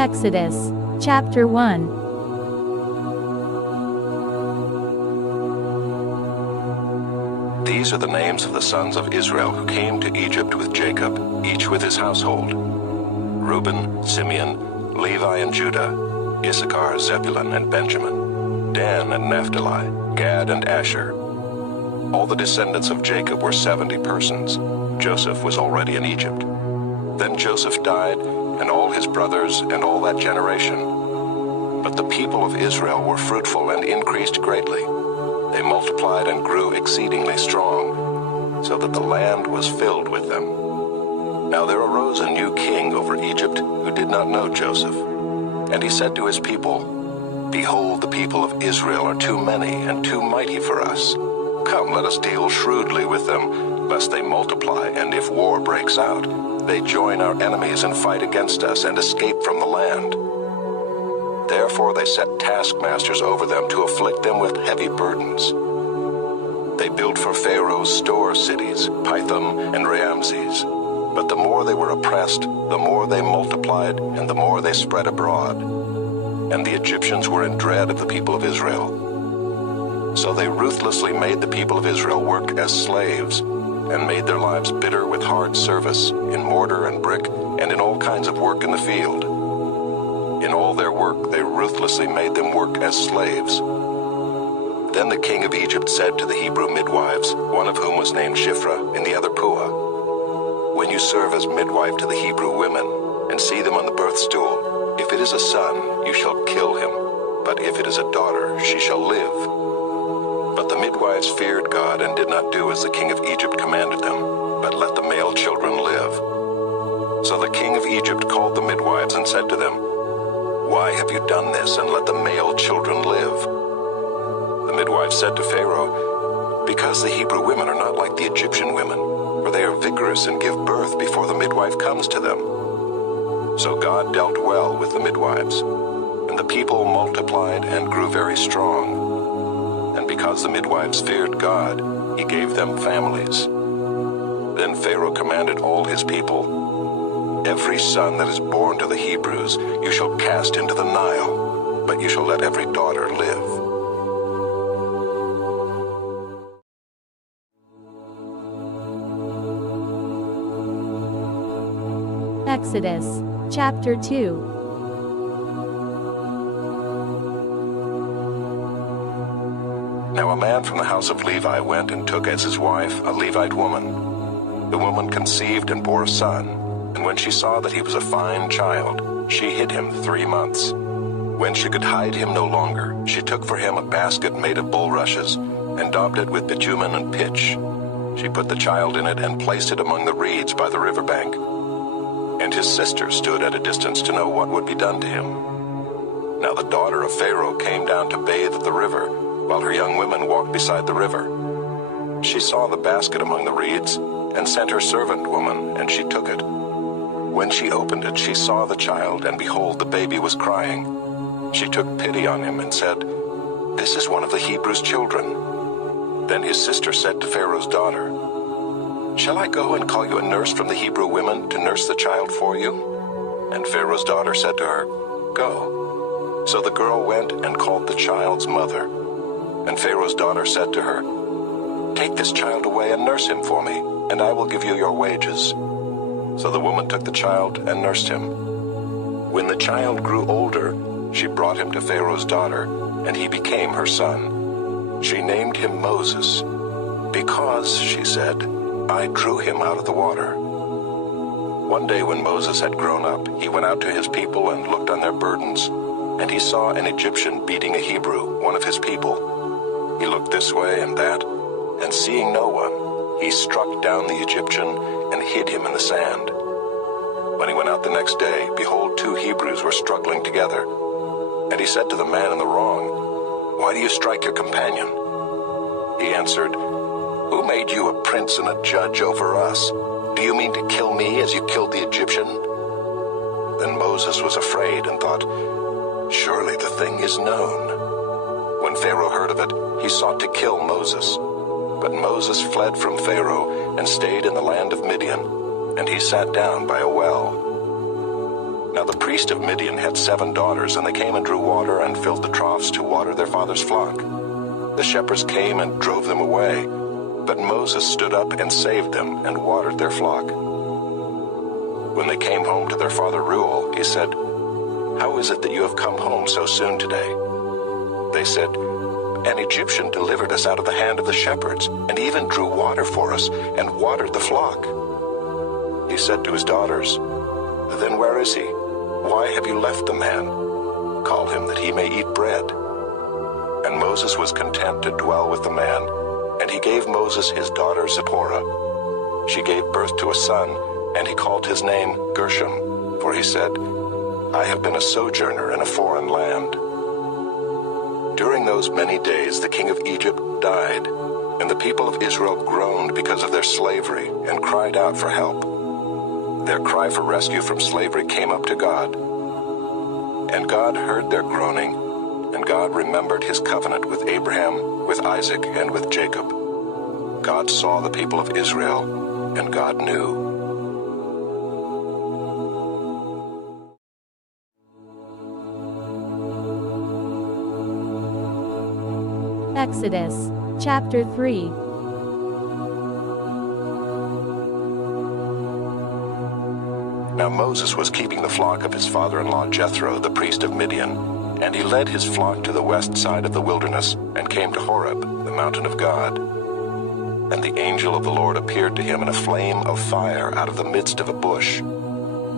Exodus, chapter 1. These are the names of the sons of Israel who came to Egypt with Jacob, each with his household: Reuben, Simeon, Levi and Judah, Issachar, Zebulun and Benjamin, Dan and Naphtali, Gad and Asher. All the descendants of Jacob were 70 persons. Joseph was already in Egypt. Then Joseph died, and all his brothers and all that generation. But the people of Israel were fruitful and increased greatly. They multiplied and grew exceedingly strong, so that the land was filled with them. Now there arose a new king over Egypt who did not know Joseph. And he said to his people, "Behold, the people of Israel are too many and too mighty for us. Come, let us deal shrewdly with them, lest they multiply, and if war breaks out, they join our enemies and fight against us and escape from the land." Therefore they set taskmasters over them to afflict them with heavy burdens. They built for Pharaoh store cities, Pithom and Ramses. But the more they were oppressed, the more they multiplied, and the more they spread abroad. And the Egyptians were in dread of the people of Israel. So they ruthlessly made the people of Israel work as slaves, and made their lives bitter with hard service, in mortar and brick, and in all kinds of work in the field. In all their work they ruthlessly made them work as slaves. Then the king of Egypt said to the Hebrew midwives, one of whom was named Shiphrah and the other Puah, "When you serve as midwife to the Hebrew women, and see them on the birth stool, if it is a son, you shall kill him, but if it is a daughter, she shall live." But the midwives feared God and did not do as the king of Egypt commanded them, but let the male children live. So the king of Egypt called the midwives and said to them, "Why have you done this, and let the male children live?" The midwives said to Pharaoh, "Because the Hebrew women are not like the Egyptian women, for they are vigorous and give birth before the midwife comes to them." So God dealt well with the midwives, and the people multiplied and grew very strong. And because the midwives feared God, he gave them families. Then Pharaoh commanded all his people, "Every son that is born to the Hebrews you shall cast into the Nile, but you shall let every daughter live." Exodus, chapter 2. Now a man from the house of Levi went and took as his wife a Levite woman. The woman conceived and bore a son, and when she saw that he was a fine child, she hid him 3 months. When she could hide him no longer, she took for him a basket made of bulrushes, and daubed it with bitumen and pitch. She put the child in it and placed it among the reeds by the river bank. And his sister stood at a distance to know what would be done to him. Now the daughter of Pharaoh came down to bathe at the river, while her young women walked beside the river. She saw the basket among the reeds, and sent her servant woman, and she took it. When she opened it, she saw the child, and behold, the baby was crying. She took pity on him and said, "This is one of the Hebrews' children." Then his sister said to Pharaoh's daughter, "Shall I go and call you a nurse from the Hebrew women to nurse the child for you?" And Pharaoh's daughter said to her, "Go." So the girl went and called the child's mother. And Pharaoh's daughter said to her, "Take this child away and nurse him for me, and I will give you your wages." So the woman took the child and nursed him. When the child grew older, she brought him to Pharaoh's daughter, and he became her son. She named him Moses, because, she said, "I drew him out of the water." One day when Moses had grown up, he went out to his people and looked on their burdens, and he saw an Egyptian beating a Hebrew, one of his people. He looked this way and that, and seeing no one, he struck down the Egyptian and hid him in the sand. When he went out the next day, behold, 2 Hebrews were struggling together. And he said to the man in the wrong, "Why do you strike your companion?" He answered, "Who made you a prince and a judge over us? Do you mean to kill me as you killed the Egyptian?" Then Moses was afraid and thought, "Surely the thing is known." When Pharaoh heard of it, he sought to kill Moses. But Moses fled from Pharaoh and stayed in the land of Midian, and he sat down by a well. Now the priest of Midian had 7 daughters, and they came and drew water and filled the troughs to water their father's flock. The shepherds came and drove them away, but Moses stood up and saved them and watered their flock. When they came home to their father Reuel, he said, "How is it that you have come home so soon today?" They said, "An Egyptian delivered us out of the hand of the shepherds, and even drew water for us and watered the flock." He said to his daughters, "Then where is he? Why have you left the man? Call him that he may eat bread." And Moses was content to dwell with the man, and he gave Moses his daughter Zipporah. She gave birth to a son, and he called his name Gershom, for he said, "I have been a sojourner in a foreign land." During those many days the king of Egypt died, and the people of Israel groaned because of their slavery and cried out for help. Their cry for rescue from slavery came up to God. And God heard their groaning, and God remembered his covenant with Abraham, with Isaac, and with Jacob. God saw the people of Israel, and God knew. Exodus, chapter 3. Now Moses was keeping the flock of his father-in-law Jethro, the priest of Midian, and he led his flock to the west side of the wilderness, and came to Horeb, the mountain of God. And the angel of the Lord appeared to him in a flame of fire out of the midst of a bush.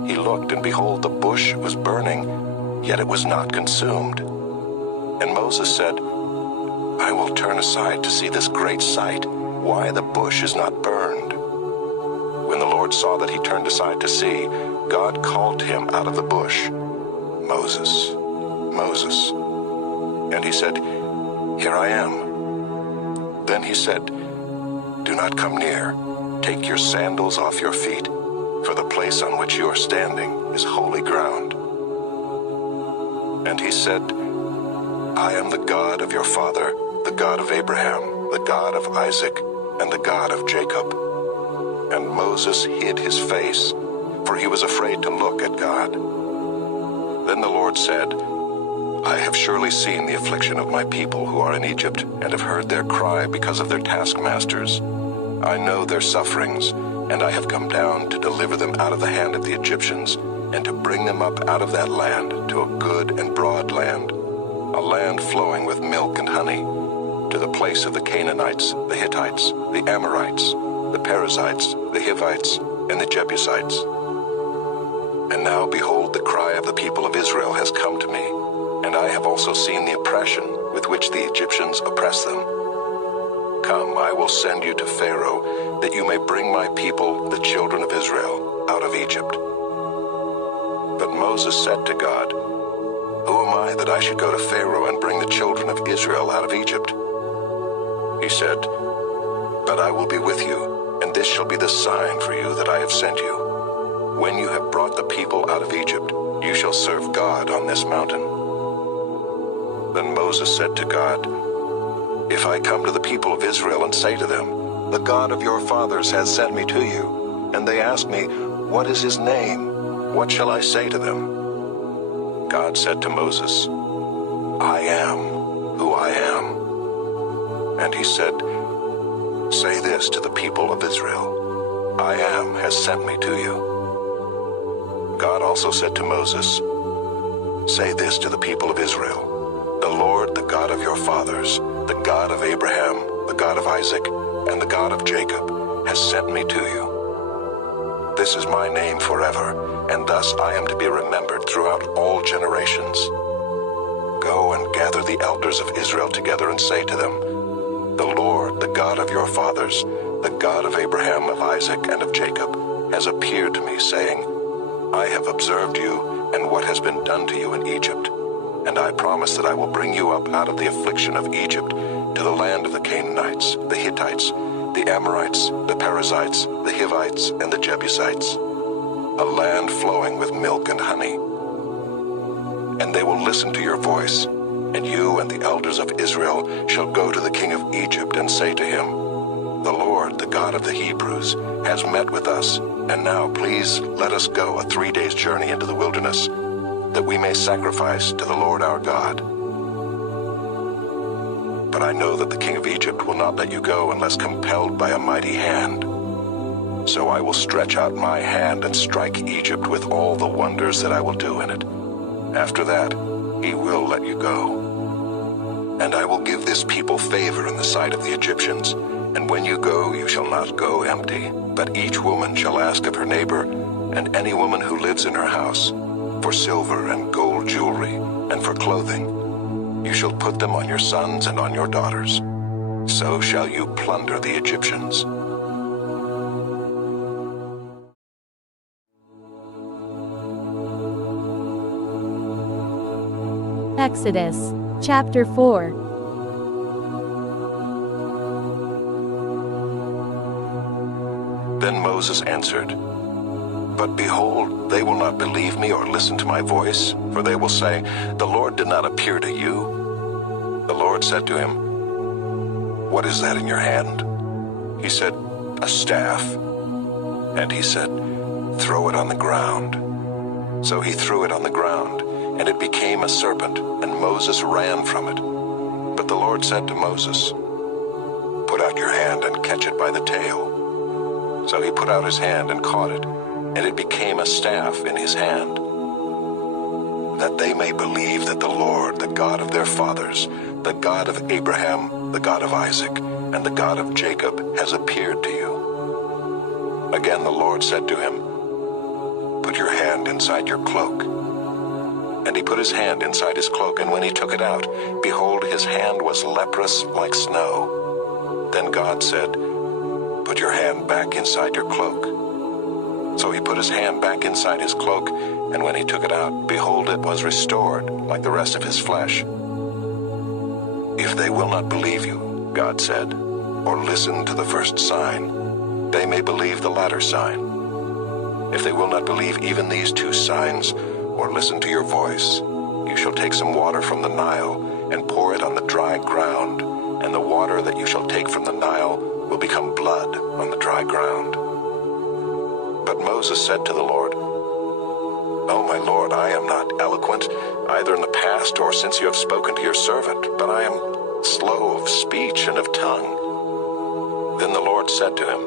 He looked, and behold, the bush was burning, yet it was not consumed. And Moses said, "I will turn aside to see this great sight, why the bush is not burned." When the Lord saw that he turned aside to see, God called to him out of the bush, "Moses, Moses." And he said, "Here I am." Then he said, "Do not come near. Take your sandals off your feet, for the place on which you are standing is holy ground." And he said, "I am the God of your father, the God of Abraham, the God of Isaac, and the God of Jacob." And Moses hid his face, for he was afraid to look at God. Then the Lord said, "I have surely seen the affliction of my people who are in Egypt, and have heard their cry because of their taskmasters. I know their sufferings, and I have come down to deliver them out of the hand of the Egyptians, and to bring them up out of that land to a good and broad land, a land flowing with milk and honey, to the place of the Canaanites, the Hittites, the Amorites, the Perizzites, the Hivites, and the Jebusites. And now, behold, the cry of the people of Israel has come to me, and I have also seen the oppression with which the Egyptians oppress them. Come, I will send you to Pharaoh, that you may bring my people, the children of Israel, out of Egypt." But Moses said to God, "Who am I that I should go to Pharaoh and bring the children of Israel out of Egypt?" He said, "But I will be with you, and this shall be the sign for you that I have sent you. When you have brought the people out of Egypt, you shall serve God on this mountain." Then Moses said to God, "If I come to the people of Israel and say to them, 'The God of your fathers has sent me to you,' and they ask me, 'What is his name?' what shall I say to them?" God said to Moses, "I am who I am." And he said, "Say this to the people of Israel, 'I am has sent me to you.'" God also said to Moses, "Say this to the people of Israel, 'The Lord, the God of your fathers, the God of Abraham, the God of Isaac, and the God of Jacob, has sent me to you.' This is my name forever, and thus I am to be remembered throughout all generations. Go and gather the elders of Israel together and say to them, 'The Lord, the God of your fathers, the God of Abraham, of Isaac, and of Jacob, has appeared to me, saying, I have observed you and what has been done to you in Egypt, and I promise that I will bring you up out of the affliction of Egypt to the land of the Canaanites, the Hittites, the Amorites, the Perizzites, the Hivites, and the Jebusites, a land flowing with milk and honey. And they will listen to your voice, and you and the elders of Israel shall go to the king of Egypt and say to him, 'The Lord, the God of the Hebrews, has met with us, And now please let us go a 3 days' journey into the wilderness, that we may sacrifice to the Lord our God. But I know that the king of Egypt will not let you go unless compelled by a mighty hand. So I will stretch out my hand and strike Egypt with all the wonders that I will do in it. After that, he will let you go. And I will give this people favor in the sight of the Egyptians. And when you go, you shall not go empty, but each woman shall ask of her neighbor, and any woman who lives in her house, for silver and gold jewelry, and for clothing. You shall put them on your sons and on your daughters. So shall you plunder the Egyptians. Exodus, chapter 4. Then Moses answered, "But behold, they will not believe me or listen to my voice, for they will say, 'The Lord did not appear to you.' The Lord said to him, 'What is that in your hand?' He said, 'A staff.' And he said, 'Throw it on the ground.' So he threw it on the ground, and it became a serpent, and Moses ran from it. But the Lord said to Moses, 'Put out your hand and catch it by the tail.' So he put out his hand and caught it, and it became a staff in his hand, that they may believe that the Lord, the God of their fathers, the God of Abraham, the God of Isaac, and the God of Jacob, has appeared to you." Again the Lord said to him, "Put your hand inside your cloak." And he put his hand inside his cloak, and when he took it out, behold, his hand was leprous like snow. Then God said, "Put your hand back inside your cloak." So he put his hand back inside his cloak, and when he took it out, behold, it was restored like the rest of his flesh. "If they will not believe you," God said, "or listen to the first sign, they may believe the latter sign. If they will not believe even these 2 signs, or listen to your voice, you shall take some water from the Nile and pour it on the dry ground, and the water that you shall take from the Nile will become blood on the dry ground." But Moses said to the Lord, "Oh, my Lord, I am not eloquent, either in the past or since you have spoken to your servant, but I am slow of speech and of tongue." Then the Lord said to him,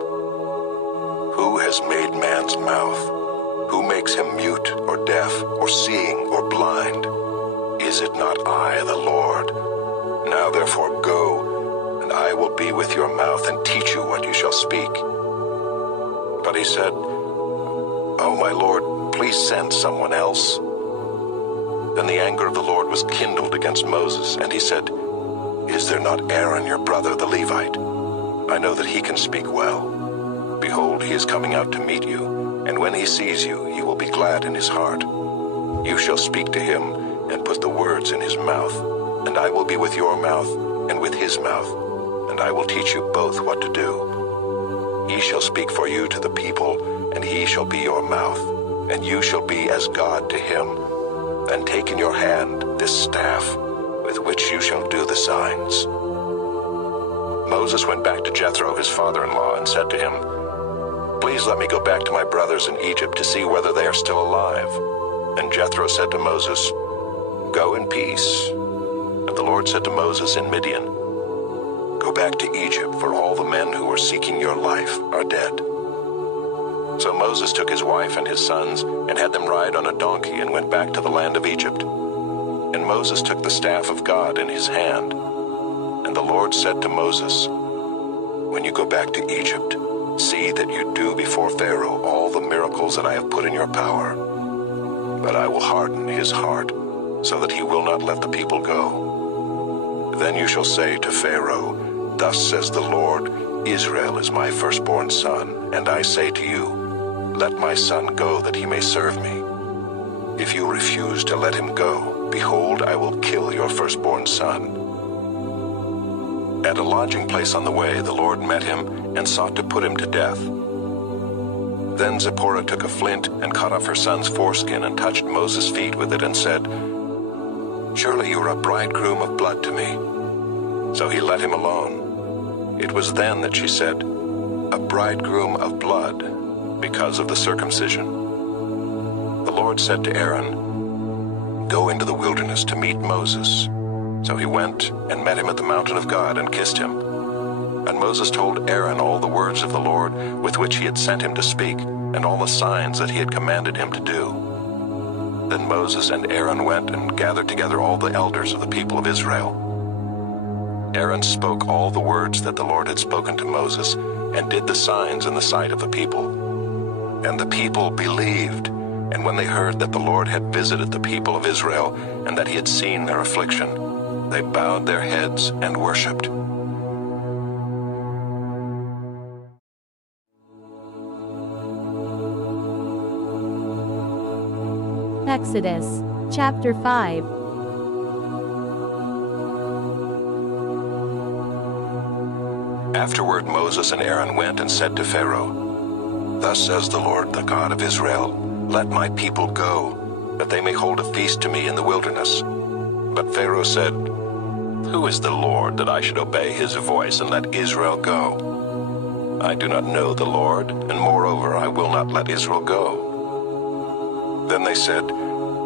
"Who has made man's mouth? Who makes him mute or deaf or seeing or blind? Is it not I, the Lord? Now therefore go, and I will be with your mouth and teach you what you shall speak." But he said, "Oh, my Lord, please send someone else." Then the anger of the Lord was kindled against Moses, and he said, "Is there not Aaron your brother, the Levite? I know that he can speak well. Behold, he is coming out to meet you, and when he sees you, he will be glad in his heart. You shall speak to him and put the words in his mouth, and I will be with your mouth and with his mouth, and I will teach you both what to do. He shall speak for you to the people, and he shall be your mouth, and you shall be as God to him. And take in your hand this staff, with which you shall do the signs." Moses went back to Jethro, his father-in-law, and said to him, "Please let me go back to my brothers in Egypt to see whether they are still alive." And Jethro said to Moses, "Go in peace." And the Lord said to Moses in Midian, "Go back to Egypt, for all the men who were seeking your life are dead." So Moses took his wife and his sons and had them ride on a donkey and went back to the land of Egypt. And Moses took the staff of God in his hand. And the Lord said to Moses, "When you go back to Egypt, see that you do before Pharaoh all the miracles that I have put in your power. But I will harden his heart, so that he will not let the people go. Then you shall say to Pharaoh, 'Thus says the Lord, Israel is my firstborn son, and I say to you, let my son go that he may serve me. If you refuse to let him go, behold, I will kill your firstborn son.'" At a lodging place on the way, the Lord met him and sought to put him to death. Then Zipporah took a flint and cut off her son's foreskin and touched Moses' feet with it and said, "Surely you are a bridegroom of blood to me." So he let him alone. It was then that she said, "A bridegroom of blood." because of the circumcision. The Lord said to Aaron, "Go into the wilderness to meet Moses." So he went and met him at the mountain of God and kissed him. And Moses told Aaron all the words of the Lord with which he had sent him to speak, and all the signs that he had commanded him to do. Then Moses and Aaron went and gathered together all the elders of the people of Israel. Aaron spoke all the words that the Lord had spoken to Moses, and did the signs in the sight of the people. And the people believed, and when they heard that the Lord had visited the people of Israel, and that he had seen their affliction, they bowed their heads and worshipped. Exodus, chapter 5. Afterward Moses and Aaron went and said to Pharaoh, "Thus says the Lord, the God of Israel, let my people go, that they may hold a feast to me in the wilderness." But Pharaoh said, "Who is the Lord that I should obey his voice and let Israel go? I do not know the Lord, and moreover I will not let Israel go." Then they said,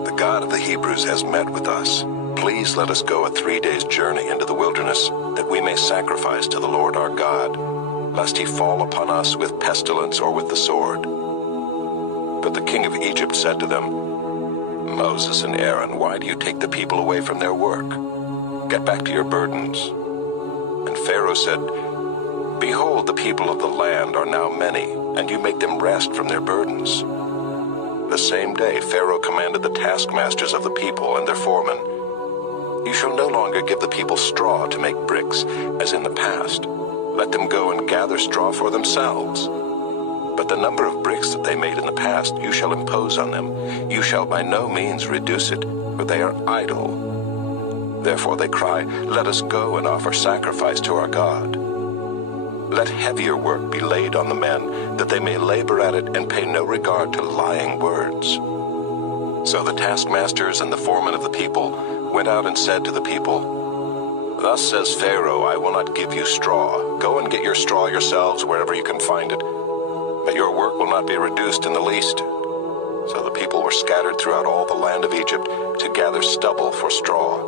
"The God of the Hebrews has met with us. Please let us go a 3 days' journey into the wilderness, that we may sacrifice to the Lord our God, lest he fall upon us with pestilence or with the sword." But the king of Egypt said to them, "Moses and Aaron, why do you take the people away from their work? Get back to your burdens." And Pharaoh said, "Behold, the people of the land are now many, and you make them rest from their burdens." The same day Pharaoh commanded the taskmasters of the people and their foremen, "You shall no longer give the people straw to make bricks, as in the past. Let them go and gather straw for themselves. But the number of bricks that they made in the past you shall impose on them. You shall by no means reduce it, for they are idle. Therefore they cry, 'Let us go and offer sacrifice to our God.' Let heavier work be laid on the men, that they may labor at it and pay no regard to lying words." So the taskmasters and the foremen of the people went out and said to the people, "Thus says Pharaoh, I will not give you straw. Go and get your straw yourselves wherever you can find it. But your work will not be reduced in the least." So the people were scattered throughout all the land of Egypt to gather stubble for straw.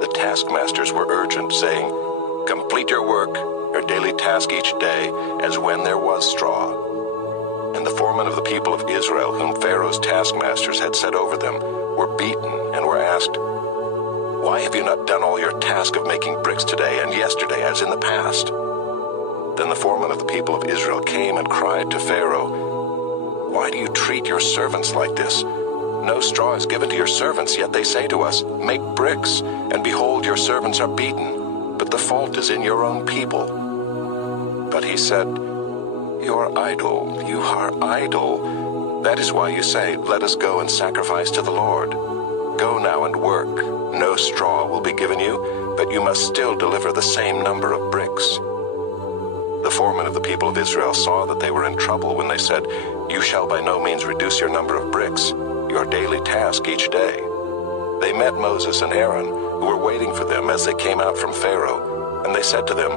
The taskmasters were urgent, saying, "Complete your work, your daily task each day, as when there was straw." And the foremen of the people of Israel, whom Pharaoh's taskmasters had set over them, were beaten and were asked, "Why have you not done all your task of making bricks today and yesterday as in the past?" Then the foreman of the people of Israel came and cried to Pharaoh, "Why do you treat your servants like this? No straw is given to your servants, yet they say to us, 'Make bricks,' and behold, your servants are beaten, but the fault is in your own people." But he said, "You are idle, you are idle. That is why you say, 'Let us go and sacrifice to the Lord.' Go now and work. No straw will be given you, but you must still deliver the same number of bricks." The foremen of the people of Israel saw that they were in trouble when they said, "You shall by no means reduce your number of bricks, your daily task each day." They met Moses and Aaron, who were waiting for them as they came out from Pharaoh, and they said to them,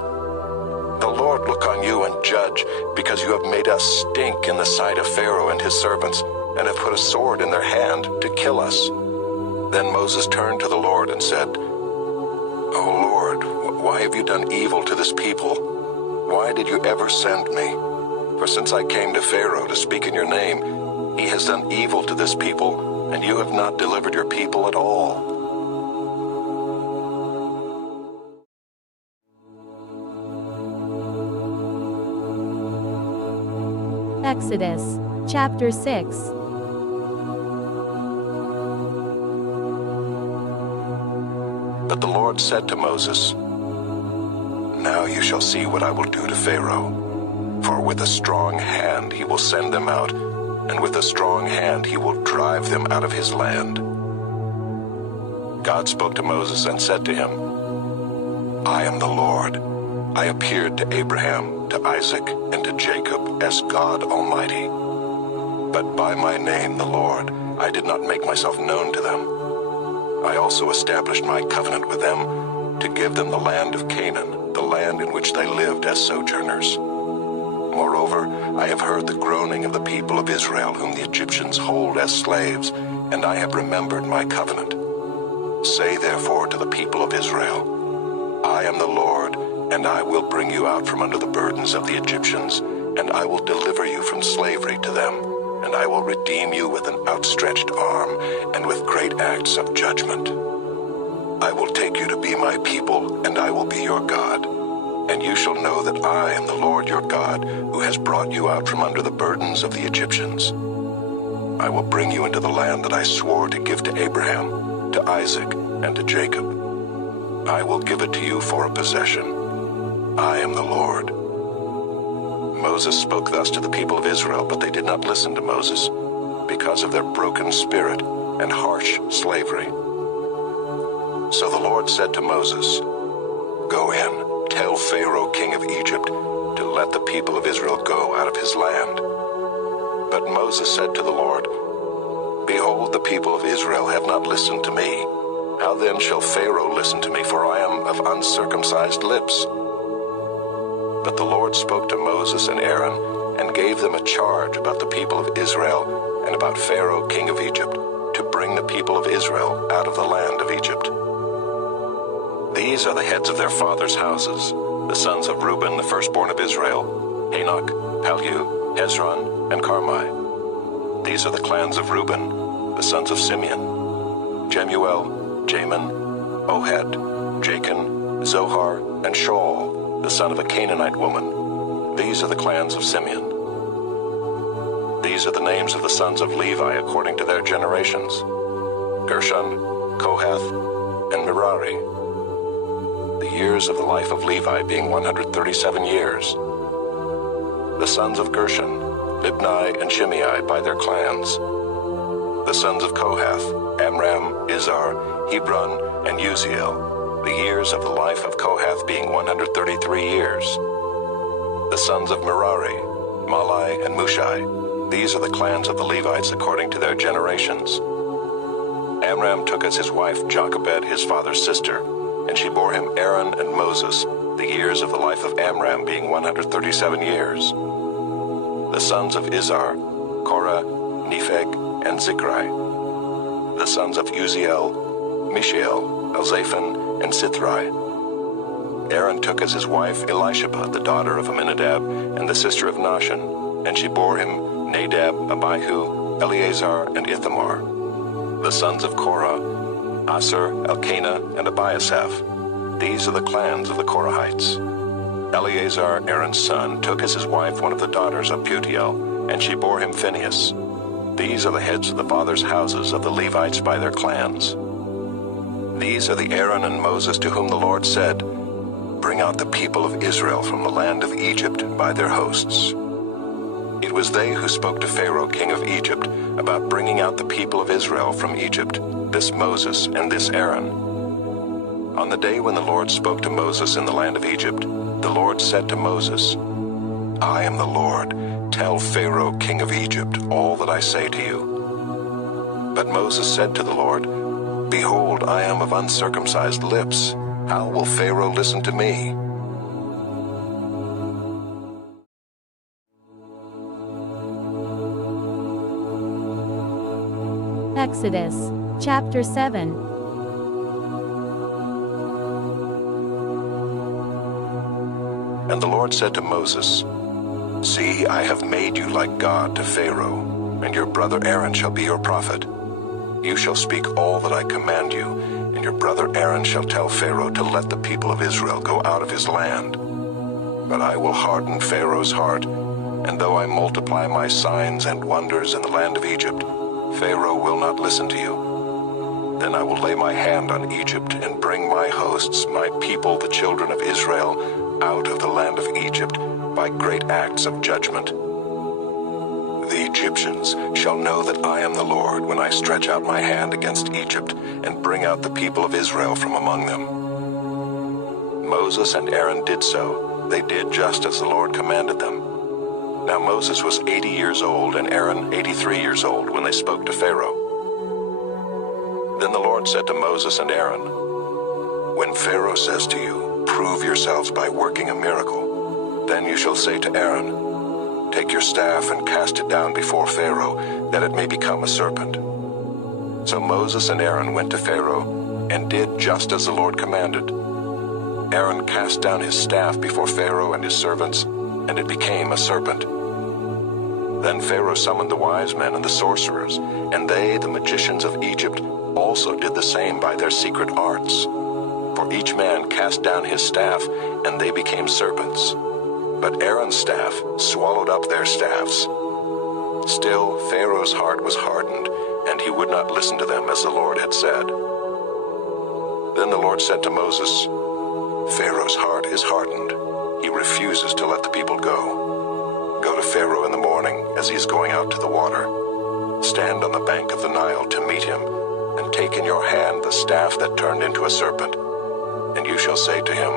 "The Lord look on you and judge, because you have made us stink in the sight of Pharaoh and his servants, and have put a sword in their hand to kill us." Then Moses turned to the Lord and said, "O Lord, why have you done evil to this people? Why did you ever send me? For since I came to Pharaoh to speak in your name, he has done evil to this people, and you have not delivered your people at all." Exodus, chapter 6. But the Lord said to Moses, "Now you shall see what I will do to Pharaoh. For with a strong hand he will send them out, and with a strong hand he will drive them out of his land." God spoke to Moses and said to him, "I am the Lord. I appeared to Abraham, to Isaac, and to Jacob as God Almighty. But by my name, the Lord, I did not make myself known to them. I also established my covenant with them to give them the land of Canaan, the land in which they lived as sojourners. Moreover, I have heard the groaning of the people of Israel, whom the Egyptians hold as slaves, and I have remembered my covenant. Say therefore to the people of Israel, I am the Lord, and I will bring you out from under the burdens of the Egyptians, and I will deliver you from slavery to them, and I will redeem you with an outstretched arm, and with great acts of judgment. I will take you to be my people, and I will be your God. And you shall know that I am the Lord your God, who has brought you out from under the burdens of the Egyptians. I will bring you into the land that I swore to give to Abraham, to Isaac, and to Jacob. I will give it to you for a possession. I am the Lord. Moses spoke thus to the people of Israel, but they did not listen to Moses, because of their broken spirit and harsh slavery. So the Lord said to Moses, Go in, tell Pharaoh king of Egypt to let the people of Israel go out of his land. But Moses said to the Lord, Behold, the people of Israel have not listened to me. How then shall Pharaoh listen to me, for I am of uncircumcised lips? But the Lord spoke to Moses and Aaron, and gave them a charge about the people of Israel, and about Pharaoh king of Egypt, to bring the people of Israel out of the land of Egypt. These are the heads of their fathers' houses, the sons of Reuben, the firstborn of Israel, Hanok, Pallu, Hezron, and Carmi. These are the clans of Reuben, the sons of Simeon, Jemuel, Jamin, Ohad, Jachin, Zohar, and Shaul, the son of a Canaanite woman. These are the clans of Simeon. These are the names of the sons of Levi according to their generations: Gershon, Kohath, and Merari. The years of the life of Levi being 137 years. The sons of Gershon, Libni and Shimei by their clans. The sons of Kohath, Amram, Izhar, Hebron, and Uziel. The years of the life of Kohath being 133 years. The sons of Merari, Malai and Mushai. These are the clans of the Levites according to their generations. Amram took as his wife Jochebed, his father's sister, and she bore him Aaron and Moses, the years of the life of Amram being 137 years. The sons of Izhar, Korah, Nepheg, and Zichri. The sons of Uziel, Mishael, Elzaphan, and Sithri. Aaron took as his wife Elisheba, the daughter of Amminadab, and the sister of Nahshon, and she bore him Nadab, Abihu, Eleazar, and Ithamar. The sons of Korah, Asher, Elkanah, and Abiasaph. These are the clans of the Korahites. Eleazar, Aaron's son, took as his wife one of the daughters of Putiel, and she bore him Phinehas. These are the heads of the fathers' houses of the Levites by their clans. These are the Aaron and Moses to whom the Lord said, Bring out the people of Israel from the land of Egypt by their hosts. It was they who spoke to Pharaoh king of Egypt about bringing out the people of Israel from Egypt, this Moses and this Aaron. On the day when the Lord spoke to Moses in the land of Egypt, the Lord said to Moses, I am the Lord. Tell Pharaoh king of Egypt all that I say to you. But Moses said to the Lord, Behold, I am of uncircumcised lips. How will Pharaoh listen to me? Exodus, chapter 7. And the Lord said to Moses, See, I have made you like God to Pharaoh, and your brother Aaron shall be your prophet. You shall speak all that I command you, and your brother Aaron shall tell Pharaoh to let the people of Israel go out of his land. But I will harden Pharaoh's heart, and though I multiply my signs and wonders in the land of Egypt, Pharaoh will not listen to you. Then I will lay my hand on Egypt and bring my hosts, my people, the children of Israel, out of the land of Egypt by great acts of judgment. The Egyptians shall know that I am the Lord when I stretch out my hand against Egypt and bring out the people of Israel from among them. Moses and Aaron did so. They did just as the Lord commanded them. Now Moses was 80 years old and Aaron 83 years old when they spoke to Pharaoh. Then the Lord said to Moses and Aaron, When Pharaoh says to you, Prove yourselves by working a miracle, then you shall say to Aaron, Take your staff and cast it down before Pharaoh, that it may become a serpent." So Moses and Aaron went to Pharaoh, and did just as the Lord commanded. Aaron cast down his staff before Pharaoh and his servants, and it became a serpent. Then Pharaoh summoned the wise men and the sorcerers, and they, the magicians of Egypt, also did the same by their secret arts. For each man cast down his staff, and they became serpents. But Aaron's staff swallowed up their staffs. Still, Pharaoh's heart was hardened, and he would not listen to them as the Lord had said. Then the Lord said to Moses, "Pharaoh's heart is hardened. He refuses to let the people go. Go to Pharaoh in the morning as he is going out to the water. Stand on the bank of the Nile to meet him, and take in your hand the staff that turned into a serpent. And you shall say to him,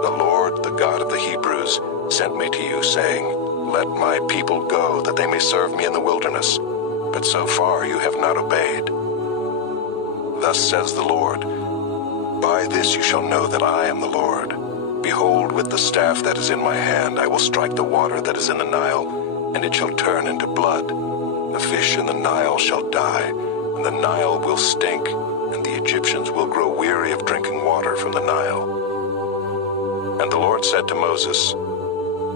'The Lord, the God of the Hebrews, sent me to you, saying, Let my people go, that they may serve me in the wilderness. But so far you have not obeyed. Thus says the Lord, By this you shall know that I am the Lord. Behold, with the staff that is in my hand, I will strike the water that is in the Nile, and it shall turn into blood. The fish in the Nile shall die, and the Nile will stink, and the Egyptians will grow weary of drinking water from the Nile." And the Lord said to Moses,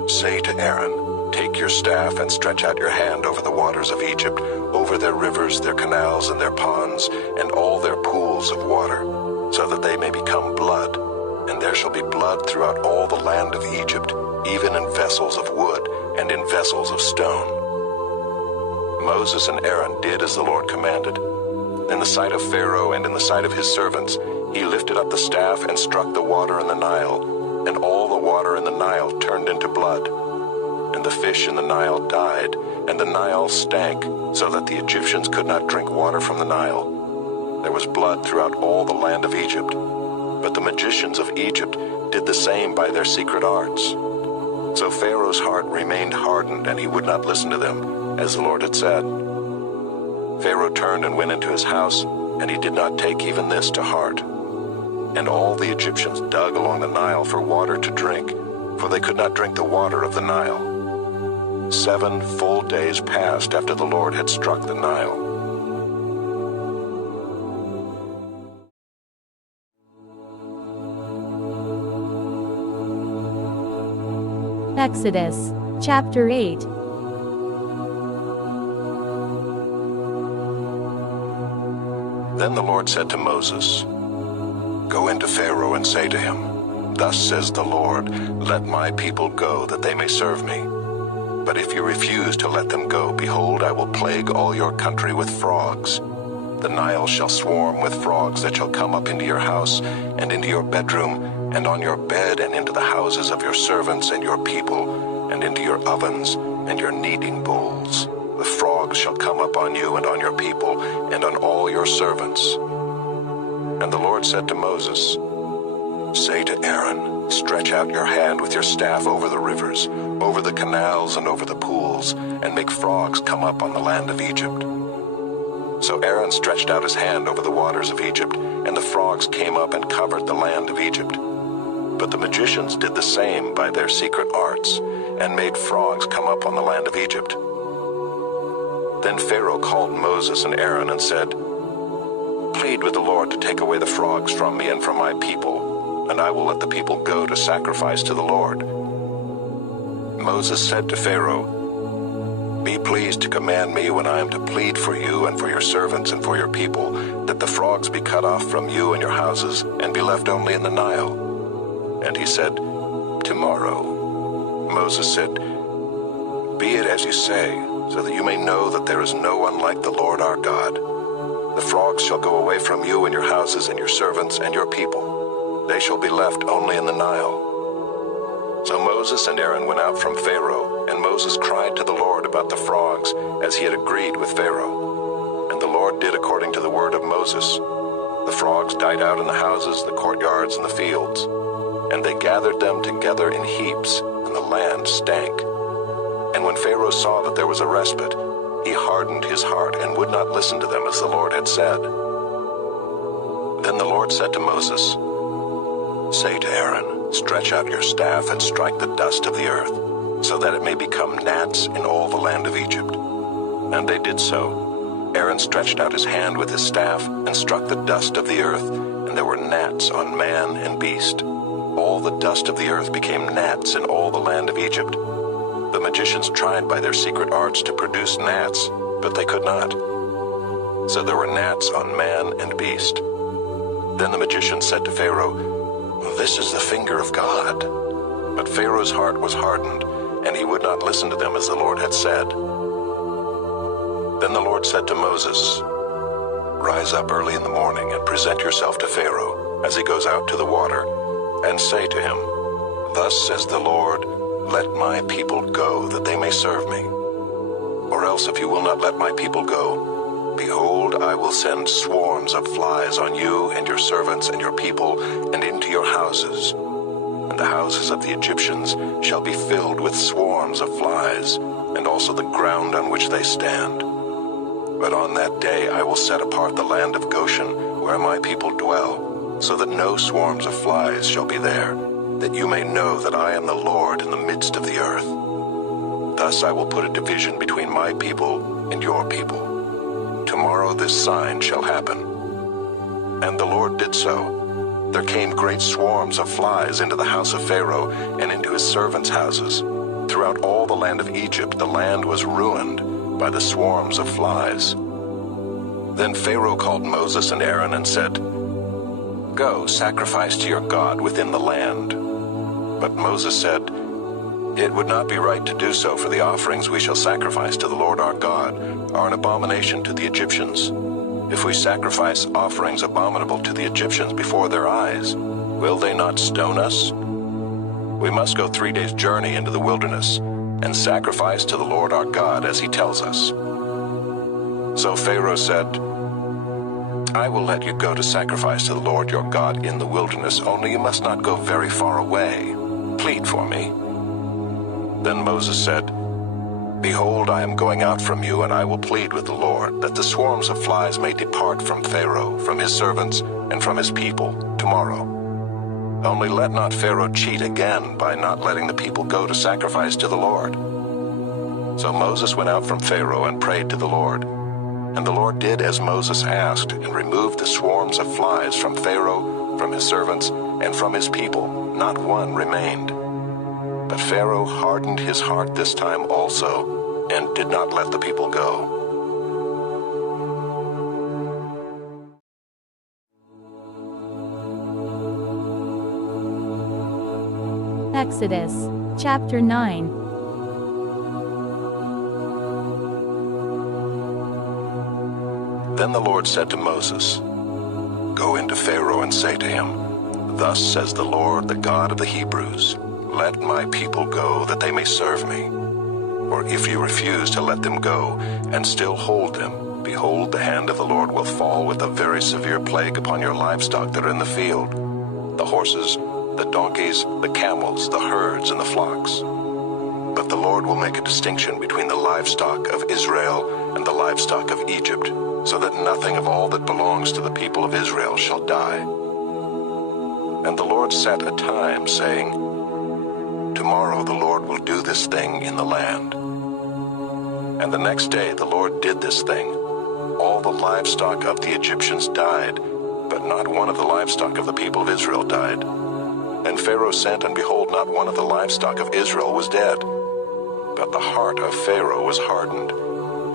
"Say to Aaron, Take your staff and stretch out your hand over the waters of Egypt, over their rivers, their canals, and their ponds, and all their pools of water, so that they may become blood. And there shall be blood throughout all the land of Egypt, even in vessels of wood and in vessels of stone." Moses and Aaron did as the Lord commanded. In the sight of Pharaoh and in the sight of his servants, he lifted up the staff and struck the water in the Nile, and all the water in the Nile turned into blood. And the fish in the Nile died, and the Nile stank, so that the Egyptians could not drink water from the Nile. There was blood throughout all the land of Egypt. But the magicians of Egypt did the same by their secret arts. So Pharaoh's heart remained hardened, and he would not listen to them, as the Lord had said. Pharaoh turned and went into his house, and he did not take even this to heart. And all the Egyptians dug along the Nile for water to drink, for they could not drink the water of the Nile. 7 full days passed after the Lord had struck the Nile. Exodus, chapter 8. Then the Lord said to Moses, "Go into Pharaoh and say to him, Thus says the Lord, Let my people go, that they may serve me. But if you refuse to let them go, behold, I will plague all your country with frogs. The Nile shall swarm with frogs that shall come up into your house, and into your bedroom, and on your bed, and into the houses of your servants and your people, and into your ovens and your kneading bowls. The frogs shall come up on you and on your people, and on all your servants." And the Lord said to Moses, "Say to Aaron, Stretch out your hand with your staff over the rivers, over the canals, and over the pools, and make frogs come up on the land of Egypt." So Aaron stretched out his hand over the waters of Egypt, and the frogs came up and covered the land of Egypt. But the magicians did the same by their secret arts, and made frogs come up on the land of Egypt. Then Pharaoh called Moses and Aaron and said, "Plead with the Lord to take away the frogs from me and from my people, and I will let the people go to sacrifice to the Lord." Moses said to Pharaoh, "Be pleased to command me when I am to plead for you and for your servants and for your people, that the frogs be cut off from you and your houses, and be left only in the Nile." And he said, "Tomorrow." Moses said, "Be it as you say, so that you may know that there is no one like the Lord our God. The frogs shall go away from you and your houses and your servants and your people. They shall be left only in the Nile." So Moses and Aaron went out from Pharaoh, and Moses cried to the Lord about the frogs, as he had agreed with Pharaoh. And the Lord did according to the word of Moses. The frogs died out in the houses, the courtyards, and the fields. And they gathered them together in heaps, and the land stank. And when Pharaoh saw that there was a respite, he hardened his heart and would not listen to them as the Lord had said. Then the Lord said to Moses, "Say to Aaron, Stretch out your staff and strike the dust of the earth, so that it may become gnats in all the land of Egypt. And they did so. Aaron stretched out his hand with his staff and struck the dust of the earth, and there were gnats on man and beast. All the dust of the earth became gnats in all the land of Egypt. The magicians tried by their secret arts to produce gnats, but they could not. So there were gnats on man and beast. Then the magician said to Pharaoh, "This is the finger of God." But Pharaoh's heart was hardened, and he would not listen to them as the Lord had said. Then the Lord said to Moses, "Rise up early in the morning and present yourself to Pharaoh as he goes out to the water, and say to him, 'Thus says the Lord, let my people go, that they may serve me. Or else if you will not let my people go, behold, I will send swarms of flies on you and your servants and your people, and into your houses. And the houses of the Egyptians shall be filled with swarms of flies, and also the ground on which they stand. But on that day I will set apart the land of Goshen, where my people dwell, so that no swarms of flies shall be there, that you may know that I am the Lord in the midst of the earth. Thus I will put a division between my people and your people. Tomorrow this sign shall happen." And the Lord did so. There came great swarms of flies into the house of Pharaoh and into his servants' houses. Throughout all the land of Egypt the land was ruined by the swarms of flies. Then Pharaoh called Moses and Aaron and said, "Go, sacrifice to your God within the land." But Moses said, "It would not be right to do so, for the offerings we shall sacrifice to the Lord our God are an abomination to the Egyptians. If we sacrifice offerings abominable to the Egyptians before their eyes, will they not stone us? We must go 3 days' journey into the wilderness and sacrifice to the Lord our God as he tells us." So Pharaoh said, "I will let you go to sacrifice to the Lord your God in the wilderness, only you must not go very far away. Plead for me." Then Moses said, "Behold, I am going out from you, and I will plead with the Lord, that the swarms of flies may depart from Pharaoh, from his servants, and from his people tomorrow. Only let not Pharaoh cheat again by not letting the people go to sacrifice to the Lord." So Moses went out from Pharaoh and prayed to the Lord. And the Lord did as Moses asked, and removed the swarms of flies from Pharaoh, from his servants, and from his people. Not one remained. But Pharaoh hardened his heart this time also, and did not let the people go. Exodus, chapter 9. Then the Lord said to Moses, "Go into Pharaoh and say to him, 'Thus says the Lord, the God of the Hebrews, let my people go, that they may serve me. For if you refuse to let them go, and still hold them, behold, the hand of the Lord will fall with a very severe plague upon your livestock that are in the field, the horses, the donkeys, the camels, the herds, and the flocks. But the Lord will make a distinction between the livestock of Israel and the livestock of Egypt, so that nothing of all that belongs to the people of Israel shall die.' And the Lord set a time, saying, 'Tomorrow the Lord will do this thing in the land.' And the next day the Lord did this thing. All the livestock of the Egyptians died, but not one of the livestock of the people of Israel died. And Pharaoh sent, and behold, not one of the livestock of Israel was dead. But the heart of Pharaoh was hardened,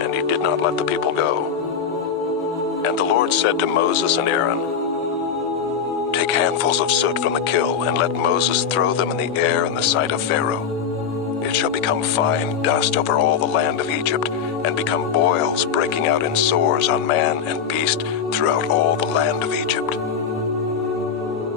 and he did not let the people go. And the Lord said to Moses and Aaron, 'Take handfuls of soot from the kiln, and let Moses throw them in the air in the sight of Pharaoh. It shall become fine dust over all the land of Egypt, and become boils breaking out in sores on man and beast throughout all the land of Egypt.'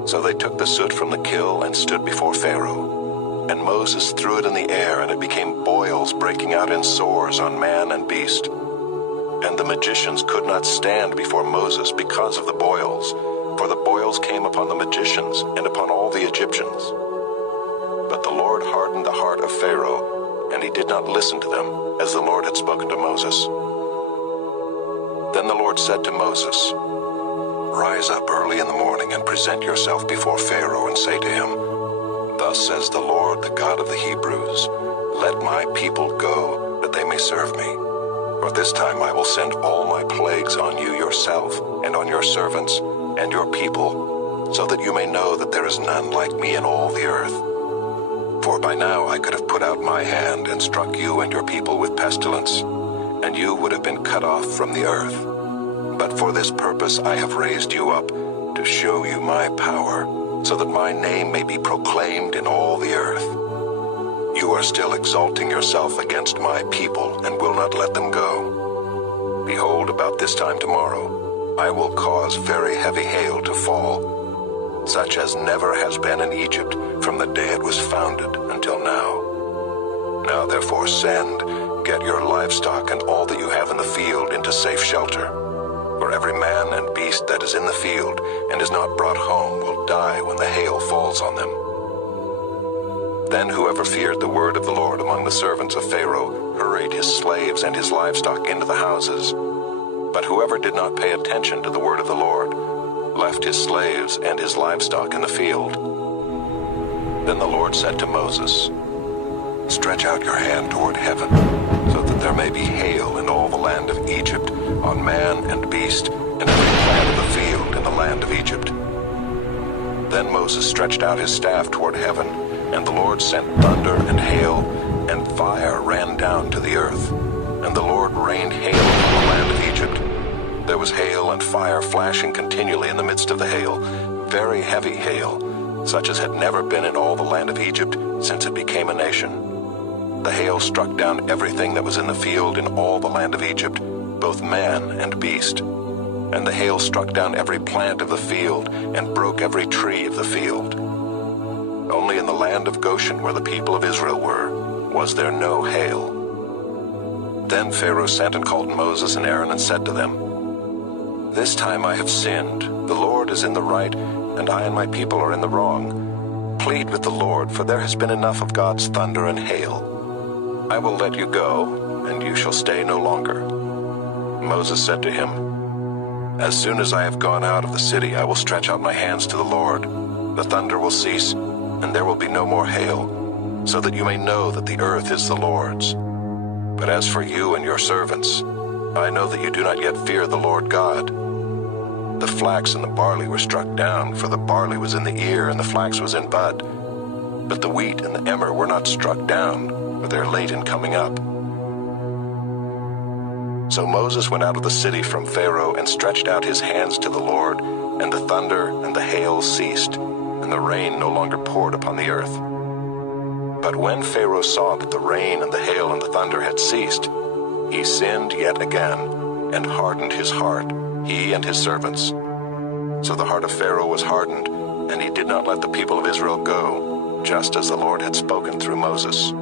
So they took the soot from the kiln and stood before Pharaoh. And Moses threw it in the air, and it became boils breaking out in sores on man and beast. And the magicians could not stand before Moses because of the boils, for the boils came upon the magicians and upon all the Egyptians. But the Lord hardened the heart of Pharaoh, and he did not listen to them, as the Lord had spoken to Moses. Then the Lord said to Moses, "Rise up early in the morning and present yourself before Pharaoh and say to him, 'Thus says the Lord, the God of the Hebrews, Let my people go, that they may serve me. For this time I will send all my plagues on you yourself, and on your servants, and your people, so that you may know that there is none like me in all the earth. For by now I could have put out my hand and struck you and your people with pestilence, and you would have been cut off from the earth. But for this purpose I have raised you up, to show you my power, so that my name may be proclaimed in all the earth. You are still exalting yourself against my people, and will not let them go. Behold, about this time tomorrow, I will cause very heavy hail to fall, such as never has been in Egypt from the day it was founded until now. Now therefore send, get your livestock and all that you have in the field into safe shelter. For every man and beast that is in the field and is not brought home will die when the hail falls on them. Then whoever feared the word of the Lord among the servants of Pharaoh hurried his slaves and his livestock into the houses. But whoever did not pay attention to the word of the Lord left his slaves and his livestock in the field. Then the Lord said to Moses, Stretch out your hand toward heaven, so that there may be hail in all the land of Egypt, on man and beast, and every plant of the field in the land of Egypt. Then Moses stretched out his staff toward heaven, and the Lord sent thunder and hail, and fire ran down to the earth. And the Lord rained hail on the land of Egypt. There was hail and fire flashing continually in the midst of the hail, very heavy hail, such as had never been in all the land of Egypt since it became a nation. The hail struck down everything that was in the field in all the land of Egypt, both man and beast. And the hail struck down every plant of the field, and broke every tree of the field. Only in the land of Goshen, where the people of Israel were, was there no hail. Then Pharaoh sent and called Moses and Aaron and said to them, This time I have sinned. The Lord is in the right, and I and my people are in the wrong. Plead with the Lord, for there has been enough of God's thunder and hail. I will let you go, and you shall stay no longer. Moses said to him, As soon as I have gone out of the city, I will stretch out my hands to the Lord. The thunder will cease, and there will be no more hail, so that you may know that the earth is the Lord's. But as for you and your servants, I know that you do not yet fear the Lord God. The flax and the barley were struck down, for the barley was in the ear and the flax was in bud. But the wheat and the emmer were not struck down, for they are late in coming up. So Moses went out of the city from Pharaoh and stretched out his hands to the Lord, and the thunder and the hail ceased, and the rain no longer poured upon the earth. But when Pharaoh saw that the rain and the hail and the thunder had ceased, he sinned yet again, and hardened his heart, he and his servants. So the heart of Pharaoh was hardened, and he did not let the people of Israel go, just as the Lord had spoken through Moses.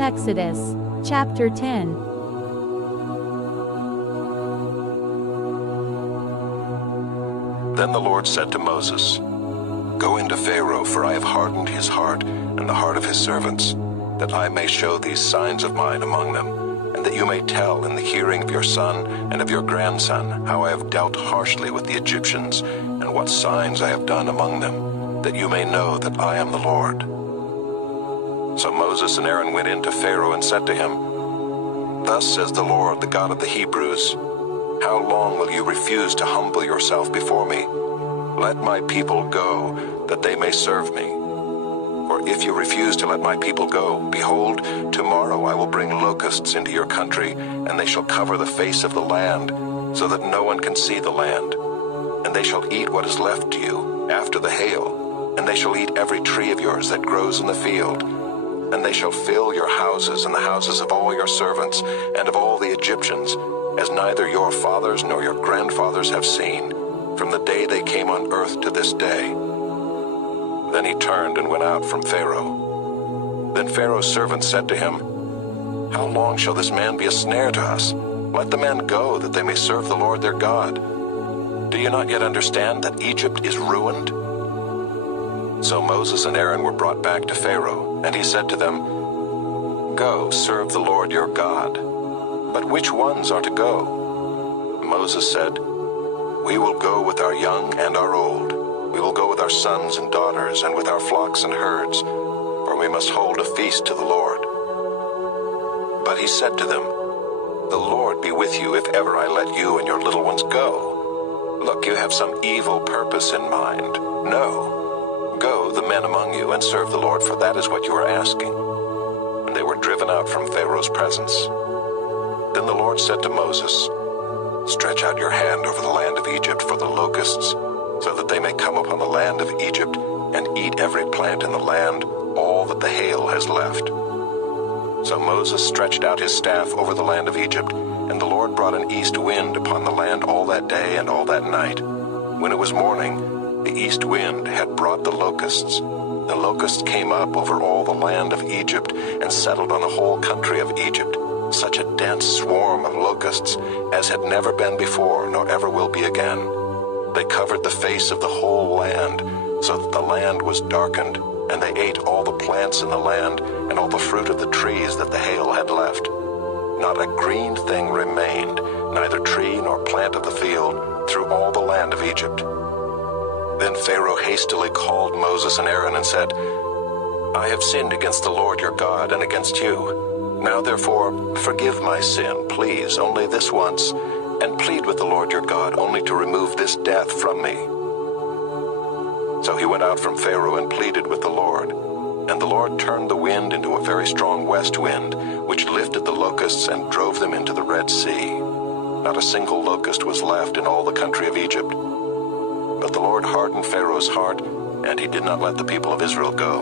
Exodus, chapter 10. Then the Lord said to Moses, Go into Pharaoh, for I have hardened his heart and the heart of his servants, that I may show these signs of mine among them, and that you may tell in the hearing of your son and of your grandson how I have dealt harshly with the Egyptians, and what signs I have done among them, that you may know that I am the Lord. So Moses and Aaron went in to Pharaoh and said to him, Thus says the Lord, the God of the Hebrews, How long will you refuse to humble yourself before me? Let my people go, that they may serve me. For if you refuse to let my people go, behold, tomorrow I will bring locusts into your country, and they shall cover the face of the land, so that no one can see the land. And they shall eat what is left to you after the hail, and they shall eat every tree of yours that grows in the field. And they shall fill your houses and the houses of all your servants and of all the Egyptians, as neither your fathers nor your grandfathers have seen, from the day they came on earth to this day. Then he turned and went out from Pharaoh. Then Pharaoh's servants said to him, How long shall this man be a snare to us? Let the men go, that they may serve the Lord their God. Do you not yet understand that Egypt is ruined? So Moses and Aaron were brought back to Pharaoh, and he said to them, Go, serve the Lord your God. But which ones are to go? Moses said, We will go with our young and our old. We will go with our sons and daughters and with our flocks and herds, for we must hold a feast to the Lord." But he said to them, "The Lord be with you if ever I let you and your little ones go. Look, you have some evil purpose in mind. No. Go, the men among you, and serve the Lord, for that is what you are asking." And they were driven out from Pharaoh's presence. Then the Lord said to Moses, "Stretch out your hand over the land of Egypt for the locusts, so that they may come upon the land of Egypt and eat every plant in the land, all that the hail has left." So Moses stretched out his staff over the land of Egypt, and the Lord brought an east wind upon the land all that day and all that night. When it was morning, the east wind had brought the locusts. The locusts came up over all the land of Egypt and settled on the whole country of Egypt, such a dense swarm of locusts as had never been before, nor ever will be again. They covered the face of the whole land, so that the land was darkened, and they ate all the plants in the land and all the fruit of the trees that the hail had left. Not a green thing remained, neither tree nor plant of the field, through all the land of Egypt. Then Pharaoh hastily called Moses and Aaron and said, "I have sinned against the Lord your God and against you. Now therefore, forgive my sin, please, only this once, and plead with the Lord your God only to remove this death from me." So he went out from Pharaoh and pleaded with the Lord. And the Lord turned the wind into a very strong west wind, which lifted the locusts and drove them into the Red Sea. Not a single locust was left in all the country of Egypt. But the Lord hardened Pharaoh's heart, and he did not let the people of Israel go.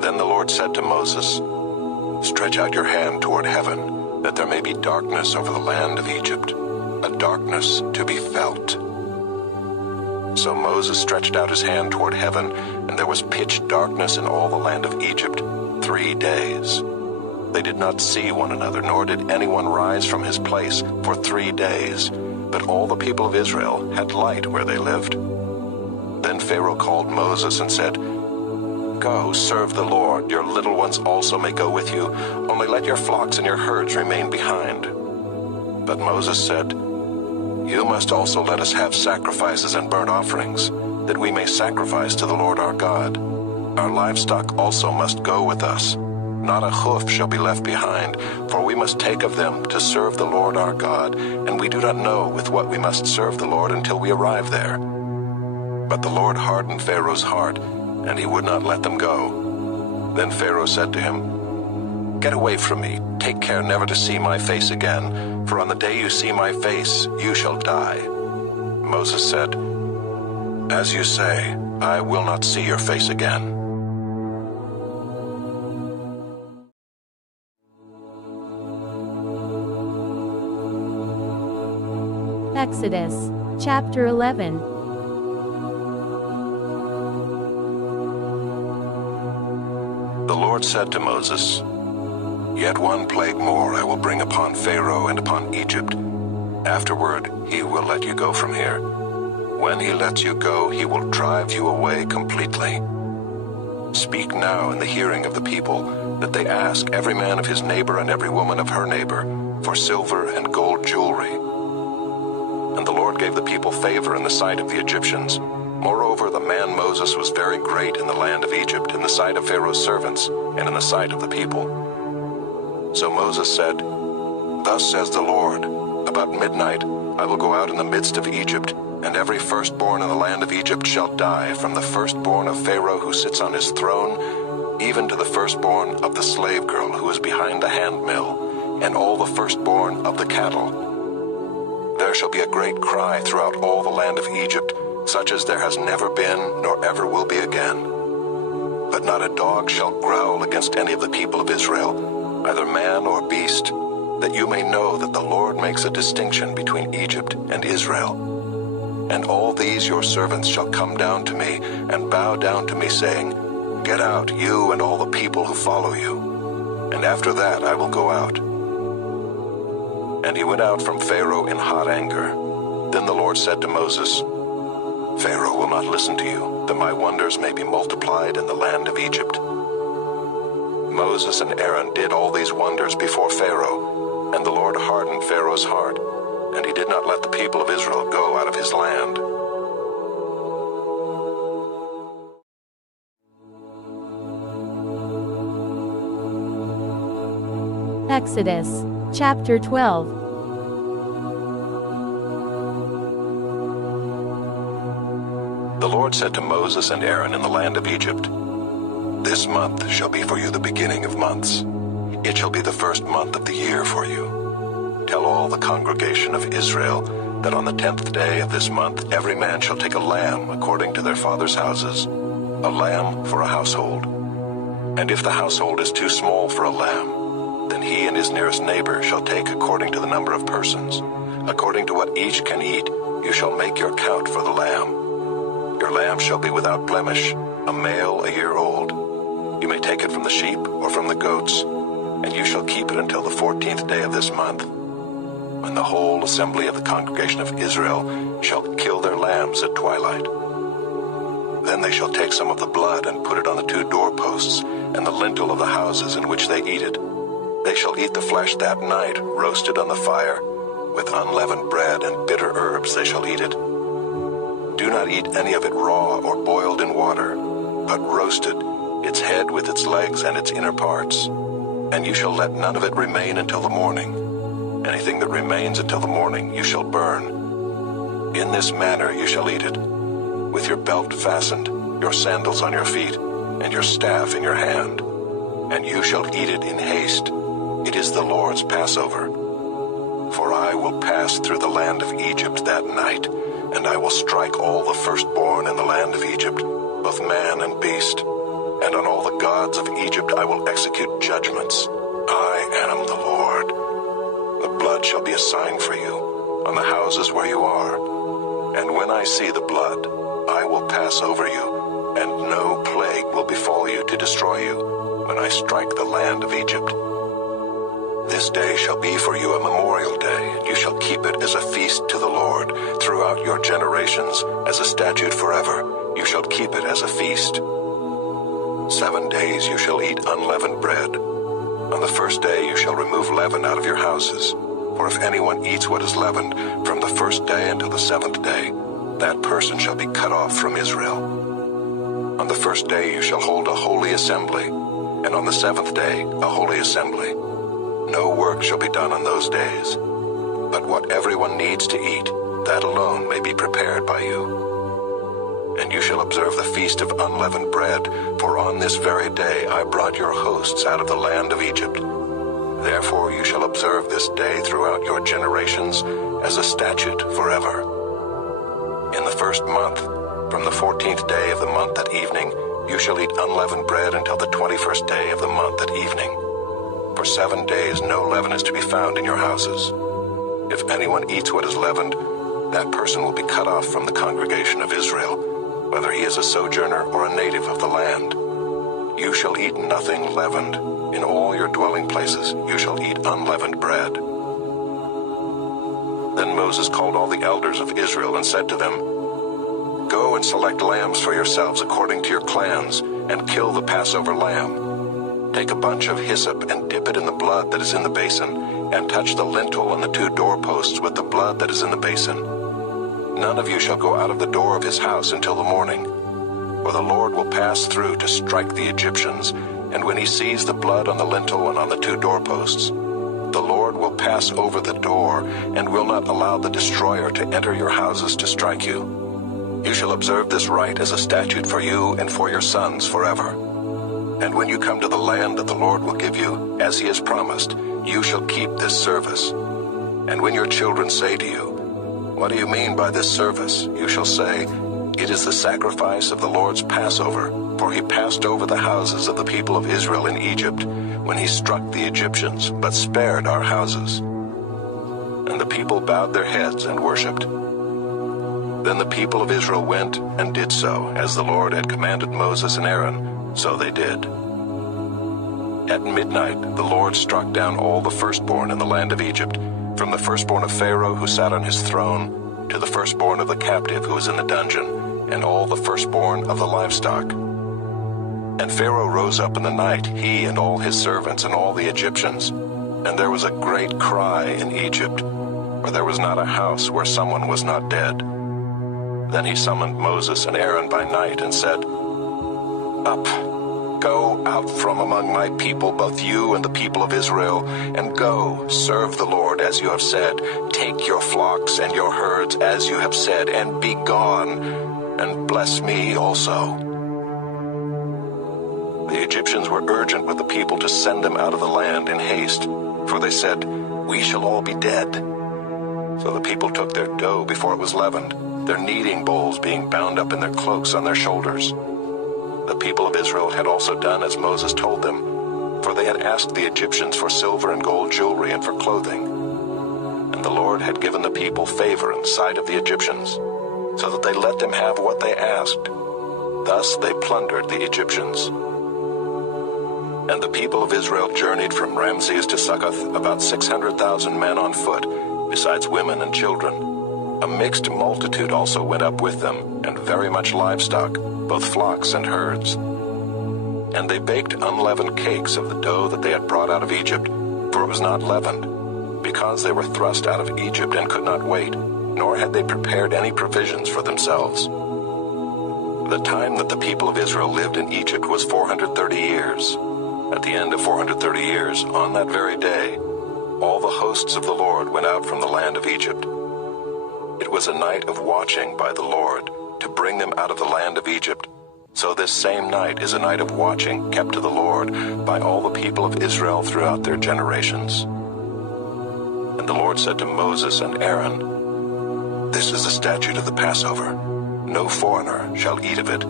Then the Lord said to Moses, "Stretch out your hand toward heaven, that there may be darkness over the land of Egypt, a darkness to be felt." So Moses stretched out his hand toward heaven, and there was pitch darkness in all the land of Egypt 3 days. They did not see one another, nor did anyone rise from his place for 3 days, but all the people of Israel had light where they lived. Then Pharaoh called Moses and said, "Go, serve the Lord. Your little ones also may go with you. Only let your flocks and your herds remain behind." But Moses said, "You must also let us have sacrifices and burnt offerings, that we may sacrifice to the Lord our God. Our livestock also must go with us. Not a hoof shall be left behind, for we must take of them to serve the Lord our God, and we do not know with what we must serve the Lord until we arrive there." But the Lord hardened Pharaoh's heart, and he would not let them go. Then Pharaoh said to him, "Get away from me. Take care never to see my face again, for on the day you see my face, you shall die." Moses said, "As you say, I will not see your face again." Exodus, chapter 11. The Lord said to Moses, "Yet one plague more I will bring upon Pharaoh and upon Egypt. Afterward, he will let you go from here. When he lets you go, he will drive you away completely. Speak now in the hearing of the people, that they ask every man of his neighbor and every woman of her neighbor for silver and gold jewelry." And the Lord gave the people favor in the sight of the Egyptians. Moreover, the man Moses was very great in the land of Egypt, in the sight of Pharaoh's servants, and in the sight of the people. So Moses said, "Thus says the Lord, about midnight I will go out in the midst of Egypt, and every firstborn in the land of Egypt shall die, from the firstborn of Pharaoh who sits on his throne, even to the firstborn of the slave girl who is behind the handmill, and all the firstborn of the cattle. There shall be a great cry throughout all the land of Egypt, such as there has never been, nor ever will be again. But not a dog shall growl against any of the people of Israel, either man or beast, that you may know that the Lord makes a distinction between Egypt and Israel. And all these your servants shall come down to me, and bow down to me, saying, Get out, you and all the people who follow you. And after that I will go out." And he went out from Pharaoh in hot anger. Then the Lord said to Moses, "Pharaoh will not listen to you, that my wonders may be multiplied in the land of Egypt." Moses and Aaron did all these wonders before Pharaoh, and the Lord hardened Pharaoh's heart, and he did not let the people of Israel go out of his land. Exodus, chapter 12. The Lord said to Moses and Aaron in the land of Egypt, "This month shall be for you the beginning of months. It shall be the first month of the year for you. Tell all the congregation of Israel that on the 10th day of this month every man shall take a lamb according to their father's houses, a lamb for a household. And if the household is too small for a lamb, then he and his nearest neighbor shall take according to the number of persons. According to what each can eat, you shall make your count for the lamb. Your lamb shall be without blemish, a male a year old. You may take it from the sheep or from the goats, and you shall keep it until the 14th day of this month, when the whole assembly of the congregation of Israel shall kill their lambs at twilight. Then they shall take some of the blood and put it on the 2 doorposts and the lintel of the houses in which they eat it. They shall eat the flesh that night, roasted on the fire. With unleavened bread and bitter herbs they shall eat it. Do not eat any of it raw or boiled in water, but roasted, its head with its legs and its inner parts. And you shall let none of it remain until the morning. Anything that remains until the morning you shall burn. In this manner you shall eat it, with your belt fastened, your sandals on your feet, and your staff in your hand. And you shall eat it in haste. It is the Lord's Passover. For I will pass through the land of Egypt that night, and I will strike all the firstborn in the land of Egypt, both man and beast. And on all the gods of Egypt I will execute judgments. I am the Lord. The blood shall be a sign for you on the houses where you are. And when I see the blood, I will pass over you, and no plague will befall you to destroy you when I strike the land of Egypt. This day shall be for you a memorial day, and you shall keep it as a feast to the Lord throughout your generations, as a statute forever. You shall keep it as a feast. 7 days you shall eat unleavened bread. On the first day you shall remove leaven out of your houses. For if anyone eats what is leavened from the first day until the 7th day, that person shall be cut off from Israel. On the first day you shall hold a holy assembly, and on the 7th day a holy assembly. No work shall be done on those days, but what everyone needs to eat, that alone may be prepared by you. And you shall observe the feast of unleavened bread, for on this very day I brought your hosts out of the land of Egypt. Therefore you shall observe this day throughout your generations as a statute forever. In the first month, from the 14th day of the month at evening, you shall eat unleavened bread until the 21st day of the month at evening. For 7 days no leaven is to be found in your houses. If anyone eats what is leavened, that person will be cut off from the congregation of Israel, whether he is a sojourner or a native of the land. You shall eat nothing leavened. In all your dwelling places you shall eat unleavened bread. Then Moses called all the elders of Israel and said to them, Go and select lambs for yourselves according to your clans, and kill the Passover lamb. Take a bunch of hyssop and dip it in the blood that is in the basin, and touch the lintel and the 2 doorposts with the blood that is in the basin. None of you shall go out of the door of his house until the morning, for the Lord will pass through to strike the Egyptians, and when he sees the blood on the lintel and on the 2 doorposts, the Lord will pass over the door, and will not allow the destroyer to enter your houses to strike you. You shall observe this rite as a statute for you and for your sons forever. And when you come to the land that the Lord will give you, as he has promised, you shall keep this service. And when your children say to you, What do you mean by this service? You shall say, It is the sacrifice of the Lord's Passover, for he passed over the houses of the people of Israel in Egypt, when he struck the Egyptians, but spared our houses. And the people bowed their heads and worshipped. Then the people of Israel went and did so, as the Lord had commanded Moses and Aaron. So they did. At midnight the Lord struck down all the firstborn in the land of Egypt, from the firstborn of Pharaoh who sat on his throne, to the firstborn of the captive who was in the dungeon, and all the firstborn of the livestock. And Pharaoh rose up in the night, he and all his servants and all the Egyptians. And there was a great cry in Egypt, for there was not a house where someone was not dead. Then he summoned Moses and Aaron by night and said, "Up, go out from among my people, both you and the people of Israel, and go, serve the Lord as you have said. Take your flocks and your herds as you have said, and be gone, and bless me also." The Egyptians were urgent with the people to send them out of the land in haste, for they said, "We shall all be dead." So the people took their dough before it was leavened, their kneading bowls being bound up in their cloaks on their shoulders. The people of Israel had also done as Moses told them, for they had asked the Egyptians for silver and gold jewelry and for clothing. And the Lord had given the people favor in the sight of the Egyptians, so that they let them have what they asked. Thus they plundered the Egyptians. And the people of Israel journeyed from Ramses to Succoth, about 600,000 men on foot, besides women and children. A mixed multitude also went up with them, and very much livestock, both flocks and herds. And they baked unleavened cakes of the dough that they had brought out of Egypt, for it was not leavened, because they were thrust out of Egypt and could not wait, nor had they prepared any provisions for themselves. The time that the people of Israel lived in Egypt was 430 years. At the end of 430 years, on that very day, all the hosts of the Lord went out from the land of Egypt. It was a night of watching by the Lord to bring them out of the land of Egypt. So this same night is a night of watching kept to the Lord by all the people of Israel throughout their generations. And the Lord said to Moses and Aaron, "This is the statute of the Passover. No foreigner shall eat of it,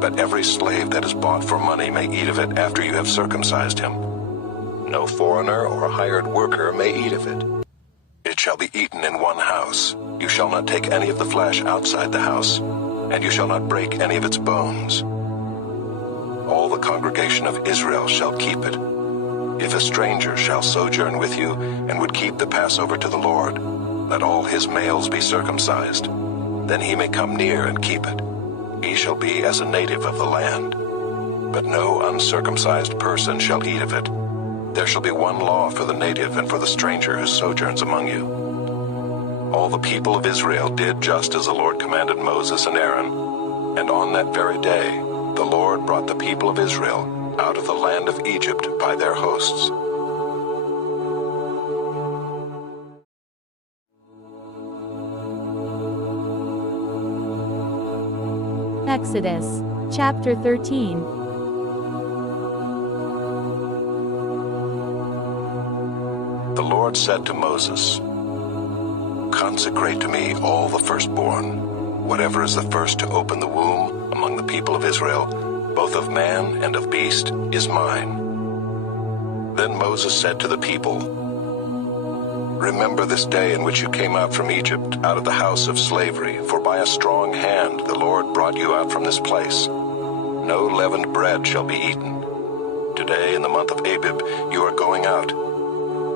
but every slave that is bought for money may eat of it after you have circumcised him. No foreigner or hired worker may eat of it. It shall be eaten in one house. You shall not take any of the flesh outside the house, and you shall not break any of its bones. All the congregation of Israel shall keep it. If a stranger shall sojourn with you and would keep the Passover to the Lord, let all his males be circumcised. Then he may come near and keep it. He shall be as a native of the land. But no uncircumcised person shall eat of it. There shall be one law for the native and for the stranger who sojourns among you." All the people of Israel did just as the Lord commanded Moses and Aaron. And on that very day, the Lord brought the people of Israel out of the land of Egypt by their hosts. Exodus, chapter 13. The Lord said to Moses, "Consecrate to me all the firstborn. Whatever is the first to open the womb among the people of Israel, both of man and of beast, is mine." Then Moses said to the people, "Remember this day in which you came out from Egypt, out of the house of slavery, for by a strong hand the Lord brought you out from this place. No leavened bread shall be eaten. Today, in the month of Abib, you are going out.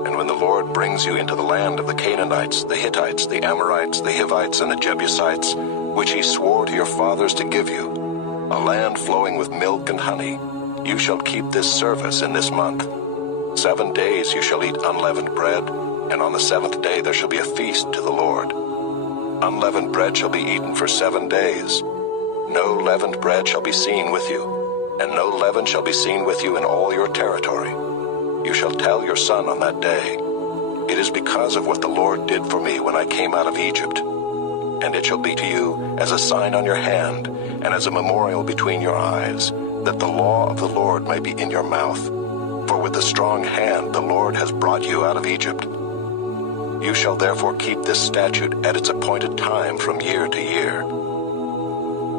And when the Lord brings you into the land of the Canaanites, the Hittites, the Amorites, the Hivites, and the Jebusites, which he swore to your fathers to give you, a land flowing with milk and honey, you shall keep this service in this month. 7 days you shall eat unleavened bread, and on the 7th day there shall be a feast to the Lord. Unleavened bread shall be eaten for 7 days. No leavened bread shall be seen with you, and no leaven shall be seen with you in all your territory. You shall tell your son on that day, 'It is because of what the Lord did for me when I came out of Egypt.' And it shall be to you as a sign on your hand, and as a memorial between your eyes, that the law of the Lord may be in your mouth. For with a strong hand the Lord has brought you out of Egypt. You shall therefore keep this statute at its appointed time from year to year.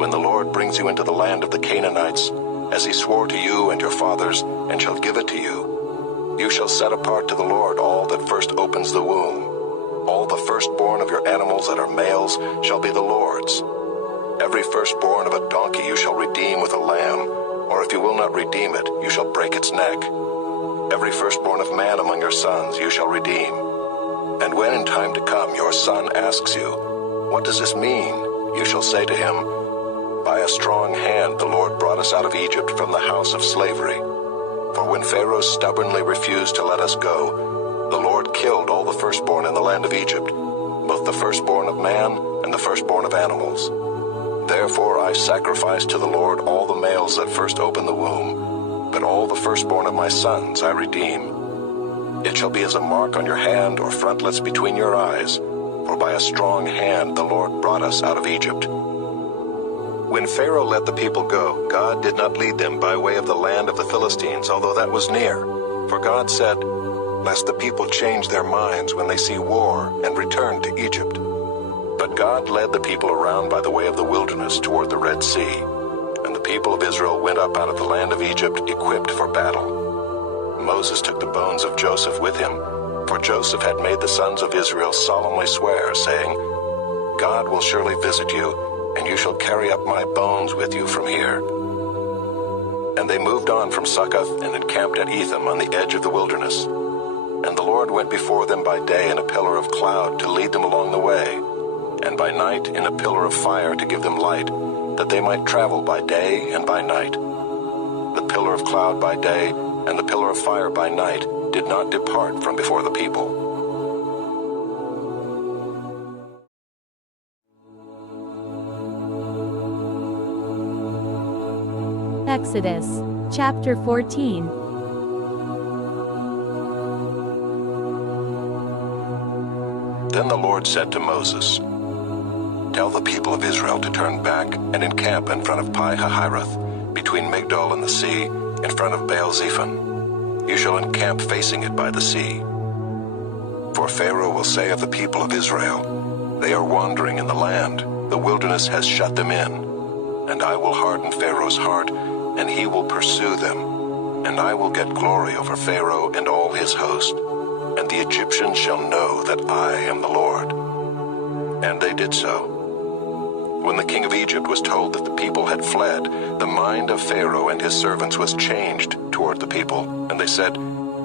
When the Lord brings you into the land of the Canaanites, as he swore to you and your fathers, and shall give it to you, you shall set apart to the Lord all that first opens the womb. All the firstborn of your animals that are males shall be the Lord's. Every firstborn of a donkey you shall redeem with a lamb, or if you will not redeem it, you shall break its neck. Every firstborn of man among your sons you shall redeem. And when in time to come your son asks you, 'What does this mean?' you shall say to him, 'By a strong hand the Lord brought us out of Egypt from the house of slavery. For when Pharaoh stubbornly refused to let us go, the Lord killed all the firstborn in the land of Egypt, both the firstborn of man and the firstborn of animals. Therefore I sacrifice to the Lord all the males that first open the womb, but all the firstborn of my sons I redeem. It shall be as a mark on your hand or frontlets between your eyes, for by a strong hand the Lord brought us out of Egypt. When Pharaoh let the people go, God did not lead them by way of the land of the Philistines, although that was near. For God said, "Lest the people change their minds when they see war and return to Egypt." But God led the people around by the way of the wilderness toward the Red Sea, and the people of Israel went up out of the land of Egypt equipped for battle. Moses took the bones of Joseph with him, for Joseph had made the sons of Israel solemnly swear, saying, "God will surely visit you, and you shall carry up my bones with you from here." And they moved on from Succoth and encamped at Etham on the edge of the wilderness. And the Lord went before them by day in a pillar of cloud to lead them along the way, and by night in a pillar of fire to give them light, that they might travel by day and by night. The pillar of cloud by day and the pillar of fire by night did not depart from before the people. Exodus, chapter 14. Then the Lord said to Moses, "Tell the people of Israel to turn back and encamp in front of Pi-hahiroth, between Migdol and the sea, in front of Baal-zephon. You shall encamp facing it by the sea. For Pharaoh will say of the people of Israel, 'They are wandering in the land, the wilderness has shut them in.' And I will harden Pharaoh's heart, and he will pursue them. And I will get glory over Pharaoh and all his host. And the Egyptians shall know that I am the Lord." And they did so. When the king of Egypt was told that the people had fled, the mind of Pharaoh and his servants was changed toward the people. And they said,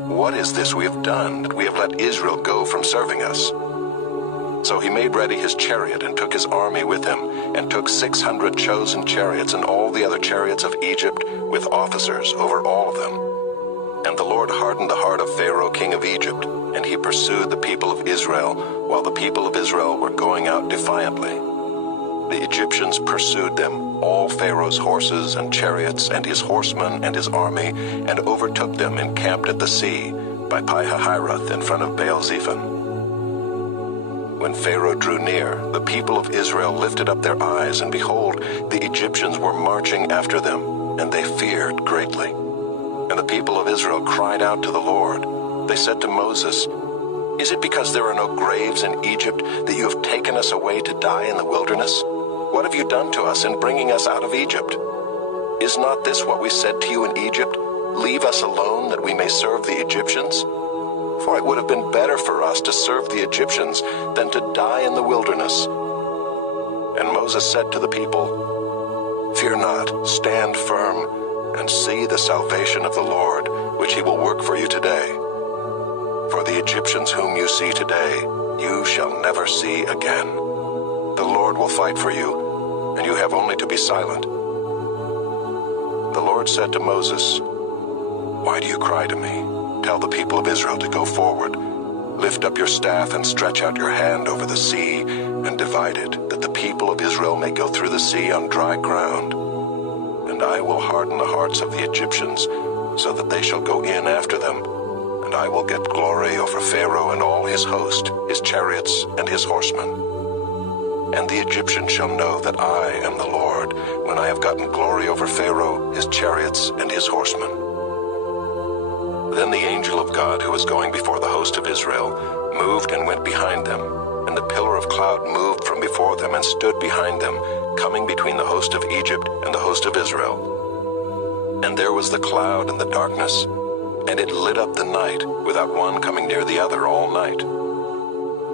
"What is this we have done, that we have let Israel go from serving us?" So he made ready his chariot and took his army with him, and took 600 chosen chariots and all the other chariots of Egypt with officers over all of them. And the Lord hardened the heart of Pharaoh king of Egypt, and he pursued the people of Israel, while the people of Israel were going out defiantly. The Egyptians pursued them, all Pharaoh's horses and chariots and his horsemen and his army, and overtook them encamped at the sea, by Pi-hahiroth in front of Baal-zephon. When Pharaoh drew near, the people of Israel lifted up their eyes, and behold, the Egyptians were marching after them, and they feared greatly. And the people of Israel cried out to the Lord. They said to Moses, "Is it because there are no graves in Egypt that you have taken us away to die in the wilderness? What have you done to us in bringing us out of Egypt? Is not this what we said to you in Egypt? Leave us alone that we may serve the Egyptians? For it would have been better for us to serve the Egyptians than to die in the wilderness." And Moses said to the people, "Fear not, stand firm, and see the salvation of the Lord, which he will work for you today. For the Egyptians whom you see today, you shall never see again. The Lord will fight for you, and you have only to be silent." The Lord said to Moses, "Why do you cry to me? Tell the people of Israel to go forward. Lift up your staff and stretch out your hand over the sea and divide it, that the people of Israel may go through the sea on dry ground. And I will harden the hearts of the Egyptians, so that they shall go in after them. And I will get glory over Pharaoh and all his host, his chariots and his horsemen. And the Egyptians shall know that I am the Lord, when I have gotten glory over Pharaoh, his chariots and his horsemen." Then the angel of God, who was going before the host of Israel, moved and went behind them, and the pillar of cloud moved from before them and stood behind them, coming between the host of Egypt and the host of Israel. And there was the cloud and the darkness, and it lit up the night, without one coming near the other all night.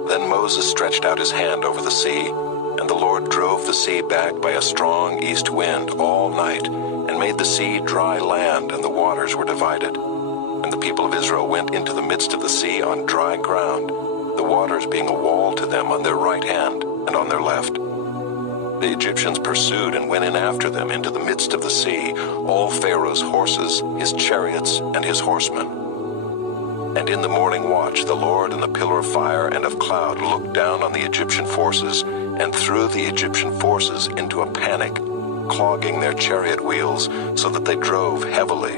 Then Moses stretched out his hand over the sea, and the Lord drove the sea back by a strong east wind all night, and made the sea dry land, and the waters were divided. And the people of Israel went into the midst of the sea on dry ground, the waters being a wall to them on their right hand and on their left. The Egyptians pursued and went in after them into the midst of the sea, all Pharaoh's horses, his chariots, and his horsemen. And in the morning watch the Lord in the pillar of fire and of cloud looked down on the Egyptian forces and threw the Egyptian forces into a panic, clogging their chariot wheels so that they drove heavily.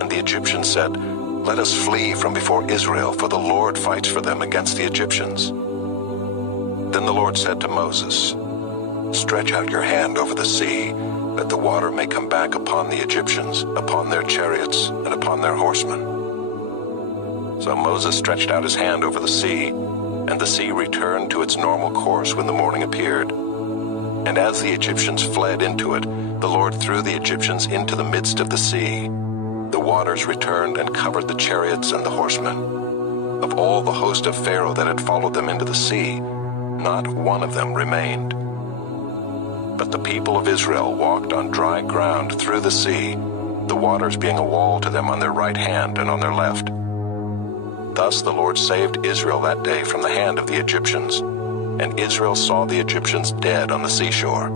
And the Egyptians said, "Let us flee from before Israel, for the Lord fights for them against the Egyptians." Then the Lord said to Moses, "Stretch out your hand over the sea, that the water may come back upon the Egyptians, upon their chariots, and upon their horsemen." So Moses stretched out his hand over the sea, and the sea returned to its normal course when the morning appeared. And as the Egyptians fled into it, the Lord threw the Egyptians into the midst of the sea. The waters returned and covered the chariots and the horsemen. Of all the host of Pharaoh that had followed them into the sea, not one of them remained. But the people of Israel walked on dry ground through the sea, the waters being a wall to them on their right hand and on their left. Thus the Lord saved Israel that day from the hand of the Egyptians, and Israel saw the Egyptians dead on the seashore.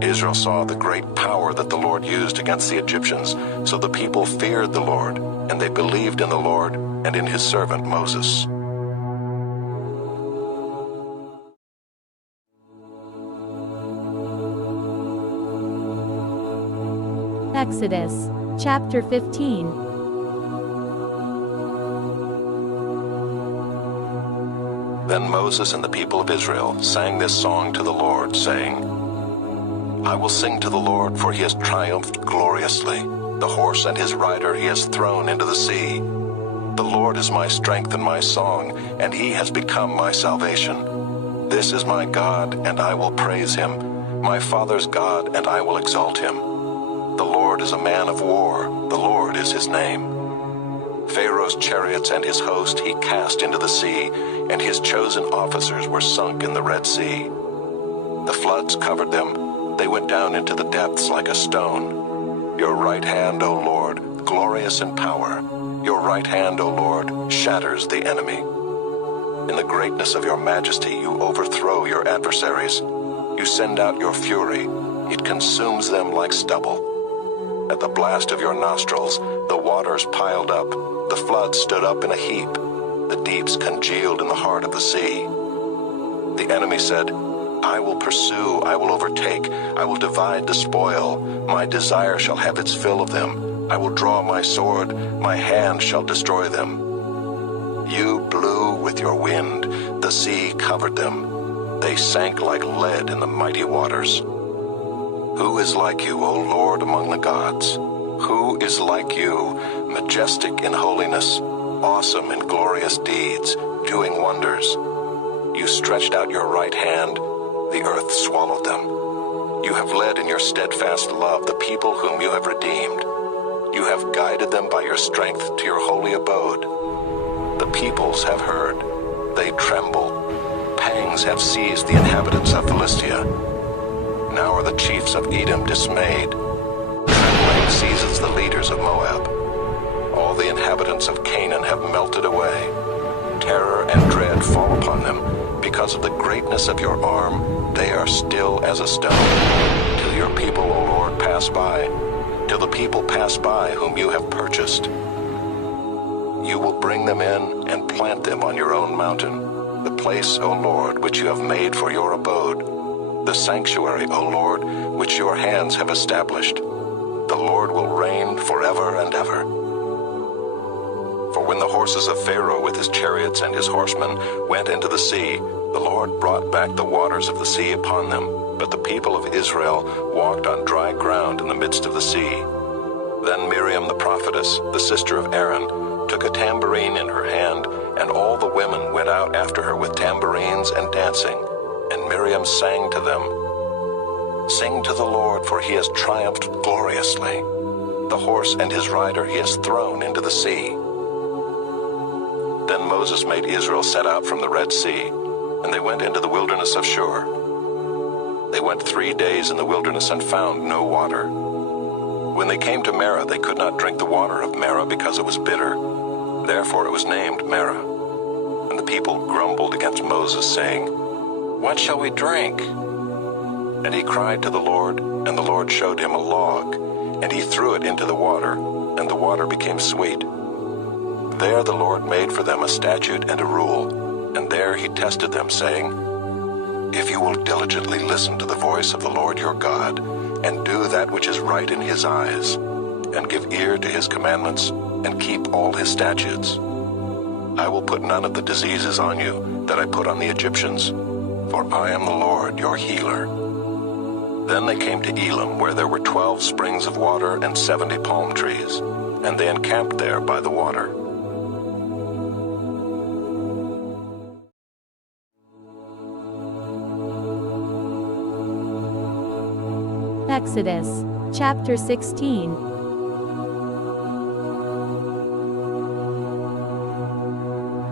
Israel saw the great power that the Lord used against the Egyptians, so the people feared the Lord, and they believed in the Lord and in his servant Moses. Exodus, chapter 15. Then Moses and the people of Israel sang this song to the Lord, saying, "I will sing to the Lord, for he has triumphed gloriously. The horse and his rider he has thrown into the sea. The Lord is my strength and my song, and he has become my salvation. This is my God, and I will praise him, my father's God, and I will exalt him. The Lord is a man of war, the Lord is his name. Pharaoh's chariots and his host he cast into the sea, and his chosen officers were sunk in the Red Sea. The floods covered them, they went down into the depths like a stone. Your right hand, O Lord, glorious in power. Your right hand, O Lord, shatters the enemy. In the greatness of your majesty you overthrow your adversaries. You send out your fury, it consumes them like stubble. At the blast of your nostrils, the waters piled up, the floods stood up in a heap, the deeps congealed in the heart of the sea. The enemy said, I will pursue, I will overtake, I will divide the spoil, my desire shall have its fill of them. I will draw my sword, my hand shall destroy them. You blew with your wind, the sea covered them. They sank like lead in the mighty waters. Who is like you, O Lord, among the gods? Who is like you, majestic in holiness, awesome in glorious deeds, doing wonders? You stretched out your right hand, the earth swallowed them. You have led in your steadfast love the people whom you have redeemed. You have guided them by your strength to your holy abode. The peoples have heard, they tremble. Pangs have seized the inhabitants of Philistia. Now are the chiefs of Edom dismayed. Trembling seizes the leaders of Moab. All the inhabitants of Canaan have melted away. Terror and dread fall upon them. Because of the greatness of your arm, they are still as a stone. Till your people, O Lord, pass by. Till the people pass by whom you have purchased. You will bring them in and plant them on your own mountain, the place, O Lord, which you have made for your abode. The sanctuary, O Lord, which your hands have established. The Lord will reign forever and ever. For when the horses of Pharaoh with his chariots and his horsemen went into the sea, the Lord brought back the waters of the sea upon them, but the people of Israel walked on dry ground in the midst of the sea. Then Miriam the prophetess, the sister of Aaron, took a tambourine in her hand, and all the women went out after her with tambourines and dancing. And Miriam sang to them, Sing to the Lord, for he has triumphed gloriously. The horse and his rider he has thrown into the sea. Then Moses made Israel set out from the Red Sea, and they went into the wilderness of Shur. They went 3 days in the wilderness and found no water. When they came to Marah, they could not drink the water of Marah because it was bitter. Therefore it was named Marah. And the people grumbled against Moses, saying, What shall we drink? And he cried to the Lord, and the Lord showed him a log, and he threw it into the water, and the water became sweet. there the Lord made for them a statute and a rule, and there he tested them, saying, If you will diligently listen to the voice of the Lord your God, and do that which is right in his eyes, and give ear to his commandments, and keep all his statutes, I will put none of the diseases on you that I put on the Egyptians, for I am the Lord your healer. Then they came to Elim, where there were 12 springs of water and 70 palm trees, and they encamped there by the water. Exodus, chapter 16.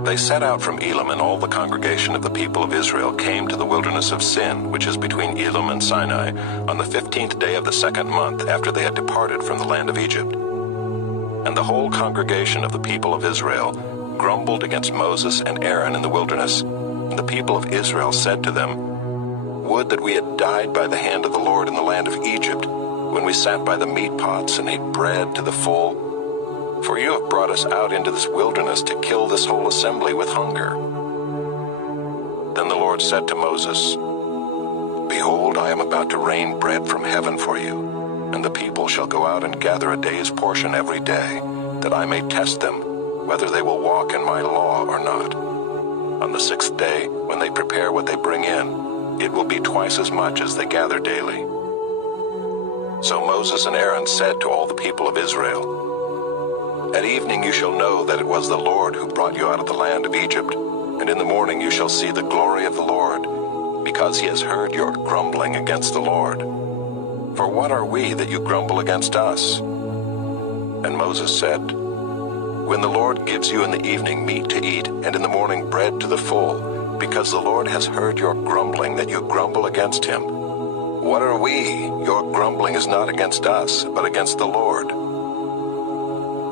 They set out from Elim, and all the congregation of the people of Israel came to the wilderness of Sin, which is between Elim and Sinai, on the 15th day of the 2nd month after they had departed from the land of Egypt. And the whole congregation of the people of Israel grumbled against Moses and Aaron in the wilderness. And the people of Israel said to them, Would that we had died by the hand of the Lord in the land of Egypt, when we sat by the meat pots and ate bread to the full. For you have brought us out into this wilderness to kill this whole assembly with hunger. Then the Lord said to Moses, Behold, I am about to rain bread from heaven for you, and the people shall go out and gather a day's portion every day, that I may test them, whether they will walk in my law or not. On the 6th day, when they prepare what they bring in, it will be twice as much as they gather daily. So Moses and Aaron said to all the people of Israel, At evening you shall know that it was the Lord who brought you out of the land of Egypt, and in the morning you shall see the glory of the Lord, because he has heard your grumbling against the Lord. For what are we that you grumble against us? And Moses said, When the Lord gives you in the evening meat to eat, and in the morning bread to the full, because the Lord has heard your grumbling that you grumble against him, what are we? Your grumbling is not against us, but against the Lord.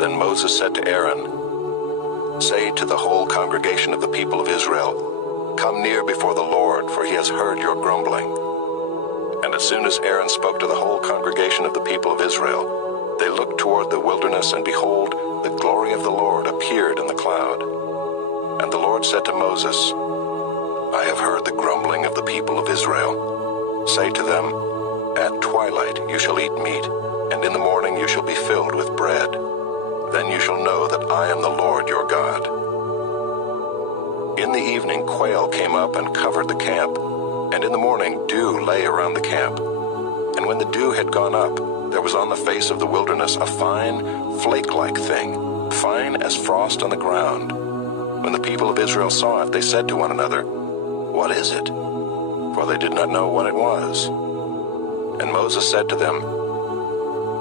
Then Moses said to Aaron, Say to the whole congregation of the people of Israel, Come near before the Lord, for he has heard your grumbling. And as soon as Aaron spoke to the whole congregation of the people of Israel, they looked toward the wilderness, and behold, the glory of the Lord appeared in the cloud. And the Lord said to Moses, I have heard the grumbling of the people of Israel. Say to them, At twilight you shall eat meat, and in the morning you shall be filled with bread. Then you shall know that I am the Lord your God. In the evening quail came up and covered the camp, and in the morning dew lay around the camp. And when the dew had gone up, there was on the face of the wilderness a fine, flake-like thing, fine as frost on the ground. When the people of Israel saw it, they said to one another, What is it? For they did not know what it was. And Moses said to them,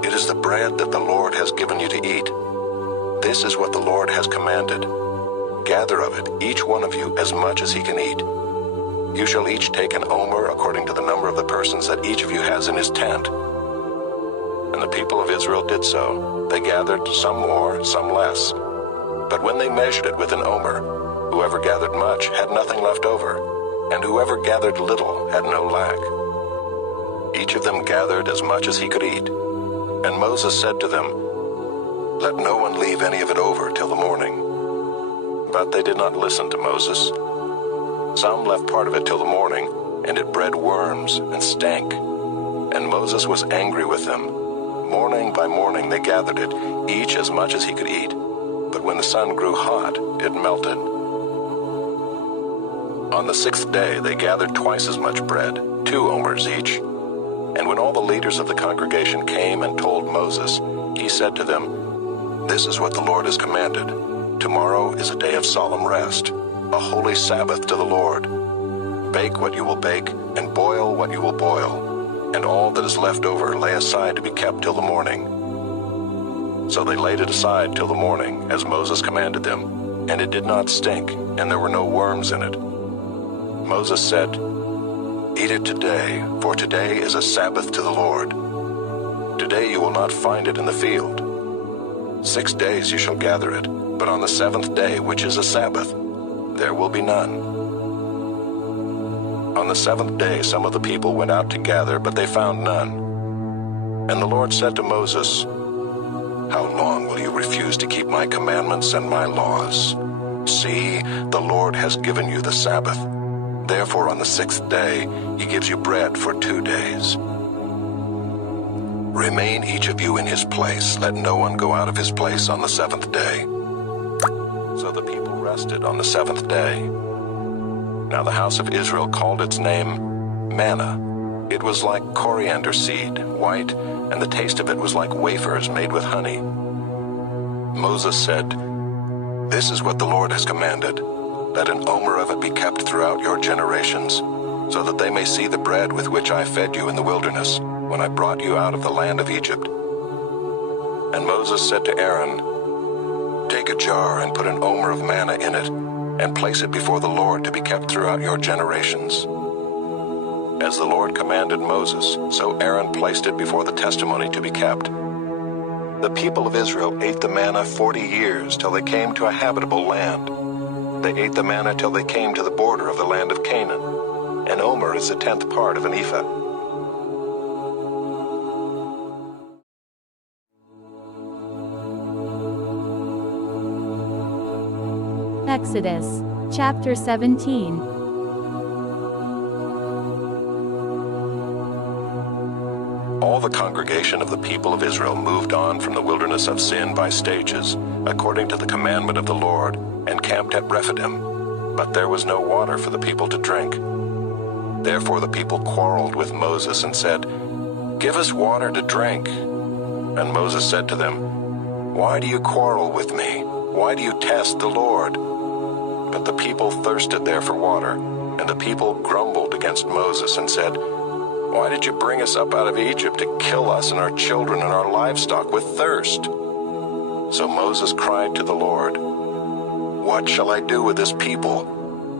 It is the bread that the Lord has given you to eat. This is what the Lord has commanded. Gather of it, each one of you, as much as he can eat. You shall each take an omer according to the number of the persons that each of you has in his tent. And the people of Israel did so. They gathered, some more, some less. But when they measured it with an omer, whoever gathered much had nothing left over, and whoever gathered little had no lack. Each of them gathered as much as he could eat. And Moses said to them, Let no one leave any of it over till the morning. But they did not listen to Moses. Some left part of it till the morning, and it bred worms and stank. And Moses was angry with them. Morning by morning they gathered it, each as much as he could eat. But when the sun grew hot, it melted. On the 6th day they gathered twice as much bread, 2 omers each. And when all the leaders of the congregation came and told Moses, he said to them, This is what the Lord has commanded. Tomorrow is a day of solemn rest, a holy Sabbath to the Lord. Bake what you will bake, and boil what you will boil, and all that is left over lay aside to be kept till the morning. So they laid it aside till the morning, as Moses commanded them, and it did not stink, and there were no worms in it. Moses said, Eat it today, for today is a Sabbath to the Lord. Today you will not find it in the field. 6 days you shall gather it, but on the 7th day, which is a Sabbath, there will be none. On the 7th day some of the people went out to gather, but they found none. And the Lord said to Moses, How long will you refuse to keep keep my commandments and my laws. See, the Lord has given you the Sabbath. Therefore on the 6th day he gives you bread for 2 days. Remain each of you in his place. Let no one go out of his place on the 7th day. So the people rested on the 7th day. Now the house of Israel called its name manna. It was like coriander seed, white, and the taste of it was like wafers made with honey. Moses said, "This is what the Lord has commanded. Let an omer of it be kept throughout your generations, so that they may see the bread with which I fed you in the wilderness, when I brought you out of the land of Egypt." And Moses said to Aaron, "Take a jar and put an omer of manna in it, and place it before the Lord to be kept throughout your generations." As the Lord commanded Moses, so Aaron placed it before the testimony to be kept. The people of Israel ate the manna 40 years till they came to a habitable land. They ate the manna till they came to the border of the land of Canaan. An omer is the 10th part of an ephah. Exodus, chapter 17. All the congregation of the people of Israel moved on from the wilderness of Sin by stages, according to the commandment of the Lord, and camped at Rephidim. But there was no water for the people to drink. Therefore the people quarreled with Moses and said, "Give us water to drink." And Moses said to them, "Why do you quarrel with me? Why do you test the Lord?" But the people thirsted there for water, and the people grumbled against Moses and said, "Why did you bring us up out of Egypt to kill us and our children and our livestock with thirst?" So Moses cried to the Lord, "What shall I do with this people?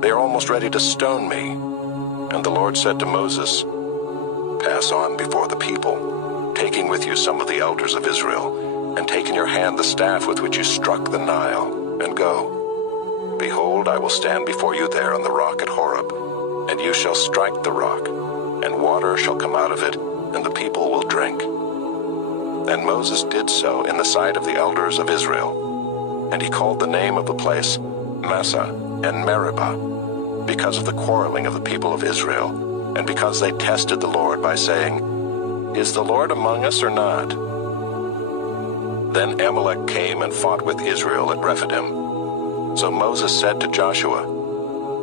They are almost ready to stone me." And the Lord said to Moses, "Pass on before the people, taking with you some of the elders of Israel, and take in your hand the staff with which you struck the Nile, and go. Behold, I will stand before you there on the rock at Horeb, and you shall strike the rock, and water shall come out of it, and the people will drink." And Moses did so in the sight of the elders of Israel. And he called the name of the place Massah and Meribah, because of the quarreling of the people of Israel, and because they tested the Lord by saying, "Is the Lord among us or not?" Then Amalek came and fought with Israel at Rephidim. So Moses said to Joshua,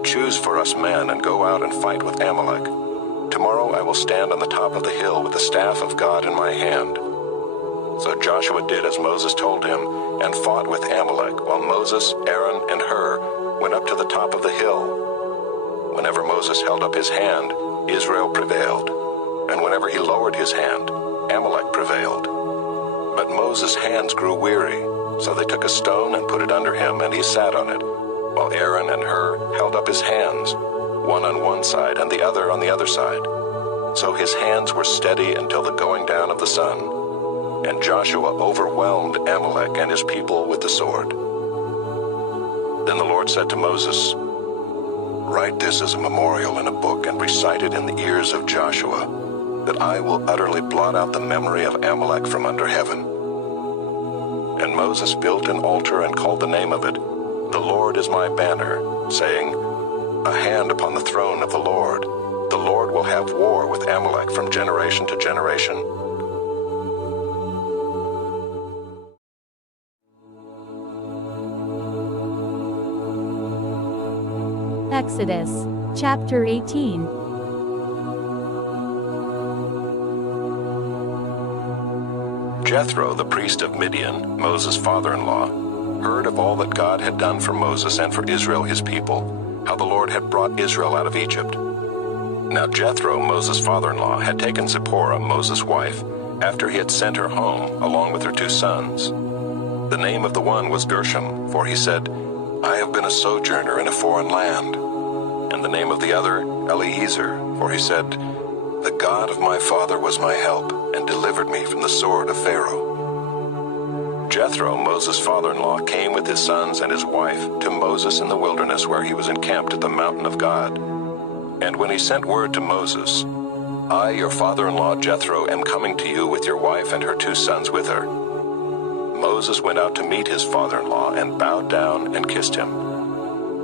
"Choose for us men and go out and fight with Amalek. Tomorrow I will stand on the top of the hill with the staff of God in my hand." So Joshua did as Moses told him, and fought with Amalek, while Moses, Aaron, and Hur went up to the top of the hill. Whenever Moses held up his hand, Israel prevailed, and whenever he lowered his hand, Amalek prevailed. But Moses' hands grew weary, so they took a stone and put it under him, and he sat on it, while Aaron and Hur held up his hands, one on one side and the other on the other side. So his hands were steady until the going down of the sun. And Joshua overwhelmed Amalek and his people with the sword. Then the Lord said to Moses, "Write this as a memorial in a book and recite it in the ears of Joshua, that I will utterly blot out the memory of Amalek from under heaven." And Moses built an altar and called the name of it, "The Lord is my banner," saying, "A hand upon the throne of the Lord. The Lord will have war with Amalek from generation to generation." Exodus, chapter 18. Jethro, the priest of Midian, Moses' father-in-law, heard of all that God had done for Moses and for Israel his people, how the Lord had brought Israel out of Egypt. Now Jethro, Moses' father-in-law, had taken Zipporah, Moses' wife, after he had sent her home, along with her 2 sons. The name of the one was Gershom, for he said, "I have been a sojourner in a foreign land." And the name of the other, Eliezer, for he said, "The God of my father was my help, and delivered me from the sword of Pharaoh." Jethro, Moses' father-in-law, came with his sons and his wife to Moses in the wilderness where he was encamped at the mountain of God. And when he sent word to Moses, "I, your father-in-law Jethro, am coming to you with your wife and her 2 sons with her," Moses went out to meet his father-in-law and bowed down and kissed him.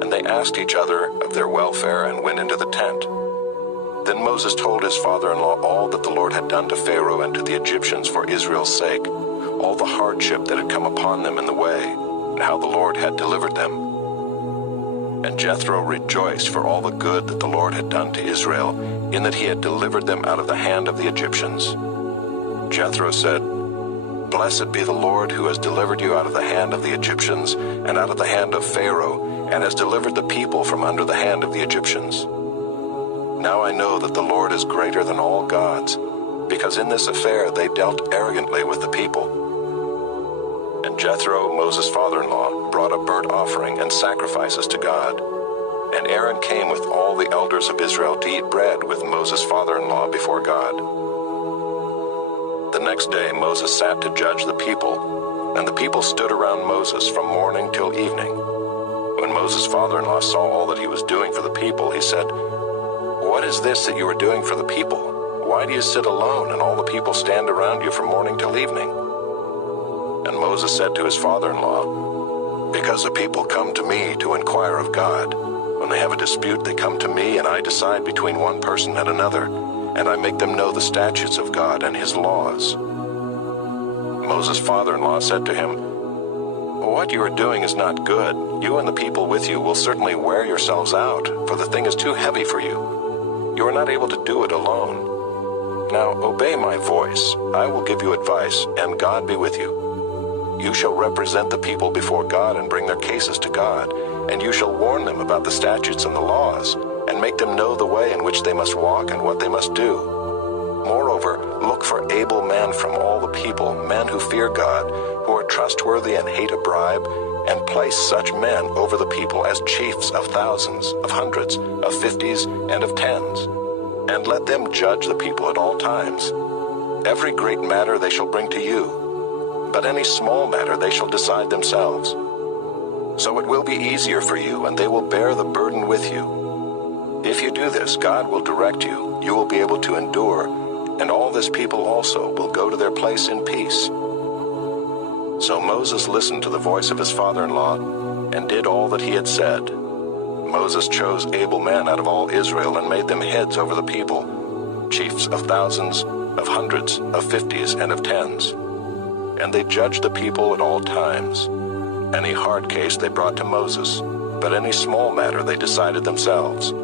And they asked each other of their welfare and went into the tent. Then Moses told his father-in-law all that the Lord had done to Pharaoh and to the Egyptians for Israel's sake, all the hardship that had come upon them in the way, and how the Lord had delivered them. And Jethro rejoiced for all the good that the Lord had done to Israel, in that he had delivered them out of the hand of the Egyptians. Jethro said, "Blessed be the Lord who has delivered you out of the hand of the Egyptians and out of the hand of Pharaoh, and has delivered the people from under the hand of the Egyptians. Now I know that the Lord is greater than all gods, because in this affair they dealt arrogantly with the people." And Jethro, Moses' father-in-law, brought a burnt offering and sacrifices to God. And Aaron came with all the elders of Israel to eat bread with Moses' father-in-law before God. The next day Moses sat to judge the people, and the people stood around Moses from morning till evening. When Moses' father-in-law saw all that he was doing for the people, he said, "What is this that you are doing for the people? Why do you sit alone and all the people stand around you from morning till evening?" And Moses said to his father-in-law, "Because the people come to me to inquire of God. When they have a dispute, they come to me, and I decide between one person and another, and I make them know the statutes of God and his laws." Moses' father-in-law said to him, "What you are doing is not good. You and the people with you will certainly wear yourselves out, for the thing is too heavy for you. You are not able to do it alone. Now obey my voice. I will give you advice, and God be with you. You shall represent the people before God and bring their cases to God, and you shall warn them about the statutes and the laws, and make them know the way in which they must walk and what they must do. Moreover, look for able men from all the people, men who fear God, who are trustworthy and hate a bribe, and place such men over the people as chiefs of thousands, of hundreds, of fifties, and of tens. And let them judge the people at all times. Every great matter they shall bring to you, but any small matter they shall decide themselves. So it will be easier for you, and they will bear the burden with you. If you do this, God will direct you. You will be able to endure, and all this people also will go to their place in peace." So Moses listened to the voice of his father-in-law and did all that he had said. Moses chose able men out of all Israel and made them heads over the people, chiefs of thousands, of hundreds, of fifties, and of tens. And they judged the people at all times. Any hard case they brought to Moses, but any small matter they decided themselves.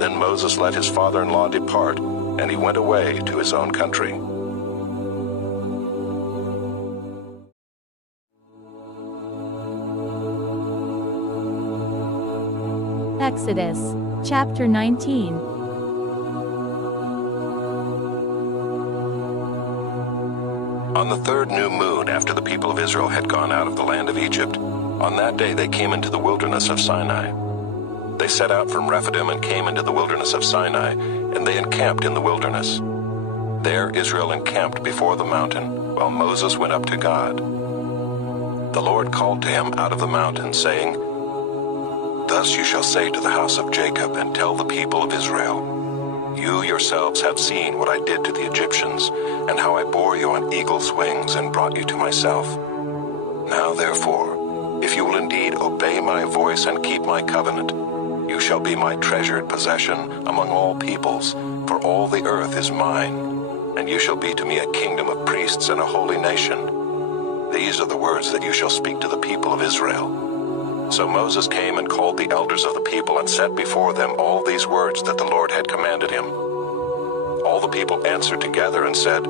Then Moses let his father-in-law depart, and he went away to his own country. Exodus, chapter 19. On the third new moon after the people of Israel had gone out of the land of Egypt, on that day they came into the wilderness of Sinai. They set out from Rephidim and came into the wilderness of Sinai, and they encamped in the wilderness. There Israel encamped before the mountain, while Moses went up to God. The Lord called to him out of the mountain, saying, "Thus you shall say to the house of Jacob, and tell the people of Israel, you yourselves have seen what I did to the Egyptians, and how I bore you on eagle's wings and brought you to myself. Now therefore, if you will indeed obey my voice and keep my covenant, you shall be my treasured possession among all peoples, for all the earth is mine, and you shall be to me a kingdom of priests and a holy nation. These are the words that you shall speak to the people of Israel." So Moses came and called the elders of the people and set before them all these words that the Lord had commanded him. All the people answered together and said,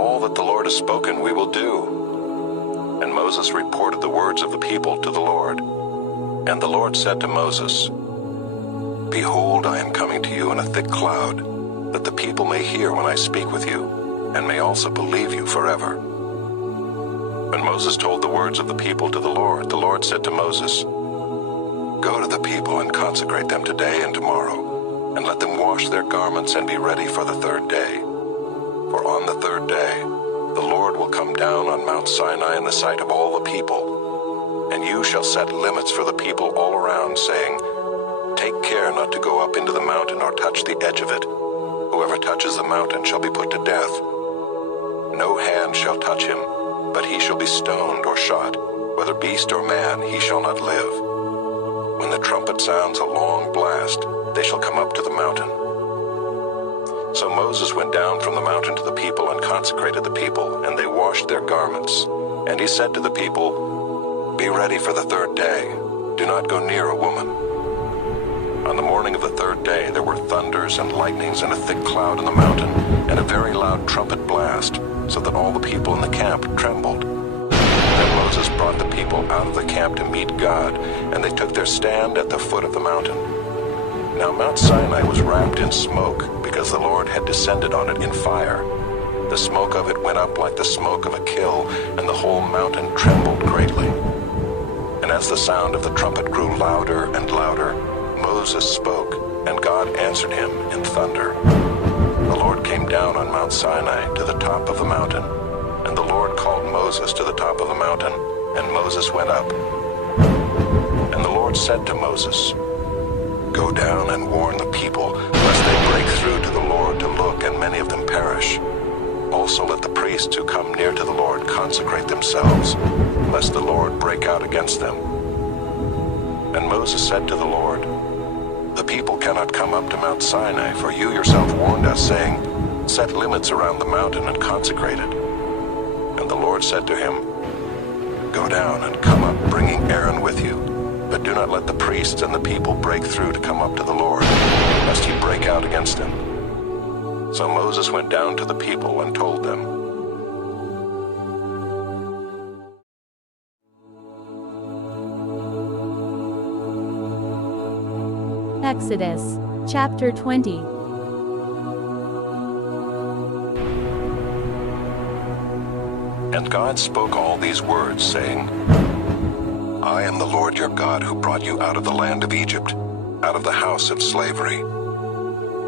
"All that the Lord has spoken we will do." And Moses reported the words of the people to the Lord. And the Lord said to Moses, "Behold, I am coming to you in a thick cloud, that the people may hear when I speak with you, and may also believe you forever." When Moses told the words of the people to the Lord said to Moses, "Go to the people and consecrate them today and tomorrow, and let them wash their garments and be ready for the third day. For on the third day, the Lord will come down on Mount Sinai in the sight of all the people, and you shall set limits for the people all around, saying, 'Take care not to go up into the mountain or touch the edge of it. Whoever touches the mountain shall be put to death. No hand shall touch him, but he shall be stoned or shot, whether beast or man, he shall not live. When the trumpet sounds a long blast, they shall come up to the mountain. So Moses went down from the mountain to the people and consecrated the people, and they washed their garments. And he said to the people, "Be ready for the third day. Do not go near a woman." On the morning of the third day there were thunders and lightnings and a thick cloud in the mountain, and a very loud trumpet blast, so that all the people in the camp trembled. Then Moses brought the people out of the camp to meet God, and they took their stand at the foot of the mountain. Now Mount Sinai was wrapped in smoke, because the Lord had descended on it in fire. The smoke of it went up like the smoke of a kill, and the whole mountain trembled greatly. And as the sound of the trumpet grew louder and louder, Moses spoke, and God answered him in thunder. The Lord came down on Mount Sinai to the top of the mountain, and the Lord called Moses to the top of the mountain, and Moses went up. And the Lord said to Moses, "Go down and warn the people, lest they break through to the Lord to look, and many of them perish. Also let the priests who come near to the Lord consecrate themselves, lest the Lord break out against them." And Moses said to the Lord, "The people cannot come up to Mount Sinai, for you yourself warned us, saying, 'Set limits around the mountain and consecrate it.' And the Lord said to him, 'Go down and come up, bringing Aaron with you. But do not let the priests and the people break through to come up to the Lord, lest he break out against them." So Moses went down to the people and told them. Exodus, chapter 20. And God spoke all these words, saying, "I am the Lord your God who brought you out of the land of Egypt, out of the house of slavery.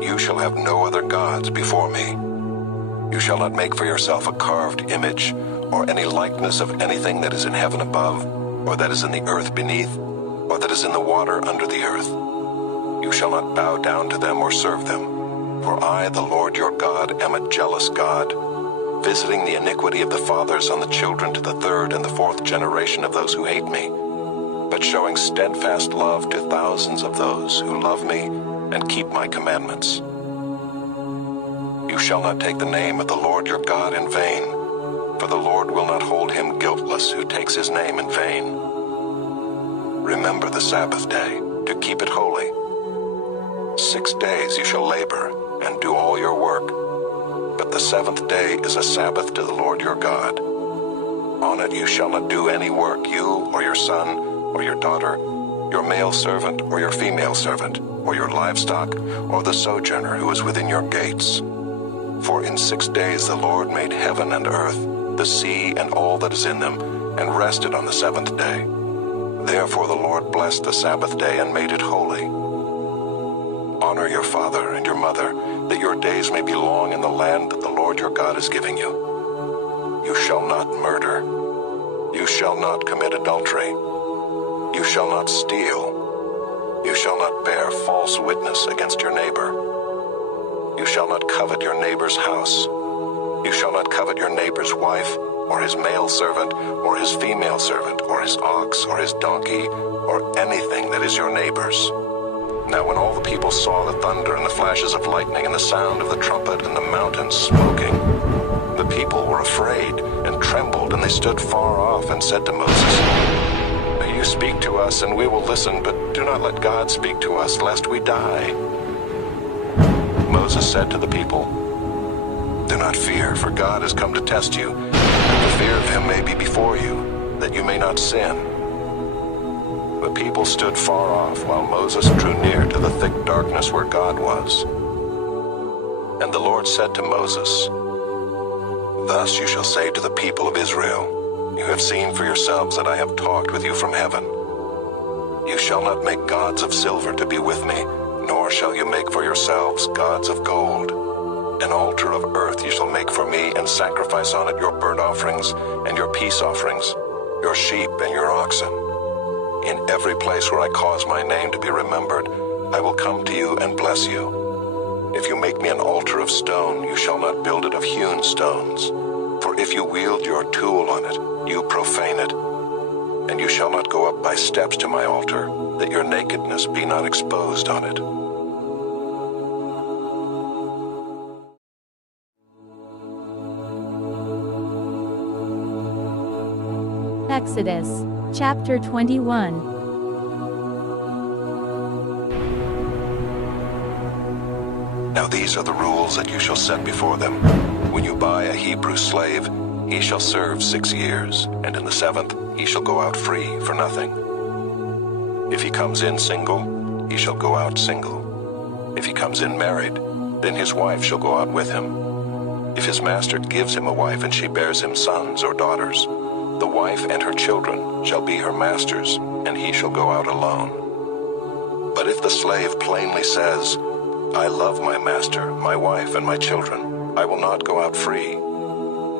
You shall have no other gods before me. You shall not make for yourself a carved image, or any likeness of anything that is in heaven above, or that is in the earth beneath, or that is in the water under the earth. You shall not bow down to them or serve them. For I, the Lord your God, am a jealous God, visiting the iniquity of the fathers on the children to the third and the fourth generation of those who hate me, but showing steadfast love to thousands of those who love me and keep my commandments. You shall not take the name of the Lord your God in vain, for the Lord will not hold him guiltless who takes his name in vain. Remember the Sabbath day, to keep it holy. 6 days you shall labor and do all your work, but the seventh day is a Sabbath to the Lord your God. On it you shall not do any work, you or your son or your daughter, your male servant or your female servant, or your livestock, or the sojourner who is within your gates. For in 6 days the Lord made heaven and earth, the sea and all that is in them, and rested on the seventh day. Therefore the Lord blessed the Sabbath day and made it holy. Honor your father and your mother, that your days may be long in the land that the Lord your God is giving you. You shall not murder. You shall not commit adultery. You shall not steal. You shall not bear false witness against your neighbor. You shall not covet your neighbor's house. You shall not covet your neighbor's wife, or his male servant, or his female servant, or his ox, or his donkey, or anything that is your neighbor's. Now when all the people saw the thunder and the flashes of lightning and the sound of the trumpet and the mountain smoking, the people were afraid and trembled, and they stood far off and said to Moses, "You speak to us and we will listen, but do not let God speak to us, lest we die." Moses said to the people, "Do not fear, for God has come to test you, and the fear of him may be before you, that you may not sin." The people stood far off while Moses drew near to the thick darkness where God was. And the Lord said to Moses, "Thus you shall say to the people of Israel, you have seen for yourselves that I have talked with you from heaven. You shall not make gods of silver to be with me, nor shall you make for yourselves gods of gold. An altar of earth you shall make for me, and sacrifice on it your burnt offerings and your peace offerings, your sheep and your oxen. In every place where I cause my name to be remembered, I will come to you and bless you. If you make me an altar of stone, you shall not build it of hewn stones, For if you wield your tool on it, you profane it. And you shall not go up by steps to my altar, that your nakedness be not exposed on it. Exodus, chapter 21. Now these are the rules that you shall set before them. When you buy a Hebrew slave, he shall serve 6 years, and in the 7th he shall go out free for nothing. If he comes in single, he shall go out single. If he comes in married, then his wife shall go out with him. If his master gives him a wife and she bears him sons or daughters, the wife and her children shall be her master's, and he shall go out alone. But if the slave plainly says, I love my master, my wife, and my children, I will not go out free,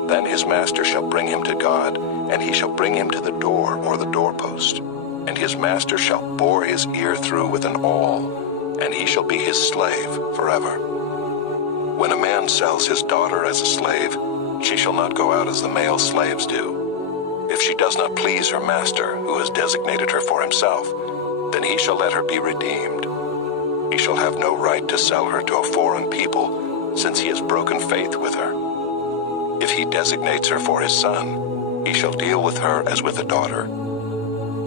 then his master shall bring him to God, and he shall bring him to the door or the doorpost. And his master shall bore his ear through with an awl, and he shall be his slave forever. When a man sells his daughter as a slave, she shall not go out as the male slaves do. If she does not please her master, who has designated her for himself, then he shall let her be redeemed. He shall have no right to sell her to a foreign people, since he has broken faith with her. If he designates her for his son, he shall deal with her as with a daughter.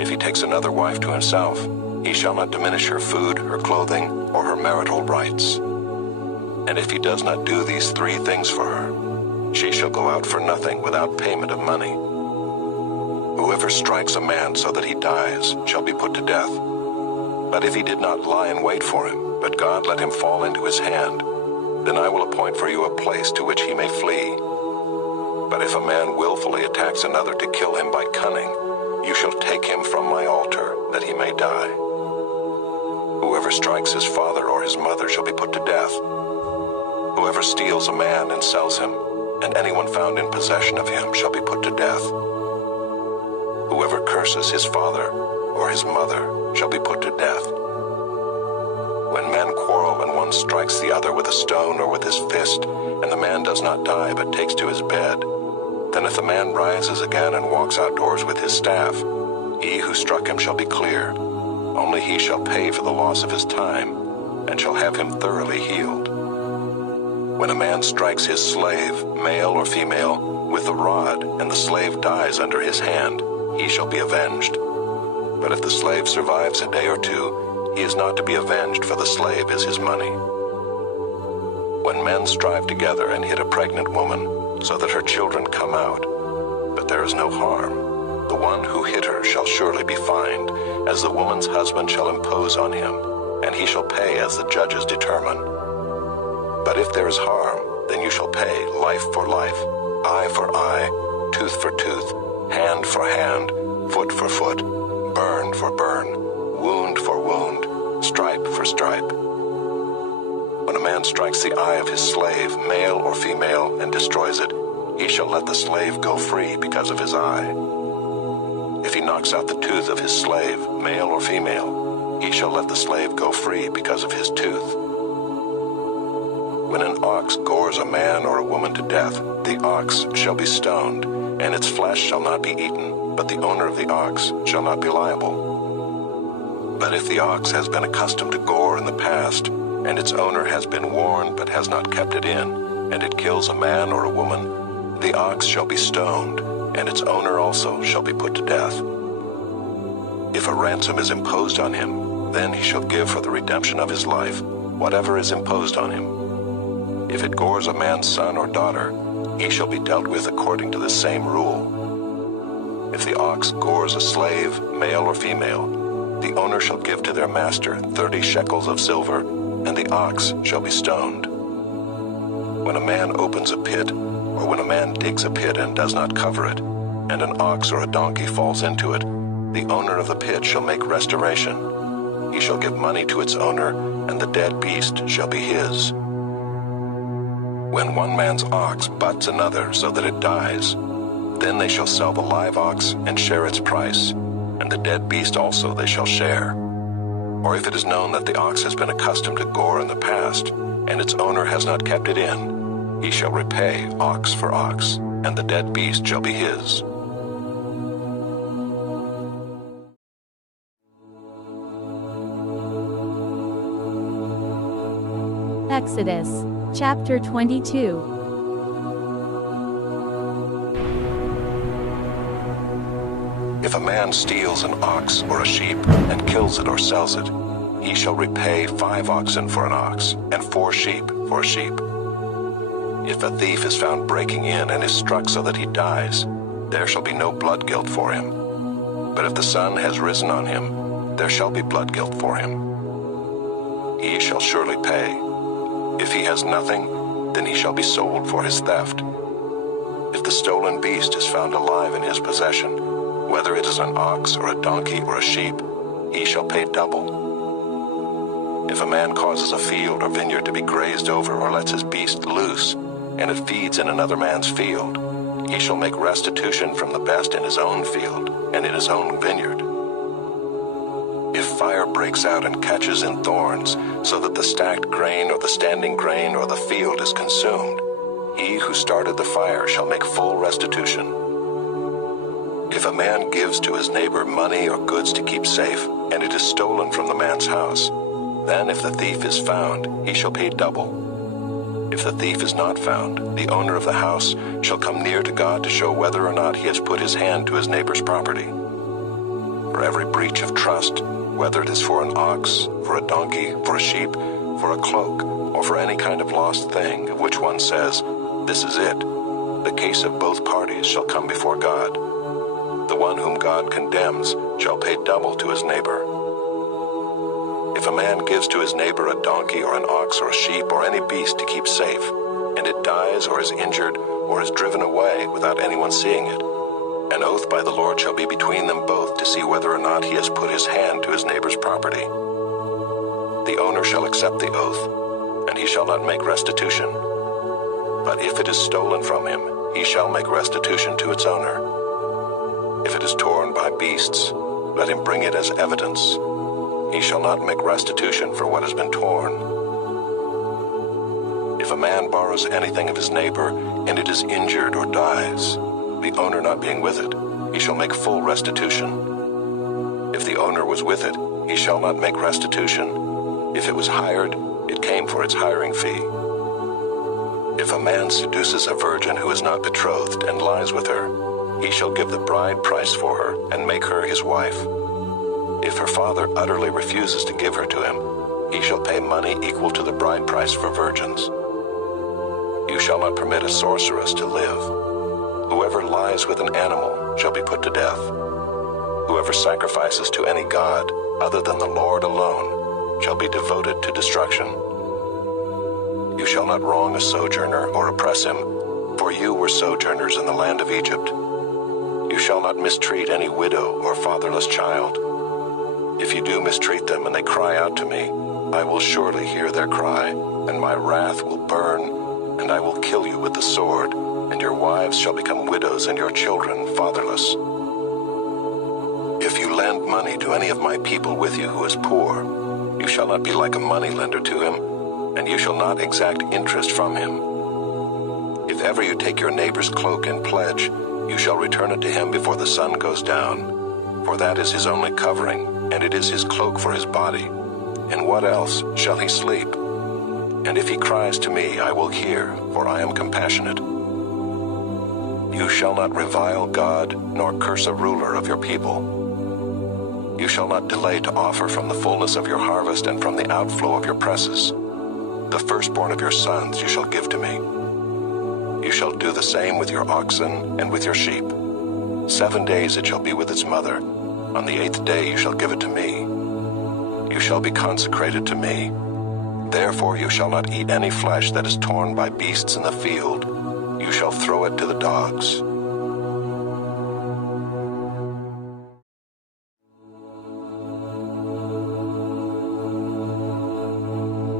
If he takes another wife to himself, he shall not diminish her food, her clothing, or her marital rights. And if he does not do these 3 things for her, she shall go out for nothing without payment of money. Whoever strikes a man so that he dies shall be put to death. But if he did not lie in wait for him, but God let him fall into his hand, then I will appoint for you a place to which he may flee. But if a man willfully attacks another to kill him by cunning, you shall take him from my altar, that he may die. Whoever strikes his father or his mother shall be put to death. Whoever steals a man and sells him, and anyone found in possession of him shall be put to death. Whoever curses his father or his mother shall be put to death. When men quarrel and one strikes the other with a stone or with his fist, and the man does not die but takes to his bed, then if the man rises again and walks outdoors with his staff, he who struck him shall be clear. Only he shall pay for the loss of his time, and shall have him thoroughly healed. When a man strikes his slave, male or female, with a rod, and the slave dies under his hand, he shall be avenged. But if the slave survives a day or 2, he is not to be avenged, for the slave is his money. When men strive together and hit a pregnant woman, so that her children come out, but there is no harm, the one who hit her shall surely be fined, as the woman's husband shall impose on him, and he shall pay as the judges determine. But if there is harm, then you shall pay life for life, eye for eye, tooth for tooth, hand for hand, foot for foot, burn for burn, wound for wound, stripe for stripe. When a man strikes the eye of his slave, male or female, and destroys it, he shall let the slave go free because of his eye. If he knocks out the tooth of his slave, male or female, he shall let the slave go free because of his tooth. When an ox gores a man or a woman to death, the ox shall be stoned, and its flesh shall not be eaten, but the owner of the ox shall not be liable. But if the ox has been accustomed to gore in the past, and its owner has been warned but has not kept it in, and it kills a man or a woman, the ox shall be stoned, and its owner also shall be put to death. If a ransom is imposed on him, then he shall give for the redemption of his life whatever is imposed on him. If it gores a man's son or daughter, he shall be dealt with according to the same rule. If the ox gores a slave, male or female, the owner shall give to their master 30 shekels of silver, and the ox shall be stoned. When a man opens a pit, or when a man digs a pit and does not cover it, and an ox or a donkey falls into it, the owner of the pit shall make restoration. He shall give money to its owner, and the dead beast shall be his. When one man's ox butts another so that it dies, then they shall sell the live ox and share its price, and the dead beast also they shall share. Or if it is known that the ox has been accustomed to gore in the past, and its owner has not kept it in, he shall repay ox for ox. and the dead beast shall be his. Exodus, chapter 22. If a man steals an ox or a sheep and kills it or sells it, he shall repay 5 oxen for an ox and 4 sheep for a sheep. If a thief is found breaking in and is struck so that he dies, there shall be no blood guilt for him. But if the sun has risen on him, there shall be blood guilt for him. He shall surely pay. If he has nothing, then he shall be sold for his theft. If the stolen beast is found alive in his possession, whether it is an ox or a donkey or a sheep, he shall pay double. If a man causes a field or vineyard to be grazed over or lets his beast loose, and it feeds in another man's field, he shall make restitution from the best in his own field and in his own vineyard. If fire breaks out and catches in thorns, so that the stacked grain or the standing grain or the field is consumed, he who started the fire shall make full restitution. If a man gives to his neighbor money or goods to keep safe, and it is stolen from the man's house, then if the thief is found, he shall pay double. If the thief is not found, the owner of the house shall come near to God to show whether or not he has put his hand to his neighbor's property. For every breach of trust, whether it is for an ox, for a donkey, for a sheep, for a cloak, or for any kind of lost thing, of which one says, "This is it," the case of both parties shall come before God. The one whom God condemns shall pay double to his neighbor. If a man gives to his neighbor a donkey or an ox or a sheep or any beast to keep safe, and it dies or is injured or is driven away without anyone seeing it, an oath by the Lord shall be between them both to see whether or not he has put his hand to his neighbor's property. The owner shall accept the oath, and he shall not make restitution. But if it is stolen from him, he shall make restitution to its owner. If it is torn by beasts, let him bring it as evidence. He shall not make restitution for what has been torn. If a man borrows anything of his neighbor, and it is injured or dies, the owner not being with it, he shall make full restitution. If the owner was with it, he shall not make restitution. If it was hired, it came for its hiring fee. If a man seduces a virgin who is not betrothed and lies with her, he shall give the bride price for her and make her his wife. If her father utterly refuses to give her to him, he shall pay money equal to the bride price for virgins. You shall not permit a sorceress to live. Whoever lies with an animal shall be put to death. Whoever sacrifices to any god other than the Lord alone shall be devoted to destruction. You shall not wrong a sojourner or oppress him, for you were sojourners in the land of Egypt. You shall not mistreat any widow or fatherless child. If you do mistreat them and they cry out to me, I will surely hear their cry, and my wrath will burn, and I will kill you with the sword, and your wives shall become widows and your children fatherless. If you lend money to any of my people with you who is poor, you shall not be like a moneylender to him, and you shall not exact interest from him. If ever you take your neighbor's cloak in pledge, you shall return it to him before the sun goes down, for that is his only covering, and it is his cloak for his body. In what else shall he sleep? And if he cries to me, I will hear, for I am compassionate. You shall not revile God, nor curse a ruler of your people. You shall not delay to offer from the fullness of your harvest and from the outflow of your presses. The firstborn of your sons you shall give to me. You shall do the same with your oxen and with your sheep. 7 days it shall be with its mother. On the 8th day you shall give it to me. You shall be consecrated to me. Therefore you shall not eat any flesh that is torn by beasts in the field. You shall throw it to the dogs.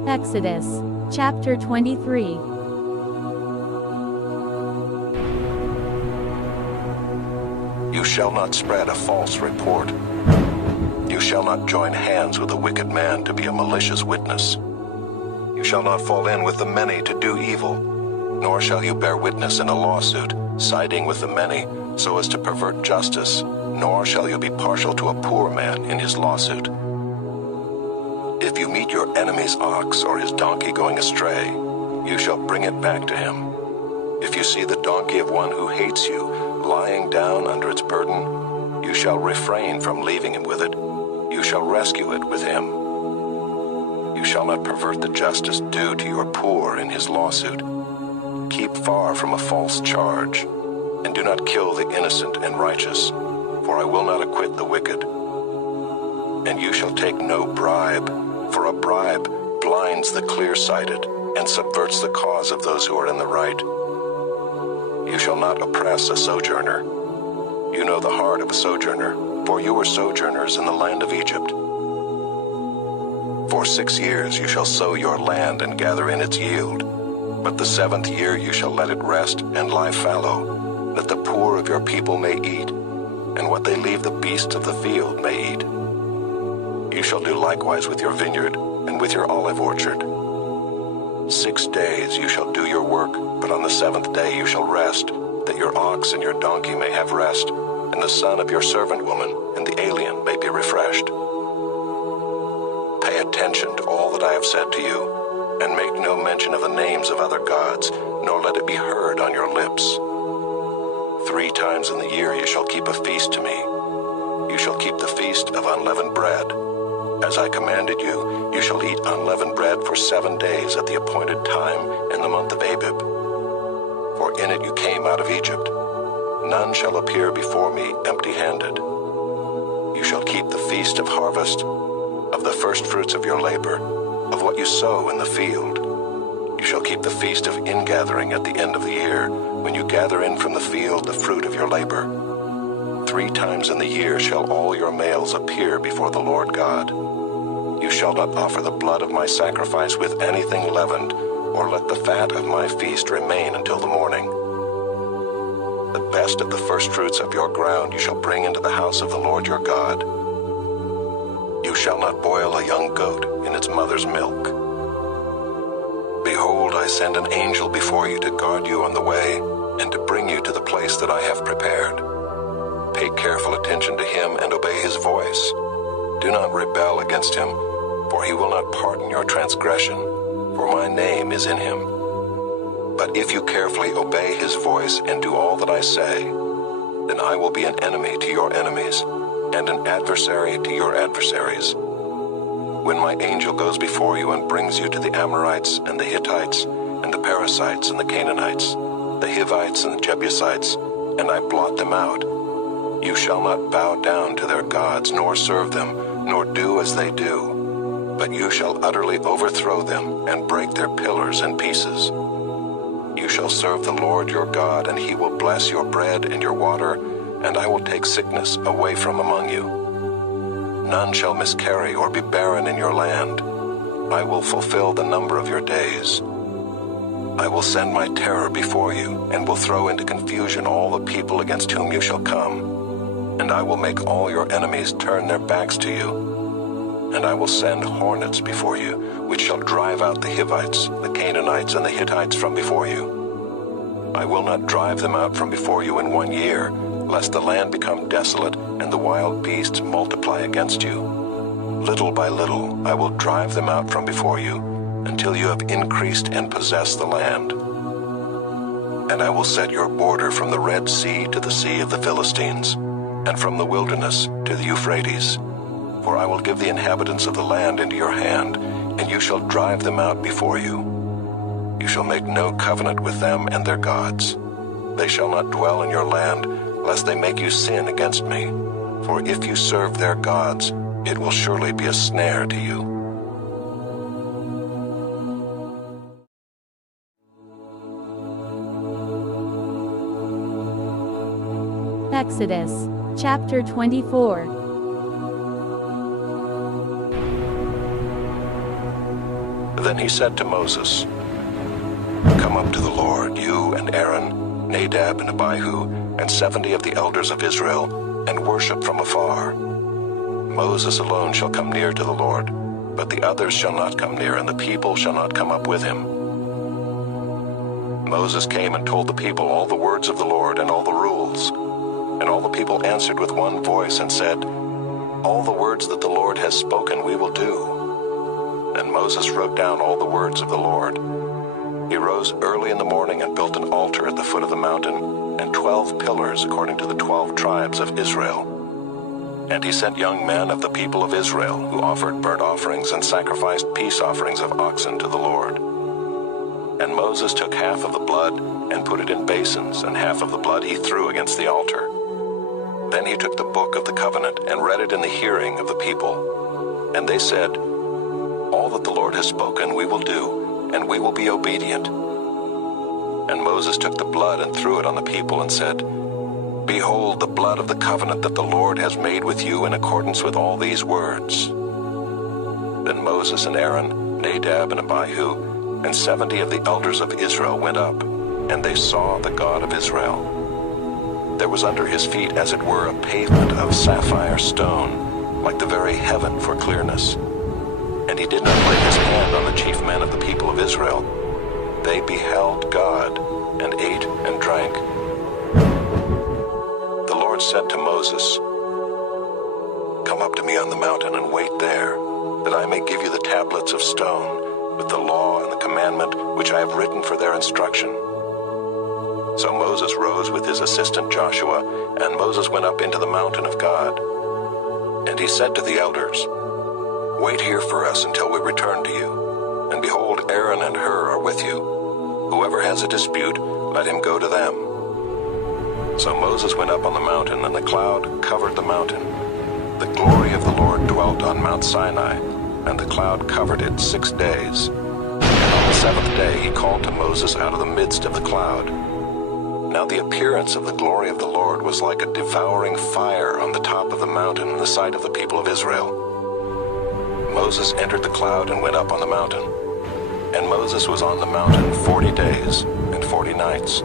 Exodus, chapter 23. You shall not spread a false report. You shall not join hands with a wicked man to be a malicious witness. You shall not fall in with the many to do evil, nor shall you bear witness in a lawsuit, siding with the many so as to pervert justice, nor shall you be partial to a poor man in his lawsuit. If you meet your enemy's ox or his donkey going astray, you shall bring it back to him. If you see the donkey of one who hates you lying down under its burden, you shall refrain from leaving him with it. You shall rescue it with him. You shall not pervert the justice due to your poor in his lawsuit. Keep far from a false charge, and do not kill the innocent and righteous, for I will not acquit the wicked. And you shall take no bribe, for a bribe blinds the clear-sighted and subverts the cause of those who are in the right. You shall not oppress a sojourner. You know the heart of a sojourner, for you were sojourners in the land of Egypt. For 6 years you shall sow your land and gather in its yield, but the 7th year you shall let it rest and lie fallow, that the poor of your people may eat, and what they leave the beasts of the field may eat. You shall do likewise with your vineyard and with your olive orchard. 6 days you shall do your work, but on the 7th day you shall rest, that your ox and your donkey may have rest, and the son of your servant woman and the alien may be refreshed. Pay attention to all that I have said to you, and make no mention of the names of other gods, nor let it be heard on your lips. 3 times in the year you shall keep a feast to me. You shall keep the feast of unleavened bread. As I commanded you, you shall eat unleavened bread for 7 days at the appointed time in the month of Abib. For in it you came out of Egypt. None shall appear before me empty-handed. You shall keep the feast of harvest, of the firstfruits of your labor, of what you sow in the field. You shall keep the feast of ingathering at the end of the year, when you gather in from the field the fruit of your labor. 3 times in the year shall all your males appear before the Lord God. You shall not offer the blood of my sacrifice with anything leavened, or let the fat of my feast remain until the morning. The best of the firstfruits of your ground you shall bring into the house of the Lord your God. You shall not boil a young goat in its mother's milk. Behold, I send an angel before you to guard you on the way, and to bring you to the place that I have prepared. Pay careful attention to him and obey his voice. Do not rebel against him, for he will not pardon your transgression, for my name is in him. But if you carefully obey his voice and do all that I say, then I will be an enemy to your enemies, and an adversary to your adversaries. When my angel goes before you and brings you to the Amorites and the Hittites and the Perizzites and the Canaanites, the Hivites and the Jebusites, and I blot them out, you shall not bow down to their gods, nor serve them, nor do as they do, but you shall utterly overthrow them and break their pillars in pieces. You shall serve the Lord your God, and he will bless your bread and your water, and I will take sickness away from among you. None shall miscarry or be barren in your land. I will fulfill the number of your days. I will send my terror before you, and will throw into confusion all the people against whom you shall come. And I will make all your enemies turn their backs to you. And I will send hornets before you, which shall drive out the Hivites, the Canaanites, and the Hittites from before you. I will not drive them out from before you in 1 year, lest the land become desolate and the wild beasts multiply against you. Little by little I will drive them out from before you, until you have increased and possessed the land. And I will set your border from the Red Sea to the Sea of the Philistines, and from the wilderness to the Euphrates. For I will give the inhabitants of the land into your hand, and you shall drive them out before you. You shall make no covenant with them and their gods. They shall not dwell in your land, lest they make you sin against me. For if you serve their gods, it will surely be a snare to you. Exodus, chapter 24. Then he said to Moses, Come up to the Lord, you and Aaron, Nadab and Abihu, and 70 of the elders of Israel, and worship from afar. Moses alone shall come near to the Lord, but the others shall not come near, and the people shall not come up with him. Moses came and told the people all the words of the Lord and all the rules. And all the people answered with one voice and said, "All the words that the Lord has spoken we will do." Then Moses wrote down all the words of the Lord. He rose early in the morning and built an altar at the foot of the mountain, and 12 pillars according to the 12 tribes of Israel. And he sent young men of the people of Israel, who offered burnt offerings and sacrificed peace offerings of oxen to the Lord. And Moses took half of the blood and put it in basins, and half of the blood he threw against the altar. Then he took the book of the covenant and read it in the hearing of the people. And they said, "All that the Lord has spoken we will do, and we will be obedient." And Moses took the blood and threw it on the people and said, "Behold the blood of the covenant that the Lord has made with you in accordance with all these words." Then Moses and Aaron, Nadab and Abihu, and 70 of the elders of Israel went up, and they saw the God of Israel. There was under his feet as it were a pavement of sapphire stone, like the very heaven for clearness. And he did not lay his hand on the chief men of the people of Israel. They beheld God, and ate and drank. The Lord said to Moses, "Come up to me on the mountain and wait there, that I may give you the tablets of stone, with the law and the commandment which I have written for their instruction." So Moses rose with his assistant Joshua, and Moses went up into the mountain of God. And he said to the elders, "Wait here for us until we return to you. And behold, Aaron and Hur are with you. Whoever has a dispute, let him go to them." So Moses went up on the mountain, and the cloud covered the mountain. The glory of the Lord dwelt on Mount Sinai, and the cloud covered it 6 days. And on the 7th day he called to Moses out of the midst of the cloud. Now the appearance of the glory of the Lord was like a devouring fire on the top of the mountain in the sight of the people of Israel. Moses entered the cloud and went up on the mountain. And Moses was on the mountain 40 days and 40 nights.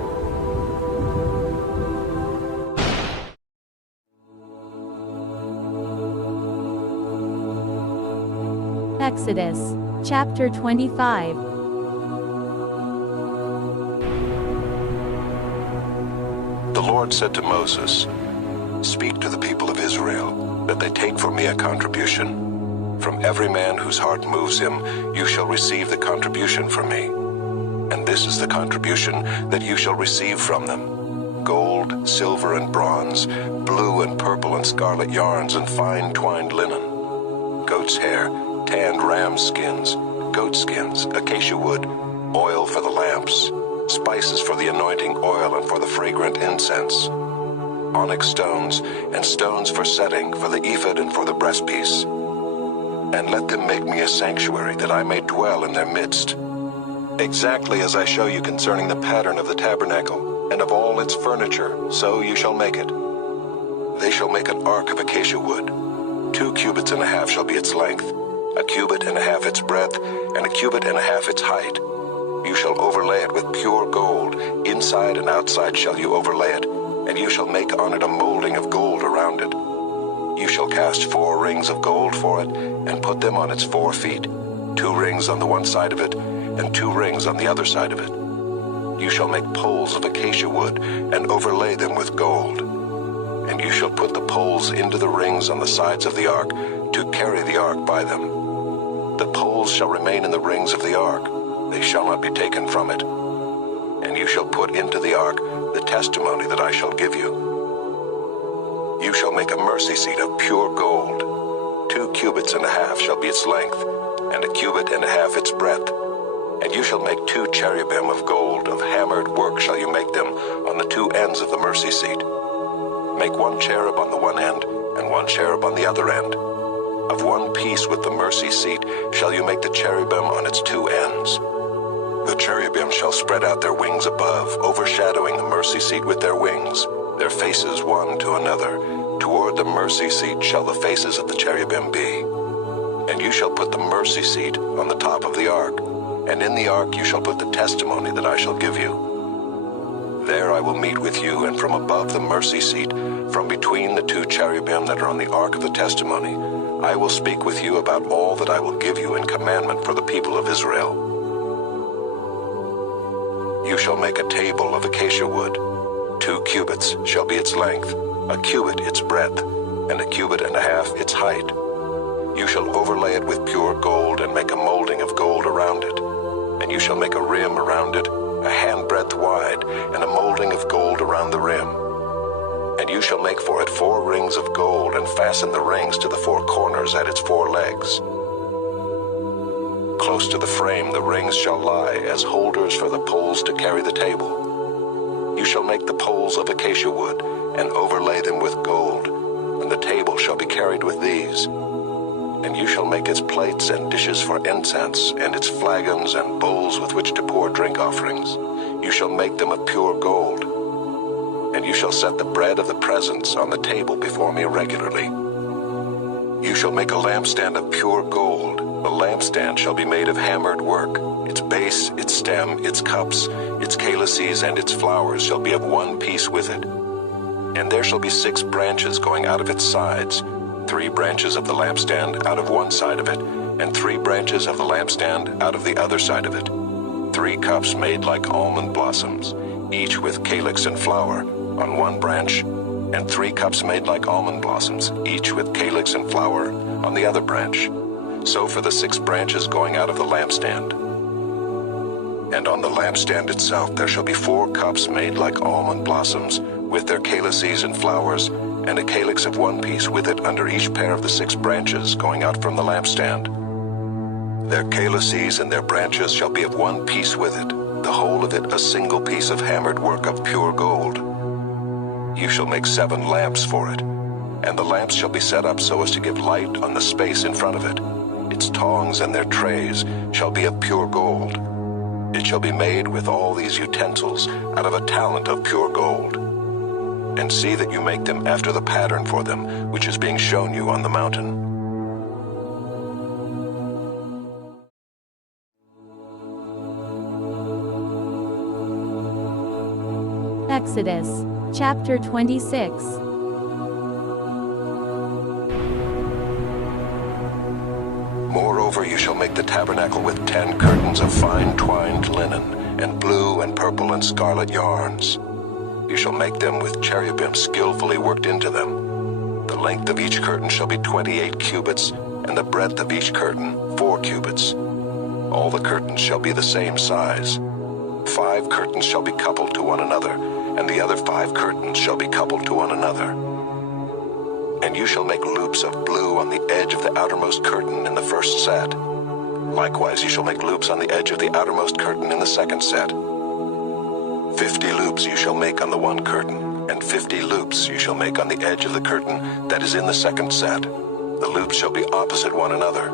Exodus, chapter 25. The Lord said to Moses, "Speak to the people of Israel, that they take for me a contribution. From every man whose heart moves him, you shall receive the contribution from me. And this is the contribution that you shall receive from them: gold, silver, and bronze, blue and purple and scarlet yarns, and fine twined linen, goat's hair, tanned ram skins, goat skins, acacia wood, oil for the lamps, spices for the anointing oil and for the fragrant incense, onyx stones, and stones for setting, for the ephod and for the breastpiece. And let them make me a sanctuary, that I may dwell in their midst, exactly as I show you concerning the pattern of the tabernacle, and of all its furniture, so you shall make it. They shall make an ark of acacia wood. 2 cubits and a half shall be its length, 1 cubit and a half its breadth, and 1 cubit and a half its height. You shall overlay it with pure gold, inside and outside shall you overlay it, and you shall make on it a molding of gold around it. You shall cast 4 rings of gold for it, and put them on its 4 feet, 2 rings on the one side of it, and 2 rings on the other side of it. You shall make poles of acacia wood, and overlay them with gold. And you shall put the poles into the rings on the sides of the ark, to carry the ark by them. The poles shall remain in the rings of the ark, they shall not be taken from it. And you shall put into the ark the testimony that I shall give you. You shall make a mercy seat of pure gold. 2 cubits and a half shall be its length, and 1 cubit and a half its breadth. And you shall make 2 cherubim of gold, of hammered work shall you make them, on the 2 ends of the mercy seat. Make 1 cherub on the one end, and 1 cherub on the other end. Of one piece with the mercy seat shall you make the cherubim on its 2 ends. The cherubim shall spread out their wings above, overshadowing the mercy seat with their wings, their faces one to another. Toward the mercy seat shall the faces of the cherubim be. And you shall put the mercy seat on the top of the ark, and in the ark you shall put the testimony that I shall give you. There I will meet with you, and from above the mercy seat, from between the 2 cherubim that are on the ark of the testimony, I will speak with you about all that I will give you in commandment for the people of Israel. You shall make a table of acacia wood. 2 cubits shall be its length, a cubit its breadth, and a cubit and a half its height. You shall overlay it with pure gold and make a molding of gold around it. And you shall make a rim around it, a handbreadth wide, and a molding of gold around the rim. And you shall make for it 4 rings of gold and fasten the rings to the 4 corners at its 4 legs. Close to the frame the rings shall lie as holders for the poles to carry the table. You shall make the poles of acacia wood and overlay them with gold, and the table shall be carried with these. And you shall make its plates and dishes for incense, and its flagons and bowls with which to pour drink offerings. You shall make them of pure gold. And you shall set the bread of the presence on the table before me regularly. You shall make a lampstand of pure gold. The lampstand shall be made of hammered work. Its base, its stem, its cups, its calices, and its flowers shall be of one piece with it. And there shall be 6 branches going out of its sides, 3 branches of the lampstand out of one side of it, and 3 branches of the lampstand out of the other side of it. 3 cups made like almond blossoms, each with calyx and flower, on one branch, and 3 cups made like almond blossoms, each with calyx and flower, on the other branch. So for the 6 branches going out of the lampstand. And on the lampstand itself there shall be 4 cups made like almond blossoms, with their calices and flowers, and a calyx of one piece with it under each pair of the 6 branches going out from the lampstand. Their calices and their branches shall be of one piece with it, the whole of it a single piece of hammered work of pure gold. You shall make 7 lamps for it, and the lamps shall be set up so as to give light on the space in front of it. Its tongs and their trays shall be of pure gold. It shall be made with all these utensils out of a talent of pure gold. And see that you make them after the pattern for them, which is being shown you on the mountain. Exodus, chapter 26. Moreover, you shall make the tabernacle with 10 curtains of fine twined linen, and blue and purple and scarlet yarns. You shall make them with cherubim skillfully worked into them. The length of each curtain shall be 28 cubits, and the breadth of each curtain 4 cubits. All the curtains shall be the same size. 5 curtains shall be coupled to one another, and the other 5 curtains shall be coupled to one another. And you shall make loops of blue on the edge of the outermost curtain in the first set. Likewise you shall make loops on the edge of the outermost curtain in the second set. 50 loops you shall make on the one curtain, and 50 loops you shall make on the edge of the curtain that is in the second set. The loops shall be opposite one another.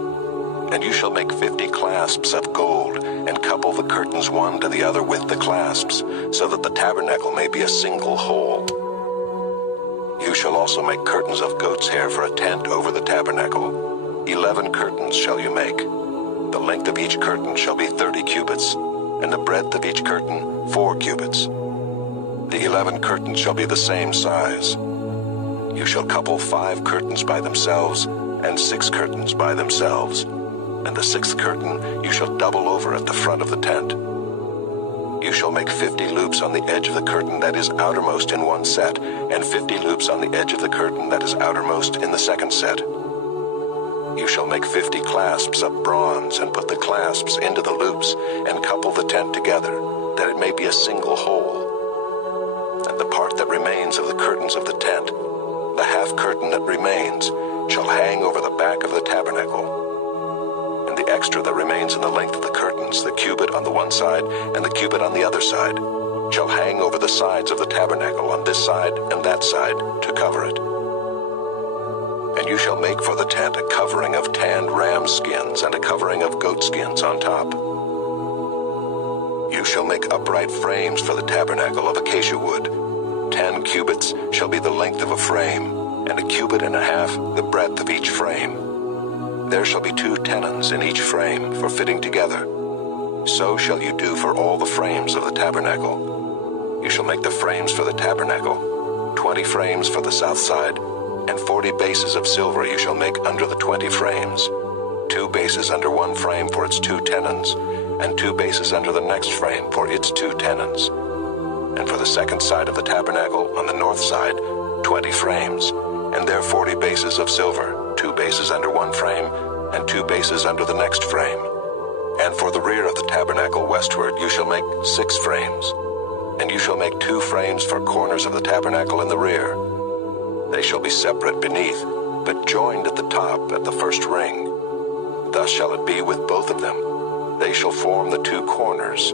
And you shall make 50 clasps of gold, and couple the curtains one to the other with the clasps, so that the tabernacle may be a single whole. You shall also make curtains of goat's hair for a tent over the tabernacle. 11 curtains shall you make. The length of each curtain shall be 30 cubits, and the breadth of each curtain 4 cubits. The 11 curtains shall be the same size. You shall couple 5 curtains by themselves, and 6 curtains by themselves. And the 6th curtain you shall double over at the front of the tent. You shall make 50 loops on the edge of the curtain that is outermost in one set, and 50 loops on the edge of the curtain that is outermost in the second set. You shall make 50 clasps of bronze, and put the clasps into the loops, and couple the tent together, that it may be a single whole. And the part that remains of the curtains of the tent, the half curtain that remains, shall hang over the back of the tabernacle. And the extra that remains in the length of the curtains, the cubit on the one side and the cubit on the other side, shall hang over the sides of the tabernacle on this side and that side to cover it. And you shall make for the tent a covering of tanned ram skins and a covering of goat skins on top. You shall make upright frames for the tabernacle of acacia wood. 10 cubits shall be the length of a frame, and a cubit and a half the breadth of each frame. There shall be 2 tenons in each frame for fitting together. So shall you do for all the frames of the tabernacle. You shall make the frames for the tabernacle, 20 frames for the south side, and 40 bases of silver you shall make under the 20 frames, 2 bases under one frame for its 2 tenons, and 2 bases under the next frame for its 2 tenons. And for the second side of the tabernacle on the north side, 20 frames, and their 40 bases of silver, 2 bases under one frame, and 2 bases under the next frame. And for the rear of the tabernacle westward you shall make 6 frames. And you shall make 2 frames for corners of the tabernacle in the rear. They shall be separate beneath, but joined at the top at the first ring. Thus shall it be with both of them. They shall form the 2 corners.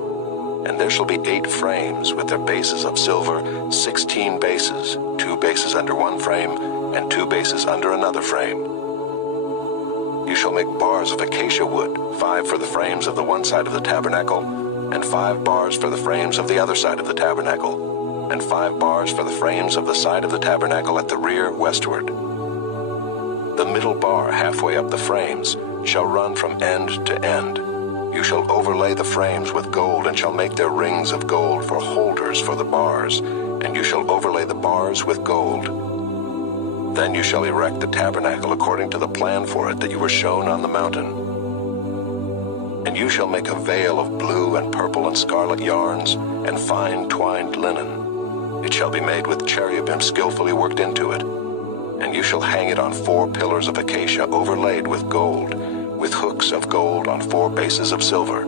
And there shall be 8 frames with their bases of silver, 16 bases, 2 bases under one frame, and 2 bases under another frame. You shall make bars of acacia wood, 5 for the frames of the one side of the tabernacle, and 5 bars for the frames of the other side of the tabernacle, and 5 bars for the frames of the side of the tabernacle at the rear westward. The middle bar halfway up the frames shall run from end to end. You shall overlay the frames with gold, and shall make their rings of gold for holders for the bars, and you shall overlay the bars with gold. Then you shall erect the tabernacle according to the plan for it that you were shown on the mountain. And you shall make a veil of blue and purple and scarlet yarns, and fine twined linen. It shall be made with cherubim skillfully worked into it. And you shall hang it on 4 pillars of acacia overlaid with gold, with hooks of gold on 4 bases of silver.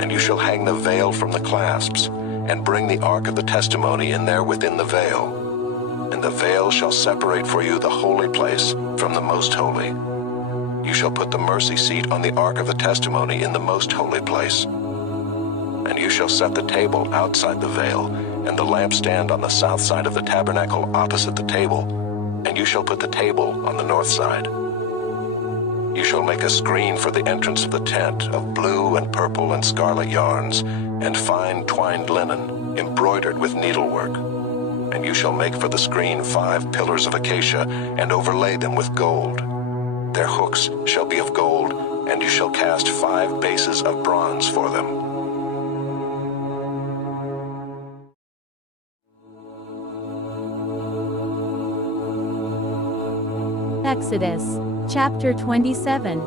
And you shall hang the veil from the clasps, and bring the ark of the testimony in there within the veil. And the veil shall separate for you the holy place from the most holy. You shall put the mercy seat on the ark of the testimony in the most holy place. And you shall set the table outside the veil, and the lampstand on the south side of the tabernacle opposite the table, and you shall put the table on the north side. You shall make a screen for the entrance of the tent of blue and purple and scarlet yarns, and fine twined linen, embroidered with needlework. And you shall make for the screen 5 pillars of acacia, and overlay them with gold. Their hooks shall be of gold, and you shall cast 5 bases of bronze for them. Exodus, chapter 27.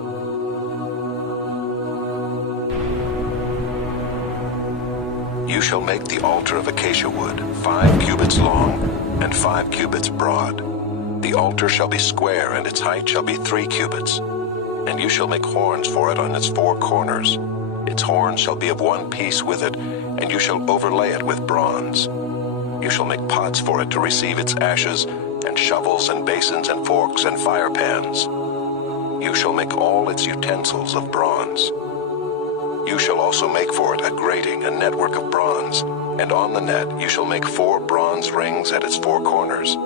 You shall make the altar of acacia wood, 5 cubits long, and 5 cubits broad. The altar shall be square, and its height shall be 3 cubits. And you shall make horns for it on its 4 corners. Its horns shall be of one piece with it, and you shall overlay it with bronze. You shall make pots for it to receive its ashes, and shovels and basins and forks and fire pans. You shall make all its utensils of bronze. You shall also make for it a grating, a network of bronze, and on the net you shall make 4 bronze rings at its 4 corners.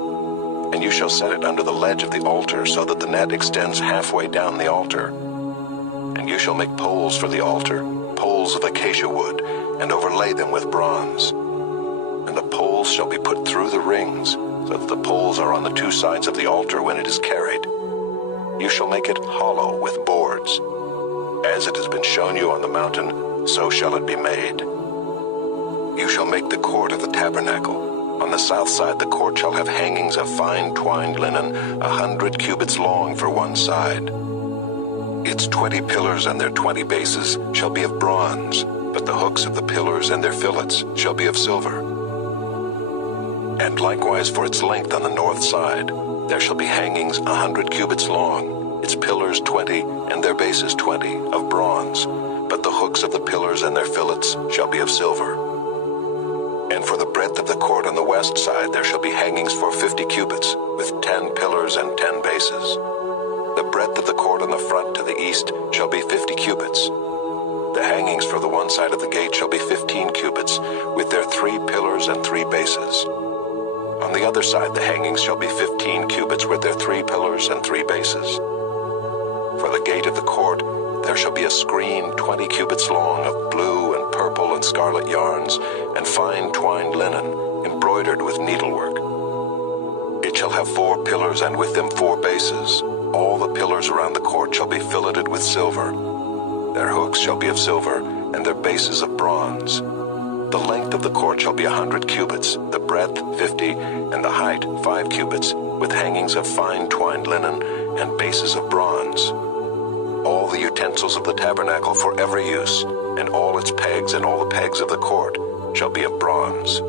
And you shall set it under the ledge of the altar, so that the net extends halfway down the altar. And you shall make poles for the altar, poles of acacia wood, and overlay them with bronze. And the poles shall be put through the rings, so that the poles are on the 2 sides of the altar when it is carried. You shall make it hollow with boards. As it has been shown you on the mountain, so shall it be made. You shall make the court of the tabernacle. On the south side the court shall have hangings of fine twined linen, 100 cubits long for one side. Its 20 pillars and their 20 bases shall be of bronze, but the hooks of the pillars and their fillets shall be of silver. And likewise for its length on the north side, there shall be hangings 100 cubits long, its pillars 20, and their bases 20, of bronze, but the hooks of the pillars and their fillets shall be of silver. And for the breadth of the court on the west side there shall be hangings for 50 cubits, with 10 pillars and 10 bases. The breadth of the court on the front to the east shall be 50 cubits. The hangings for the one side of the gate shall be 15 cubits, with their 3 pillars and 3 bases. On the other side the hangings shall be 15 cubits with their 3 pillars and 3 bases. For the gate of the court there shall be a screen 20 cubits long of blue and purple and scarlet yarns, and fine twined linen, embroidered with needlework. It shall have 4 pillars, and with them 4 bases. All the pillars around the court shall be filleted with silver. Their hooks shall be of silver, and their bases of bronze. The length of the court shall be 100 cubits, the breadth 50, and the height 5 cubits, with hangings of fine twined linen and bases of bronze. all the utensils of the tabernacle for every use, and all its pegs and all the pegs of the court shall be of bronze.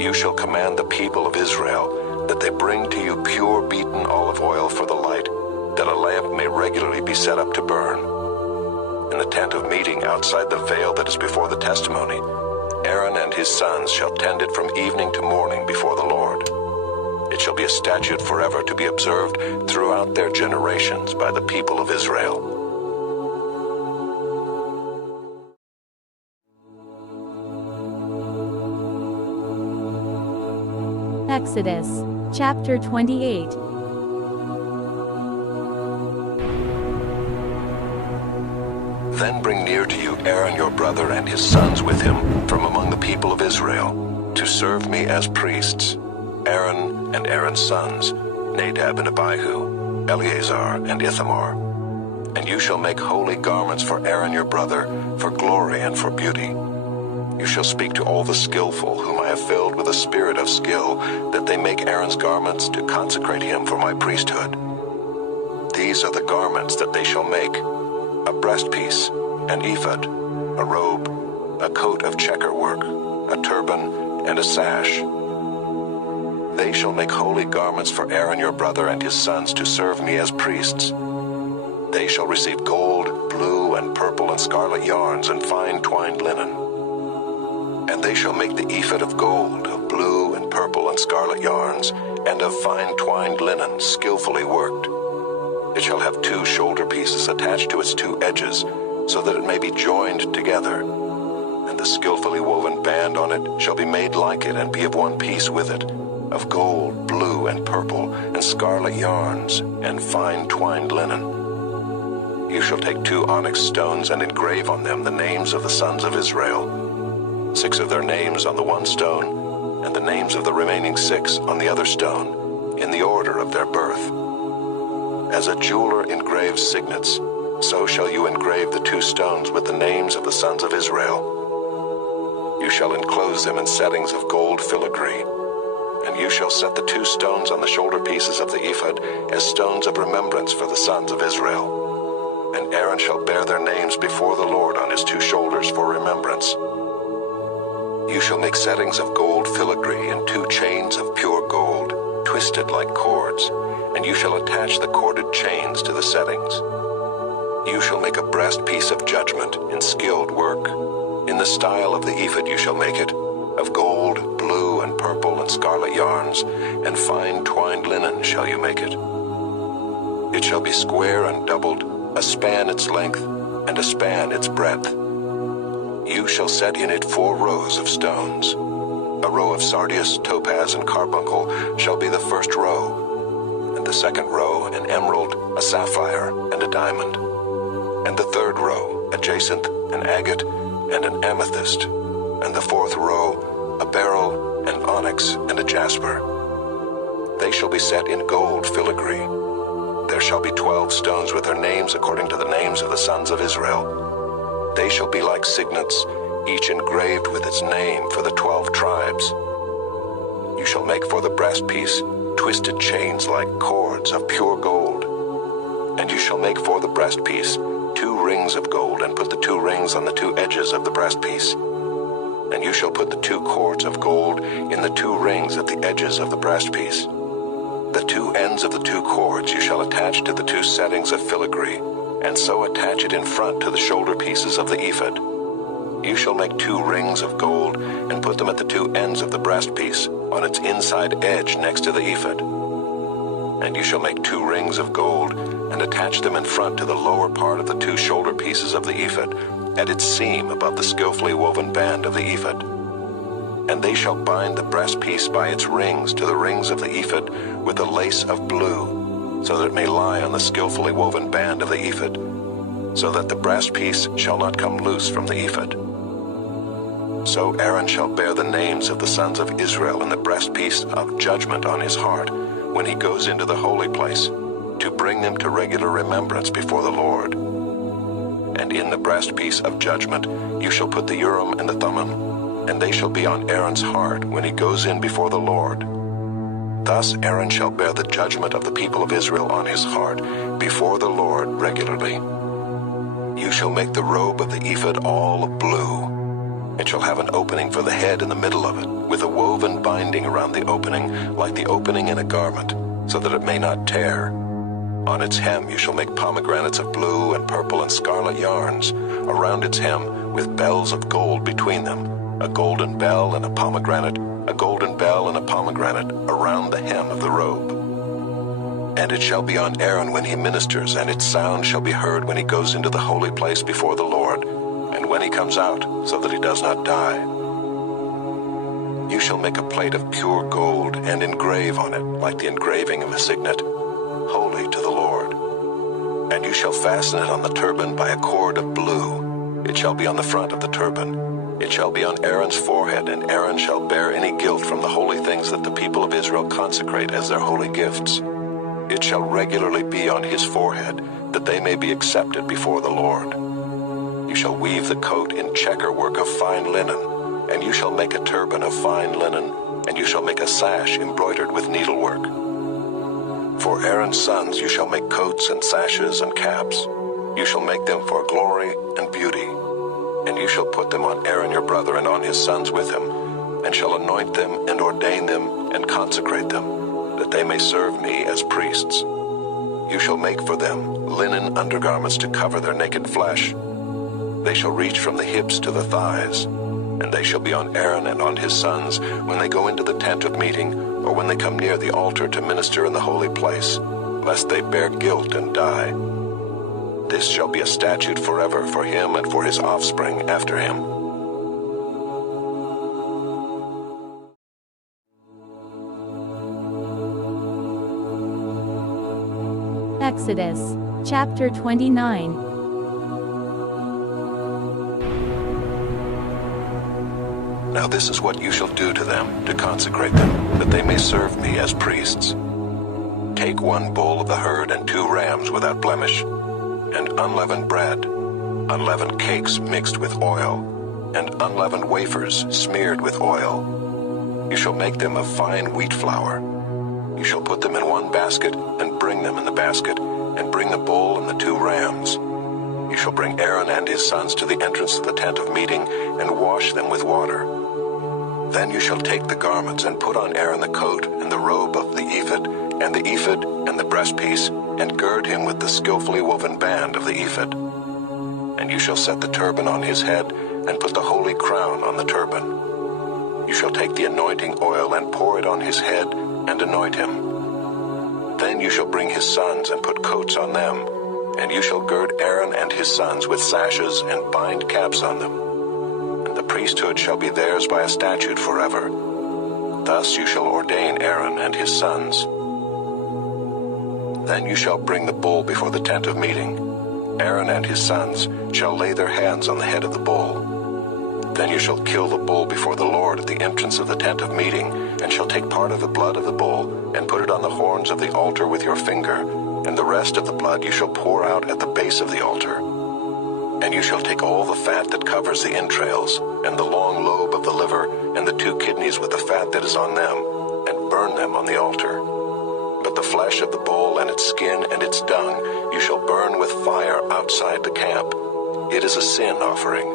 You shall command the people of Israel that they bring to you pure beaten olive oil for the light, that a lamp may regularly be set up to burn. In the tent of meeting outside the veil that is before the testimony, Aaron and his sons shall tend it from evening to morning before the Lord. It shall be a statute forever to be observed throughout their generations by the people of Israel. Exodus, chapter 28. Then bring near to you Aaron your brother and his sons with him from among the people of Israel, to serve me as priests. Aaron and Aaron's sons, Nadab and Abihu, Eleazar and Ithamar. And you shall make holy garments for Aaron your brother, for glory and for beauty. You shall speak to all the skillful, whom I have filled with a spirit of skill, that they make Aaron's garments to consecrate him for my priesthood. These are the garments that they shall make: a breastpiece, an ephod, a robe, a coat of checker work, a turban, and a sash. They shall make holy garments for Aaron your brother and his sons to serve me as priests. They shall receive gold, blue, and purple, and scarlet yarns, and fine twined linen. And they shall make the ephod of gold, of blue, and purple, and scarlet yarns, and of fine twined linen, skillfully worked. It shall have 2 shoulder pieces attached to its 2 edges, so that it may be joined together. And the skillfully woven band on it shall be made like it, and be of one piece with it, of gold, blue, and purple, and scarlet yarns, and fine twined linen. You shall take 2 onyx stones and engrave on them the names of the sons of Israel, 6 of their names on the one stone, and the names of the remaining 6 on the other stone, in the order of their birth. As a jeweler engraves signets, so shall you engrave the 2 stones with the names of the sons of Israel. You shall enclose them in settings of gold filigree, and you shall set the 2 stones on the shoulder pieces of the ephod as stones of remembrance for the sons of Israel. And Aaron shall bear their names before the Lord on his 2 shoulders for remembrance. You shall make settings of gold filigree and 2 chains of pure gold, twisted like cords, and you shall attach the corded chains to the settings. You shall make a breastpiece of judgment in skilled work. In the style of the ephod you shall make it, of gold, blue, and purple, and scarlet yarns, and fine twined linen shall you make it. It shall be square and doubled, a span its length, and a span its breadth. You shall set in it 4 rows of stones. A row of sardius, topaz, and carbuncle shall be the first row, and the second row an emerald, a sapphire, and a diamond, and the third row a jacinth, an agate, and an amethyst, and the 4th row a beryl, an onyx, and a jasper. They shall be set in gold filigree. There shall be 12 stones with their names according to the names of the sons of Israel. They shall be like signets, each engraved with its name for the 12 tribes. You shall make for the breastpiece twisted chains like cords of pure gold. And you shall make for the breastpiece 2 rings of gold, and put the 2 rings on the 2 edges of the breastpiece. And you shall put the 2 cords of gold in the 2 rings at the edges of the breastpiece. The 2 ends of the 2 cords you shall attach to the 2 settings of filigree, and so attach it in front to the shoulder pieces of the ephod. You shall make 2 rings of gold, and put them at the 2 ends of the breastpiece, on its inside edge next to the ephod. And you shall make 2 rings of gold, and attach them in front to the lower part of the 2 shoulder pieces of the ephod, at its seam above the skillfully woven band of the ephod. And they shall bind the breastpiece by its rings to the rings of the ephod with a lace of blue, so that it may lie on the skillfully woven band of the ephod, so that the breastpiece shall not come loose from the ephod. So Aaron shall bear the names of the sons of Israel in the breastpiece of judgment on his heart, when he goes into the holy place, to bring them to regular remembrance before the Lord. And in the breastpiece of judgment you shall put the Urim and the Thummim, and they shall be on Aaron's heart when he goes in before the Lord. Thus Aaron shall bear the judgment of the people of Israel on his heart before the Lord regularly. You shall make the robe of the ephod all of blue. It shall have an opening for the head in the middle of it, with a woven binding around the opening, like the opening in a garment, so that it may not tear. On its hem you shall make pomegranates of blue and purple and scarlet yarns, around its hem with bells of gold between them, a golden bell and a pomegranate, a golden bell and a pomegranate around the hem of the robe. And it shall be on Aaron when he ministers, and its sound shall be heard when he goes into the holy place before the Lord, and when he comes out, so that he does not die. You shall make a plate of pure gold, and engrave on it, like the engraving of a signet, holy to the Lord. And you shall fasten it on the turban by a cord of blue. It shall be on the front of the turban. It shall be on Aaron's forehead, and Aaron shall bear any guilt from the holy things that the people of Israel consecrate as their holy gifts. It shall regularly be on his forehead, that they may be accepted before the Lord. You shall weave the coat in checker work of fine linen, and you shall make a turban of fine linen, and you shall make a sash embroidered with needlework. For Aaron's sons you shall make coats and sashes and caps. You shall make them for glory and beauty. And you shall put them on Aaron your brother and on his sons with him, and shall anoint them and ordain them and consecrate them, that they may serve me as priests. You shall make for them linen undergarments to cover their naked flesh. They shall reach from the hips to the thighs, and they shall be on Aaron and on his sons when they go into the tent of meeting, or when they come near the altar to minister in the holy place, lest they bear guilt and die. This shall be a statute forever for him and for his offspring after him. Exodus, chapter 29. Now this is what you shall do to them, to consecrate them, that they may serve me as priests. Take 1 bull of the herd and 2 rams without blemish, and unleavened bread, unleavened cakes mixed with oil, and unleavened wafers smeared with oil. You shall make them of fine wheat flour. You shall put them in 1 basket, and bring them in the basket, and bring the bull and the 2 rams. You shall bring Aaron and his sons to the entrance of the tent of meeting, and wash them with water. Then you shall take the garments, and put on Aaron the coat, and the robe of the ephod, and the breastpiece, and gird him with the skillfully woven band of the ephod. And you shall set the turban on his head, and put the holy crown on the turban. You shall take the anointing oil, and pour it on his head, and anoint him. Then you shall bring his sons, and put coats on them, and you shall gird Aaron and his sons with sashes, and bind caps on them. And the priesthood shall be theirs by a statute forever. Thus you shall ordain Aaron and his sons. Then you shall bring the bull before the tent of meeting. Aaron and his sons shall lay their hands on the head of the bull. Then you shall kill the bull before the Lord at the entrance of the tent of meeting, and shall take part of the blood of the bull, and put it on the horns of the altar with your finger, and the rest of the blood you shall pour out at the base of the altar. And you shall take all the fat that covers the entrails, and the long lobe of the liver, and the 2 kidneys with the fat that is on them, and burn them on the altar. But the flesh of the bull and its skin and its dung you shall burn with fire outside the camp. It is a sin offering.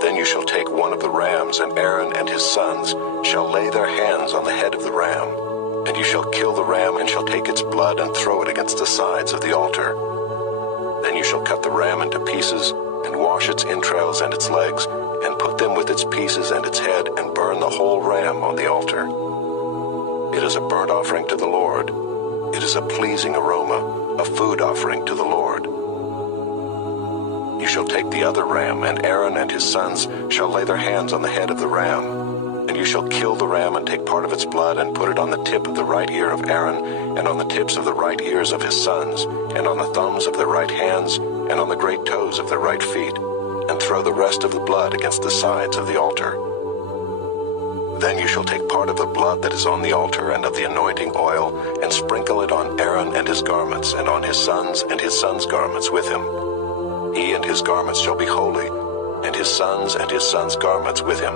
Then you shall take 1 of the rams, and Aaron and his sons shall lay their hands on the head of the ram. And you shall kill the ram, and shall take its blood and throw it against the sides of the altar. Then you shall cut the ram into pieces, and wash its entrails and its legs, and put them with its pieces and its head, and burn the whole ram on the altar. It is a burnt offering to the Lord. It is a pleasing aroma, a food offering to the Lord. You shall take the other ram, and Aaron and his sons shall lay their hands on the head of the ram. And you shall kill the ram, and take part of its blood, and put it on the tip of the right ear of Aaron, and on the tips of the right ears of his sons, and on the thumbs of their right hands, and on the great toes of their right feet, and throw the rest of the blood against the sides of the altar. Then you shall take part of the blood that is on the altar and of the anointing oil, and sprinkle it on Aaron and his garments, and on his sons garments with him. He and his garments shall be holy, and his sons garments with him.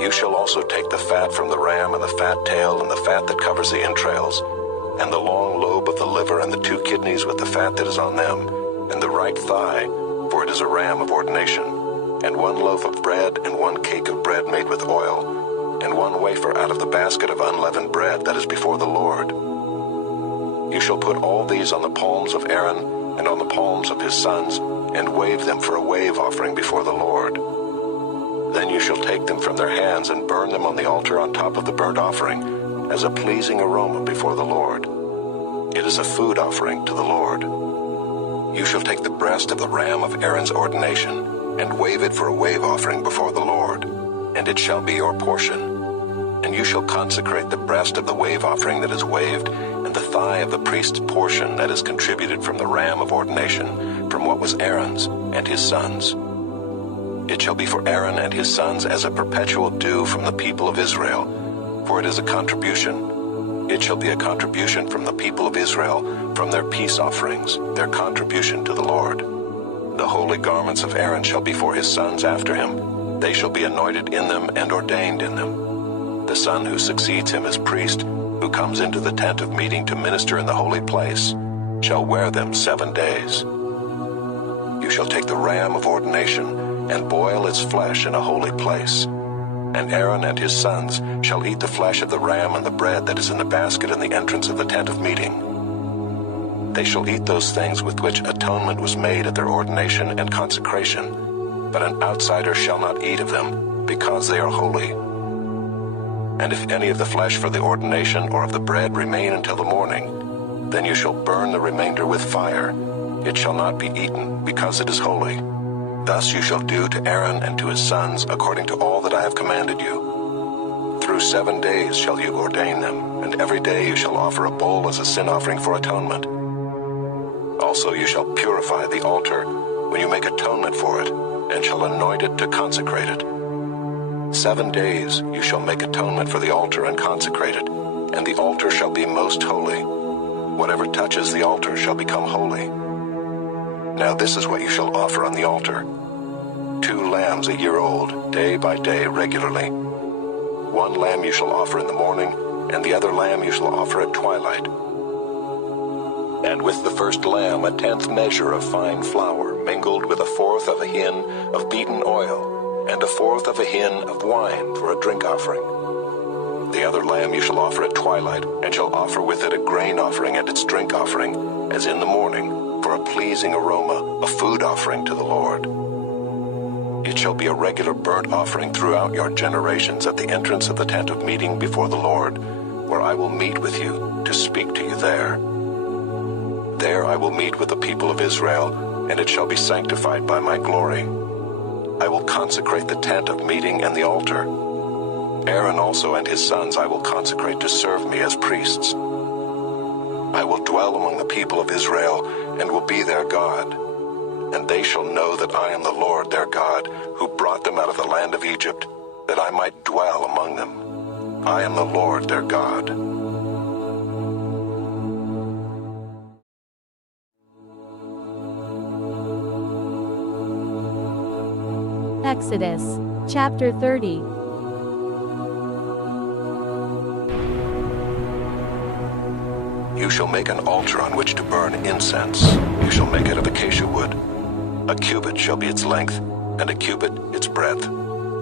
You shall also take the fat from the ram, and the fat tail, and the fat that covers the entrails, and the long lobe of the liver, and the 2 kidneys with the fat that is on them, and the right thigh, for it is a ram of ordination, and 1 loaf of bread, and 1 cake of bread made with oil, and 1 wafer out of the basket of unleavened bread that is before the Lord. You shall put all these on the palms of Aaron, and on the palms of his sons, and wave them for a wave offering before the Lord. Then you shall take them from their hands and burn them on the altar on top of the burnt offering, as a pleasing aroma before the Lord. It is a food offering to the Lord. You shall take the breast of the ram of Aaron's ordination, and wave it for a wave offering before the Lord, and it shall be your portion. And you shall consecrate the breast of the wave offering that is waved, and the thigh of the priest's portion that is contributed from the ram of ordination, from what was Aaron's and his sons. It shall be for Aaron and his sons as a perpetual due from the people of Israel, for it is a contribution. It shall be a contribution from the people of Israel, from their peace offerings, their contribution to the Lord. The holy garments of Aaron shall be for his sons after him. They shall be anointed in them and ordained in them. The son who succeeds him as priest, who comes into the tent of meeting to minister in the holy place, shall wear them 7 days. You shall take the ram of ordination, and boil its flesh in a holy place. And Aaron and his sons shall eat the flesh of the ram and the bread that is in the basket in the entrance of the tent of meeting. They shall eat those things with which atonement was made at their ordination and consecration, but an outsider shall not eat of them, because they are holy. And if any of the flesh for the ordination or of the bread remain until the morning, then you shall burn the remainder with fire. It shall not be eaten, because it is holy. Thus you shall do to Aaron and to his sons according to all that I have commanded you. Through 7 days shall you ordain them, and every day you shall offer a bull as a sin offering for atonement. Also you shall purify the altar when you make atonement for it, and shall anoint it to consecrate it. 7 days you shall make atonement for the altar and consecrate it, and the altar shall be most holy. Whatever touches the altar shall become holy. Now this is what you shall offer on the altar: 2 lambs a year old, day by day regularly. 1 lamb you shall offer in the morning, and the other lamb you shall offer at twilight. And with the first lamb 1/10 measure of fine flour, mingled with 1/4 of a hin of beaten oil, and 1/4 of a hin of wine for a drink offering. The other lamb you shall offer at twilight, and shall offer with it a grain offering and its drink offering, as in the morning, for a pleasing aroma, a food offering to the Lord. It shall be a regular burnt offering throughout your generations at the entrance of the tent of meeting before the Lord, where I will meet with you to speak to you there. There I will meet with the people of Israel, and it shall be sanctified by my glory. I will consecrate the tent of meeting and the altar. Aaron also and his sons I will consecrate to serve me as priests. I will dwell among the people of Israel, and will be their God. And they shall know that I am the Lord their God, who brought them out of the land of Egypt, that I might dwell among them. I am the Lord their God. Exodus, chapter 30. You shall make an altar on which to burn incense. You shall make it of acacia wood. A cubit shall be its length, and a cubit its breadth.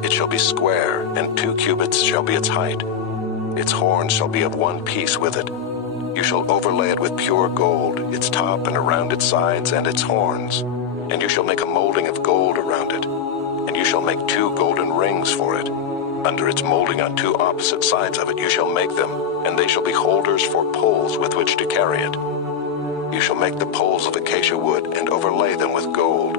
It shall be square, and 2 cubits shall be its height. Its horns shall be of 1 piece with it. You shall overlay it with pure gold, its top and around its sides and its horns. And you shall make a molding of gold around it. And you shall make 2 golden rings for it. Under its molding on 2 opposite sides of it you shall make them, and they shall be holders for poles with which to carry it. You shall make the poles of acacia wood, and overlay them with gold.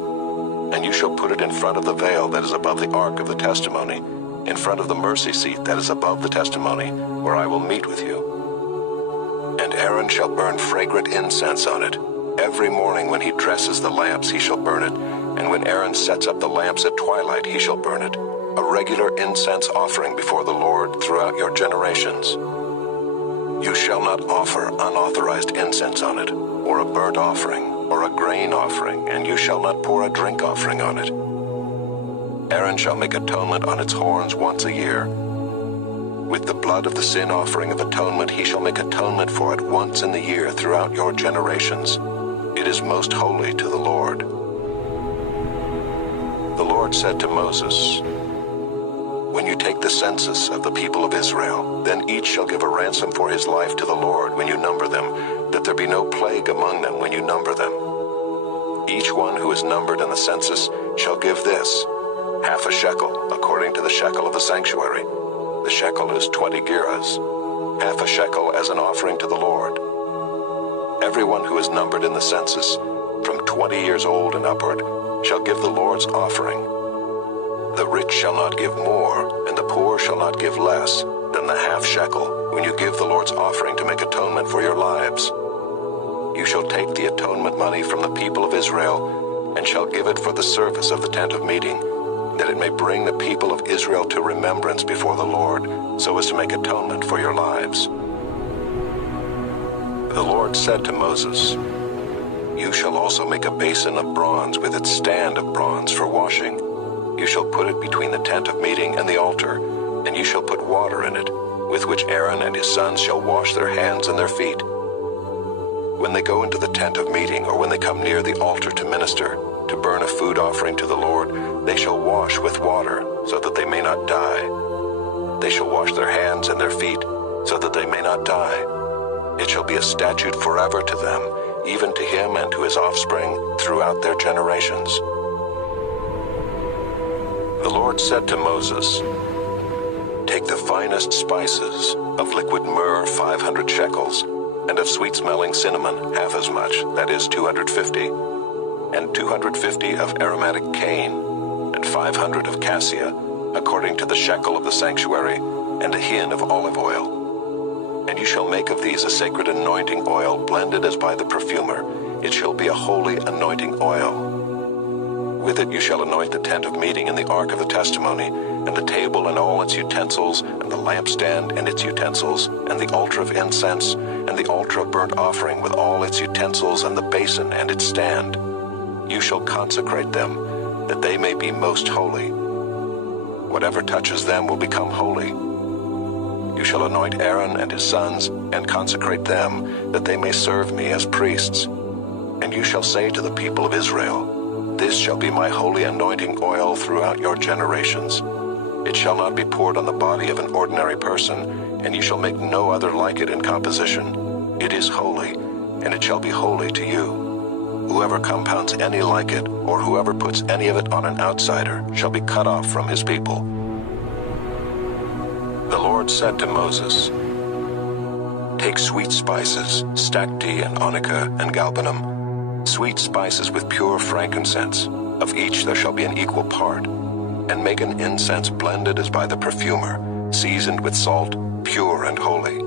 And you shall put it in front of the veil that is above the ark of the testimony, in front of the mercy seat that is above the testimony, where I will meet with you. And Aaron shall burn fragrant incense on it. Every morning when he dresses the lamps he shall burn it, and when Aaron sets up the lamps at twilight he shall burn it. A regular incense offering before the Lord throughout your generations. You shall not offer unauthorized incense on it, or a burnt offering, or a grain offering, and you shall not pour a drink offering on it. Aaron shall make atonement on its horns once a year. With the blood of the sin offering of atonement he shall make atonement for it once in the year throughout your generations. It is most holy to the Lord. The Lord said to Moses, "When you take the census of the people of Israel, then each shall give a ransom for his life to the Lord when you number them, that there be no plague among them when you number them. Each one who is numbered in the census shall give this, half a shekel, according to the shekel of the sanctuary. The shekel is 20 gerahs, half a shekel as an offering to the Lord. Everyone who is numbered in the census, from 20 years old and upward, shall give the Lord's offering. The rich shall not give more, and the poor shall not give less than the half shekel when you give the Lord's offering to make atonement for your lives. You shall take the atonement money from the people of Israel, and shall give it for the service of the tent of meeting, that it may bring the people of Israel to remembrance before the Lord, so as to make atonement for your lives." The Lord said to Moses, "You shall also make a basin of bronze with its stand of bronze for washing. You shall put it between the tent of meeting and the altar, and you shall put water in it, with which Aaron and his sons shall wash their hands and their feet. When they go into the tent of meeting, or when they come near the altar to minister, to burn a food offering to the Lord, they shall wash with water, so that they may not die. They shall wash their hands and their feet, so that they may not die. It shall be a statute forever to them, even to him and to his offspring throughout their generations." The Lord said to Moses, "Take the finest spices, of liquid myrrh 500 shekels, and of sweet-smelling cinnamon half as much, that is 250, and 250 of aromatic cane, and 500 of cassia, according to the shekel of the sanctuary, and a hin of olive oil. And you shall make of these a sacred anointing oil blended as by the perfumer. It shall be a holy anointing oil. With it you shall anoint the tent of meeting and the ark of the testimony, and the table and all its utensils, and the lampstand and its utensils, and the altar of incense, and the altar of burnt offering with all its utensils, and the basin and its stand. You shall consecrate them, that they may be most holy. Whatever touches them will become holy. You shall anoint Aaron and his sons, and consecrate them, that they may serve me as priests. And you shall say to the people of Israel, This shall be my holy anointing oil throughout your generations. It shall not be poured on the body of an ordinary person, and you shall make no other like it in composition. It is holy, and it shall be holy to you. Whoever compounds any like it, or whoever puts any of it on an outsider, shall be cut off from his people." The Lord said to Moses, "Take sweet spices, stacte and onycha and galbanum, sweet spices with pure frankincense, of each there shall be an equal part, and make an incense blended as by the perfumer, seasoned with salt, pure and holy.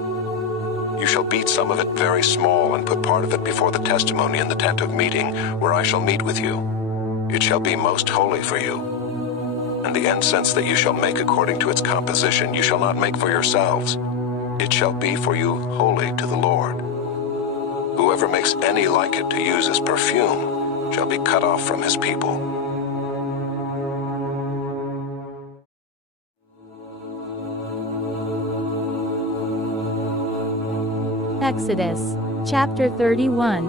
You shall beat some of it very small, and put part of it before the testimony in the tent of meeting, where I shall meet with you. It shall be most holy for you. And the incense that you shall make according to its composition you shall not make for yourselves. It shall be for you holy to the Lord. Whoever makes any like it to use as perfume shall be cut off from his people." Exodus, chapter 31.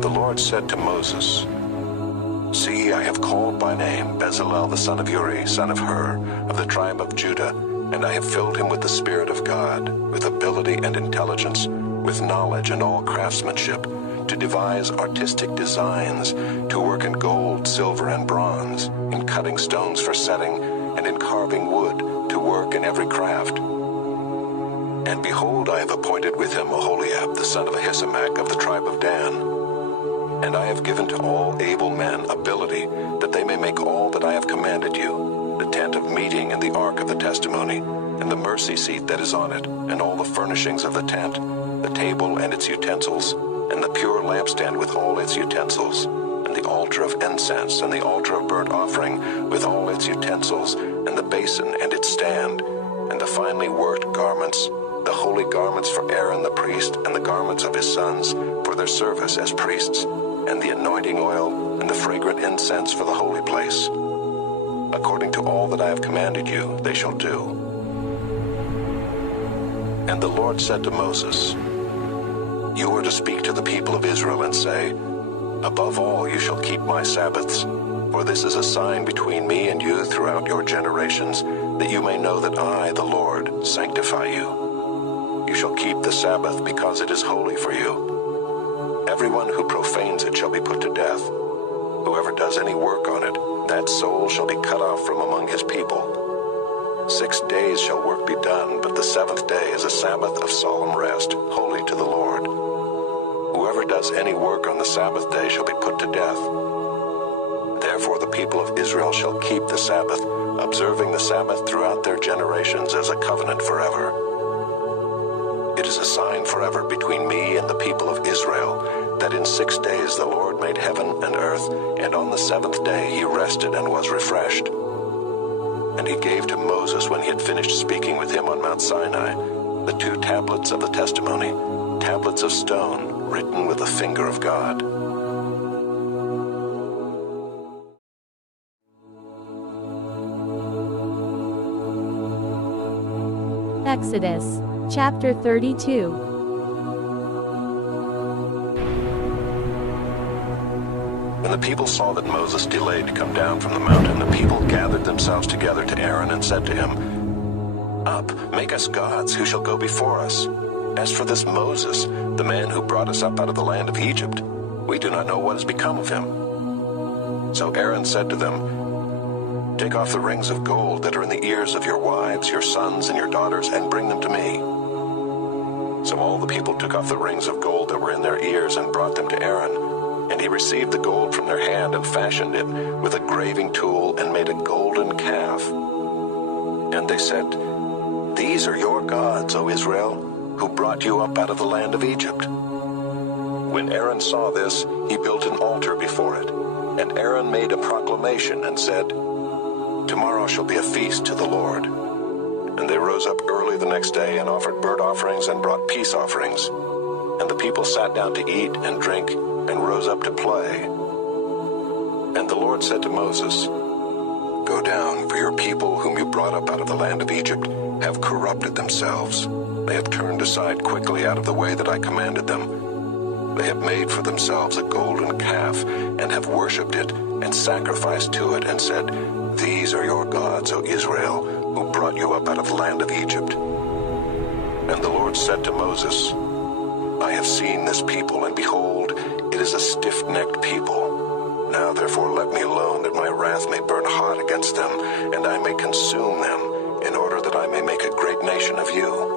The Lord said to Moses, "See, I have called by name Bezaleel the son of Uri, son of Hur, of the tribe of Judah, and I have filled him with the Spirit of God, with ability and intelligence, with knowledge and all craftsmanship, to devise artistic designs, to work in gold, silver, and bronze, in cutting stones for setting, and in carving wood, to work in every craft. And behold, I have appointed with him Oholiab the son of Ahisamach of the tribe of Dan. And I have given to all able men ability, that they may make all that I have commanded you, the tent of meeting and the ark of the testimony, and the mercy seat that is on it, and all the furnishings of the tent, the table and its utensils, and the pure lampstand with all its utensils, and the altar of incense, and the altar of burnt offering with all its utensils, and the basin and its stand, and the finely worked garments, the holy garments for Aaron the priest, and the garments of his sons, for their service as priests, and the anointing oil, and the fragrant incense for the holy place. According to all that I have commanded you, they shall do. And the Lord said to Moses, You are to speak to the people of Israel and say, Above all you shall keep my Sabbaths, for this is a sign between me and you throughout your generations, that you may know that I, the Lord, sanctify you. You shall keep the Sabbath because it is holy for you. Everyone who profanes it shall be put to death. Whoever does any work on it, that soul shall be cut off from among his people. 6 days shall work be done, but the seventh day is a Sabbath of solemn rest, holy to the Lord. Whoever does any work on the Sabbath day shall be put to death. Therefore the people of Israel shall keep the Sabbath, observing the Sabbath throughout their generations as a covenant forever. It is a sign forever between me and the people of Israel, that in 6 days the Lord made heaven and earth, and on the seventh day he rested and was refreshed. And he gave to Moses, when he had finished speaking with him on Mount Sinai, the 2 tablets of the testimony, tablets of stone, written with the finger of God. Exodus, chapter 32. When the people saw that Moses delayed to come down from the mountain, the people gathered themselves together to Aaron and said to him, Up, make us gods who shall go before us. As for this Moses, the man who brought us up out of the land of Egypt, we do not know what has become of him. So Aaron said to them, Take off the rings of gold that are in the ears of your wives, your sons, and your daughters, and bring them to me. So all the people took off the rings of gold that were in their ears and brought them to Aaron. And he received the gold from their hand and fashioned it with a graving tool and made a golden calf. And they said, These are your gods, O Israel, who brought you up out of the land of Egypt. When Aaron saw this, he built an altar before it. And Aaron made a proclamation and said, Tomorrow shall be a feast to the Lord. And they rose up early the next day and offered burnt offerings and brought peace offerings. And the people sat down to eat and drink and rose up to play. And the Lord said to Moses, Go down, for your people whom you brought up out of the land of Egypt have corrupted themselves. They have turned aside quickly out of the way that I commanded them. They have made for themselves a golden calf and have worshipped it and sacrificed to it and said, These are your gods, O Israel, who brought you up out of the land of Egypt. And the Lord said to Moses, I have seen this people, and behold, it is a stiff-necked people. Now therefore let me alone, that my wrath may burn hot against them, and I may consume them, in order that I may make a great nation of you.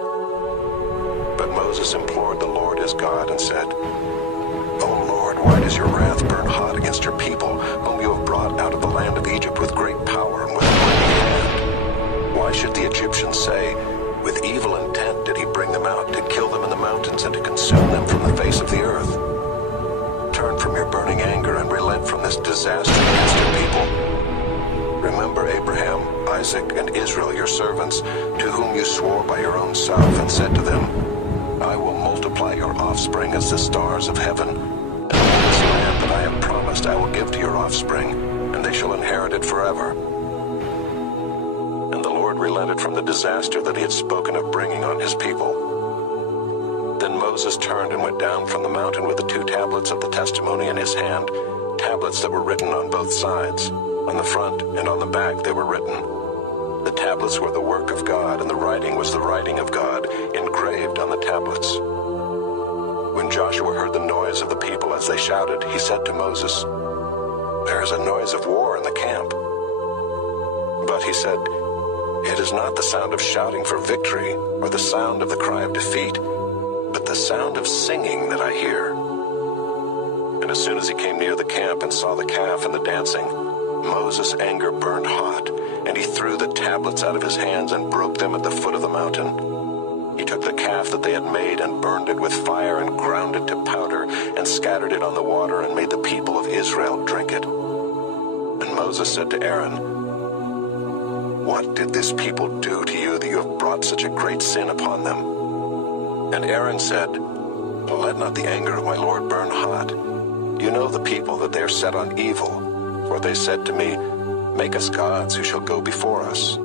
But Moses implored the Lord his God and said, O Lord, why does your wrath burn hot against your people, whom you have brought out of the land of Egypt with great power and with a mighty hand? Why should the Egyptians say, With evil intent did he bring them out, to kill them in the mountains and to consume them from the face of the earth? Turn from your burning anger and relent from this disaster against your people. Remember Abraham, Isaac, and Israel, your servants, to whom you swore by your own self and said to them, I will multiply your offspring as the stars of heaven, and all this land that I have promised I will give to your offspring, and they shall inherit it forever. And the Lord relented from the disaster that he had spoken of bringing on his people. Then Moses turned and went down from the mountain with the 2 tablets of the testimony in his hand, tablets that were written on both sides. On the front and on the back they were written. The tablets were the work of God, and the writing was the writing of God, engraved on the tablets. When Joshua heard the noise of the people as they shouted, he said to Moses, There is a noise of war in the camp. But he said, It is not the sound of shouting for victory, or the sound of the cry of defeat, but the sound of singing that I hear. And as soon as he came near the camp and saw the calf and the dancing, Moses' anger burned hot, and he threw the tablets out of his hands and broke them at the foot of the mountain. He took the calf that they had made and burned it with fire and ground it to powder and scattered it on the water and made the people of Israel drink it. And Moses said to Aaron, What did this people do to you that you have brought such a great sin upon them? And Aaron said, Let not the anger of my Lord burn hot. You know the people, that they are set on evil. For they said to me, make us gods who shall go before us.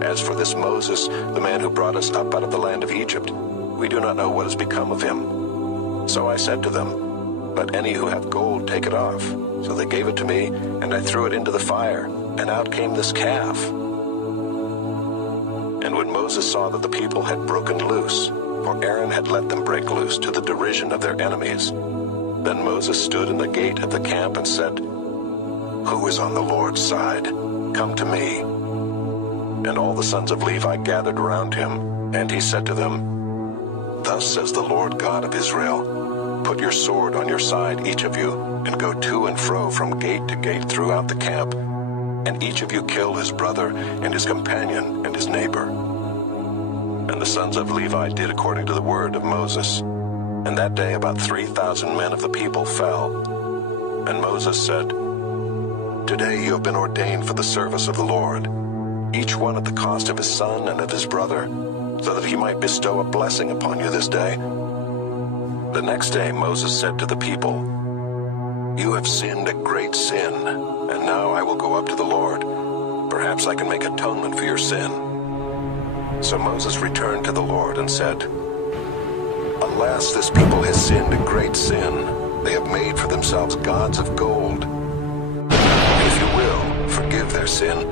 As for this Moses, the man who brought us up out of the land of Egypt, we do not know what has become of him. So I said to them, let any who have gold take it off. So they gave it to me, and I threw it into the fire, and out came this calf. And when Moses saw that the people had broken loose, for Aaron had let them break loose to the derision of their enemies, then Moses stood in the gate of the camp and said, who is on the Lord's side? Come to me. And all the sons of Levi gathered around him, and he said to them, thus says the Lord God of Israel, put your sword on your side, each of you, and go to and fro from gate to gate throughout the camp, and each of you kill his brother and his companion and his neighbor. And the sons of Levi did according to the word of Moses. And that day about 3,000 men of the people fell. And Moses said, today you have been ordained for the service of the Lord, each one at the cost of his son and of his brother, so that he might bestow a blessing upon you this day. The next day Moses said to the people, you have sinned a great sin, and now I will go up to the Lord. Perhaps I can make atonement for your sin. So Moses returned to the Lord and said, alas, this people has sinned a great sin. They have made for themselves gods of gold. If you will, forgive their sin,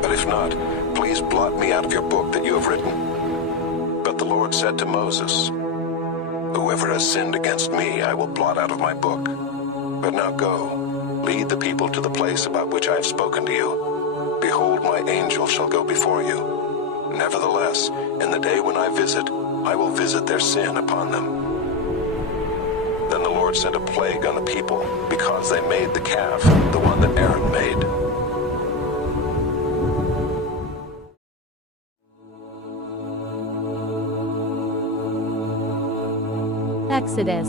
but if not, please blot me out of your book that you have written. But the Lord said to Moses, whoever has sinned against me I will blot out of my book. But now go, lead the people to the place about which I have spoken to you. Behold, my angel shall go before you. Nevertheless, in the day when I visit, I will visit their sin upon them. Then the Lord sent a plague on the people, because they made the calf, the one that Aaron made. Exodus,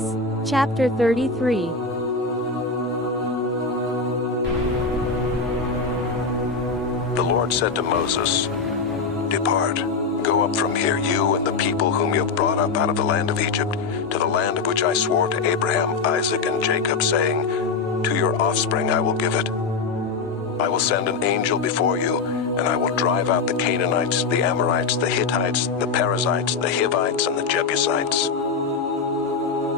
chapter 33. The Lord said to Moses, depart, go up from here, you and the people whom you have brought up out of the land of Egypt, to the land of which I swore to Abraham, Isaac, and Jacob, saying, to your offspring I will give it. I will send an angel before you, and I will drive out the Canaanites, the Amorites, the Hittites, the Perizzites, the Hivites, and the Jebusites.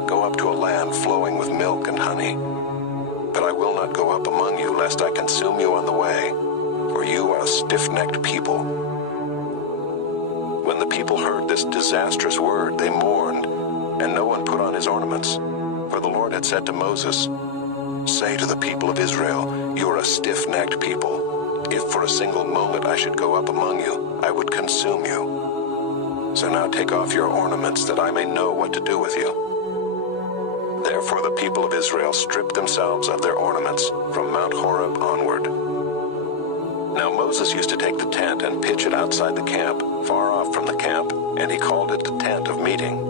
Go up to a land flowing with milk and honey. But I will not go up among you, lest I consume you on the way, for you are a stiff-necked people. When the people heard this disastrous word, they mourned, and no one put on his ornaments. For the Lord had said to Moses, say to the people of Israel, you are a stiff-necked people. If for a single moment I should go up among you, I would consume you. So now take off your ornaments, that I may know what to do with you. Therefore the people of Israel stripped themselves of their ornaments from Mount Horeb onward. Now Moses used to take the tent and pitch it outside the camp, far off from the camp, and he called it the tent of meeting.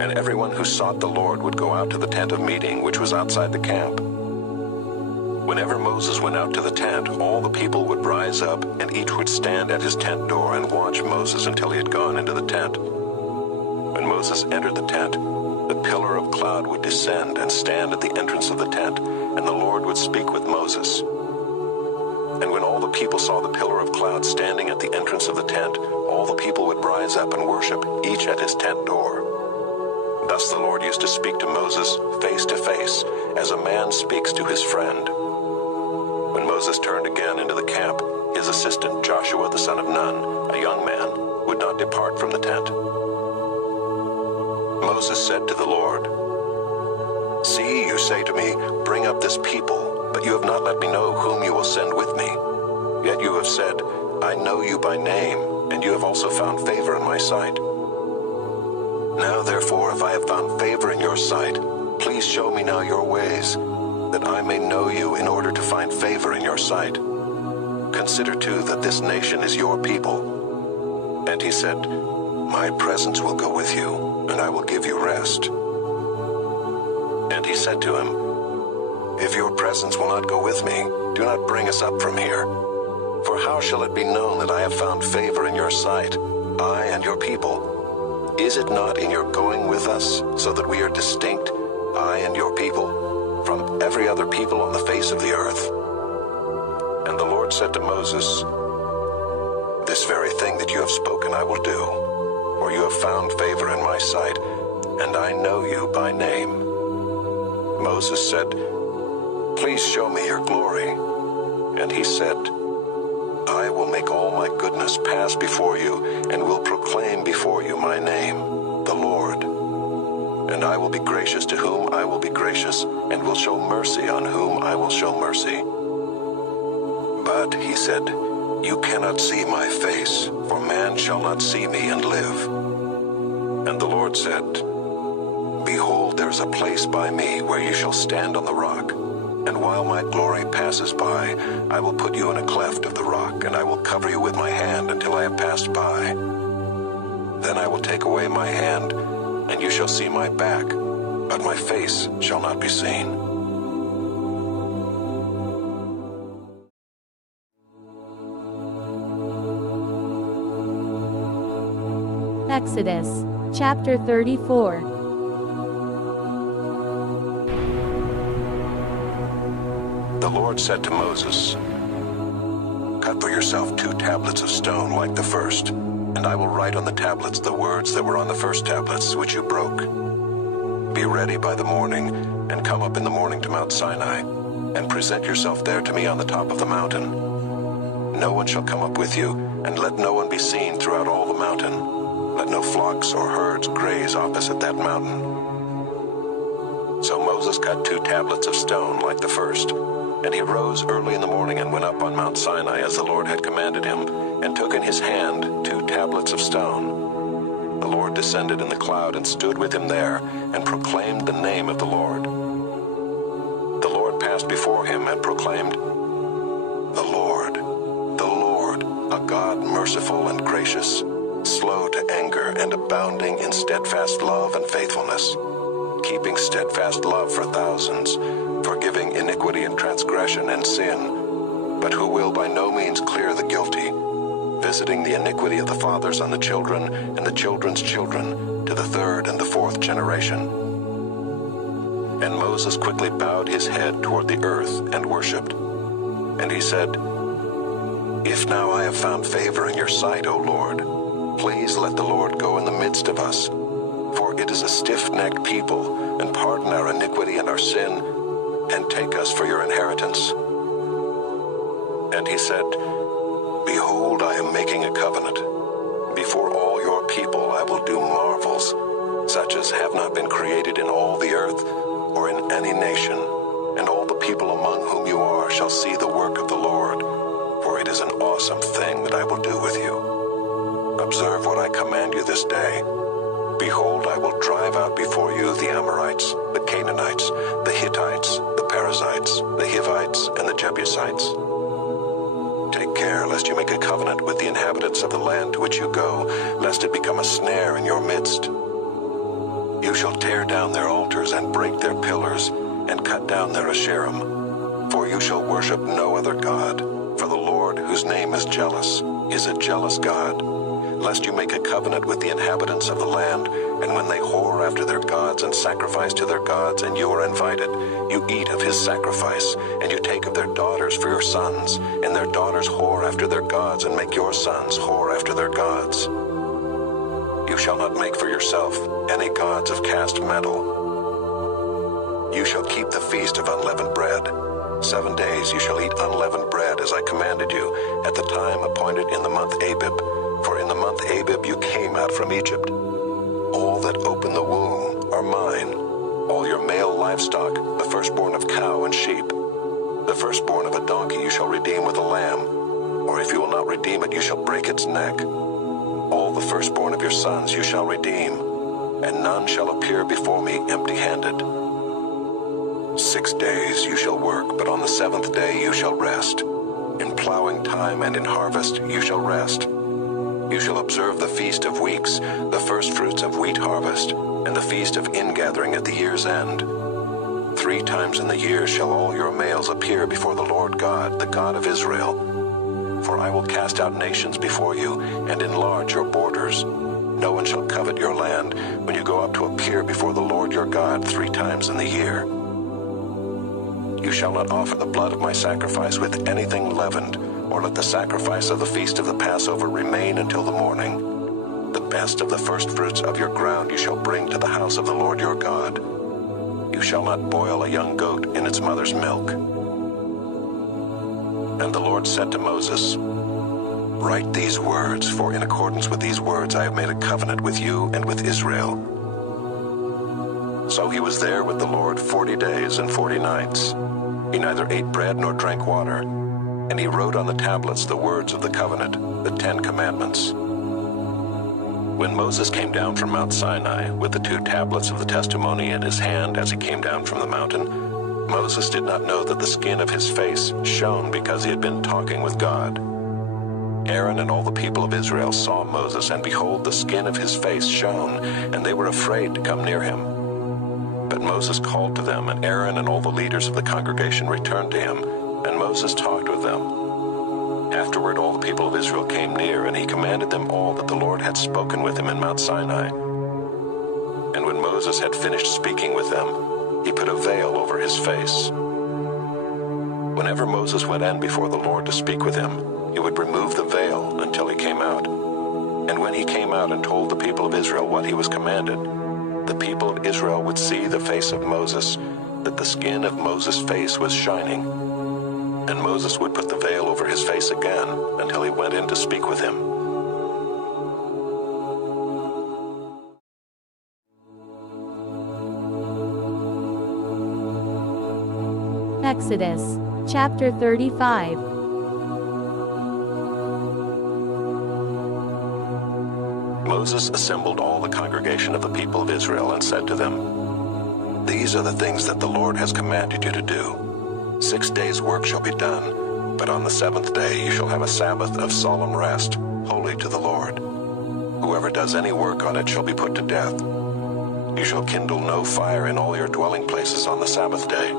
And everyone who sought the Lord would go out to the tent of meeting, which was outside the camp. Whenever Moses went out to the tent, all the people would rise up, and each would stand at his tent door and watch Moses until he had gone into the tent. When Moses entered the tent, the pillar of cloud would descend and stand at the entrance of the tent, and the Lord would speak with Moses. And when all the people saw the pillar of cloud standing at the entrance of the tent, all the people would rise up and worship, each at his tent door. Thus the Lord used to speak to Moses face to face, as a man speaks to his friend. When Moses turned again into the camp, his assistant Joshua the son of Nun, a young man, would not depart from the tent. Moses said to the Lord, see, you say to me, bring up this people, but you have not let me know whom you will send with me. Yet you have said, I know you by name, and you have also found favor in my sight. Now therefore, if I have found favor in your sight, please show me now your ways, that I may know you in order to find favor in your sight. Consider too that this nation is your people. And he said, my presence will go with you, and I will give you rest. And he said to him, if your presence will not go with me, do not bring us up from here. For how shall it be known that I have found favor in your sight, I and your people? Is it not in your going with us, so that we are distinct, I and your people? from every other people on the face of the earth. And the Lord said to Moses, "This very thing that you have spoken I will do, for you have found favor in my sight, and I know you by name." Moses said, "Please show me your glory." And he said, "I will make all my goodness pass before you, and will proclaim before you my name, the Lord. And I will be gracious to whom I will be gracious, and will show mercy on whom I will show mercy." But he said, "You cannot see my face, for man shall not see me and live." And the Lord said, "Behold, there is a place by me where you shall stand on the rock. And while my glory passes by, I will put you in a cleft of the rock, and I will cover you with my hand until I have passed by. Then I will take away my hand, and you shall see my back, but my face shall not be seen." Exodus, chapter 34. The Lord said to Moses, "Cut for yourself 2 tablets of stone like the first, and I will write on the tablets the words that were on the first tablets, which you broke. Be ready by the morning, and come up in the morning to Mount Sinai, and present yourself there to me on the top of the mountain. No one shall come up with you, and let no one be seen throughout all the mountain. Let no flocks or herds graze opposite that mountain." So Moses cut 2 tablets of stone like the first, and he rose early in the morning and went up on Mount Sinai as the Lord had commanded him, and took in his hand 2 tablets of stone. The Lord descended in the cloud and stood with him there, and proclaimed the name of the Lord. The Lord passed before him and proclaimed, the Lord, a God merciful and gracious, slow to anger and abounding in steadfast love and faithfulness, keeping steadfast love for thousands, forgiving iniquity and transgression and sin, but who will by no means clear the guilty, visiting the iniquity of the fathers on the children and the children's children to the 3rd and the 4th generation. And Moses quickly bowed his head toward the earth and worshipped. And he said, "If now I have found favor in your sight, O Lord, please let the Lord go in the midst of us, for it is a stiff-necked people, and pardon our iniquity and our sin, and take us for your inheritance." And he said, "Behold, I am making a covenant. Before all your people I will do marvels, such as have not been created in all the earth or in any nation, and all the people among whom you are shall see the work of the Lord, for it is an awesome thing that I will do with you. Observe what I command you this day. Behold, I will drive out before you the Amorites, the Canaanites, the Hittites, the Perizzites, the Hivites, and the Jebusites. Take care lest you make a covenant with the inhabitants of the land to which you go, lest it become a snare in your midst. You shall tear down their altars and break their pillars, and cut down their Asherim. For you shall worship no other God, for the Lord, whose name is jealous, is a jealous God. Lest you make a covenant with the inhabitants of the land, and when they whore after their gods and sacrifice to their gods, and you are invited, you eat of his sacrifice, and you take of their daughters for your sons, and their daughters whore after their gods, and make your sons whore after their gods. You shall not make for yourself any gods of cast metal. You shall keep the feast of unleavened bread. 7 days you shall eat unleavened bread, as I commanded you, at the time appointed in the month Abib. For in the month Abib you came out from Egypt. All that open the womb are mine. All your male livestock, the firstborn of cow and sheep. The firstborn of a donkey you shall redeem with a lamb, or if you will not redeem it, you shall break its neck. All the firstborn of your sons you shall redeem, and none shall appear before me empty-handed. 6 days you shall work, but on the 7th day you shall rest. In plowing time and in harvest you shall rest. You shall observe the Feast of Weeks, the firstfruits of wheat harvest, and the Feast of Ingathering at the year's end. 3 times in the year shall all your males appear before the Lord God, the God of Israel. For I will cast out nations before you, and enlarge your borders. No one shall covet your land when you go up to appear before the Lord your God 3 times in the year. You shall not offer the blood of my sacrifice with anything leavened, or let the sacrifice of the feast of the Passover remain until the morning. The best of the firstfruits of your ground you shall bring to the house of the Lord your God. You shall not boil a young goat in its mother's milk. And the Lord said to Moses, Write these words, for in accordance with these words I have made a covenant with you and with Israel. So he was there with the Lord 40 days and 40 nights. He neither ate bread nor drank water, and he wrote on the tablets the words of the covenant, the 10 Commandments. When Moses came down from Mount Sinai with the 2 tablets of the testimony in his hand as he came down from the mountain, Moses did not know that the skin of his face shone because he had been talking with God. Aaron and all the people of Israel saw Moses, and behold, the skin of his face shone, and they were afraid to come near him. But Moses called to them, and Aaron and all the leaders of the congregation returned to him, and Moses talked with them. Afterward all the people of Israel came near, and he commanded them all that the Lord had spoken with him in Mount Sinai. And when Moses had finished speaking with them, he put a veil over his face. Whenever Moses went in before the Lord to speak with him, he would remove the veil until he came out. And when he came out and told the people of Israel what he was commanded, the people of Israel would see the face of Moses, that the skin of Moses' face was shining. And Moses would put the veil over his face again until he went in to speak with him. Exodus, chapter 35. Moses assembled all the congregation of the people of Israel and said to them, These are the things that the Lord has commanded you to do. 6 days' work shall be done, but on the 7th day you shall have a Sabbath of solemn rest, holy to the Lord. Whoever does any work on it shall be put to death. You shall kindle no fire in all your dwelling places on the Sabbath day.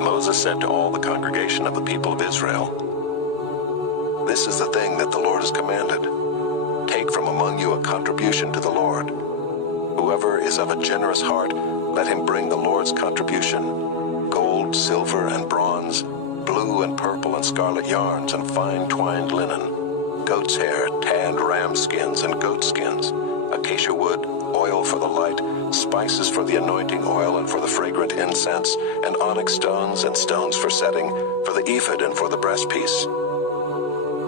Moses said to all the congregation of the people of Israel, This is the thing that the Lord has commanded. Take from among you a contribution to the Lord. Whoever is of a generous heart, let him bring the Lord's contribution, gold, silver, and bronze, blue and purple and scarlet yarns, and fine twined linen, goat's hair, tanned ram skins and goat skins, acacia wood, oil for the light, spices for the anointing oil and for the fragrant incense, and onyx stones and stones for setting, for the ephod and for the breastpiece.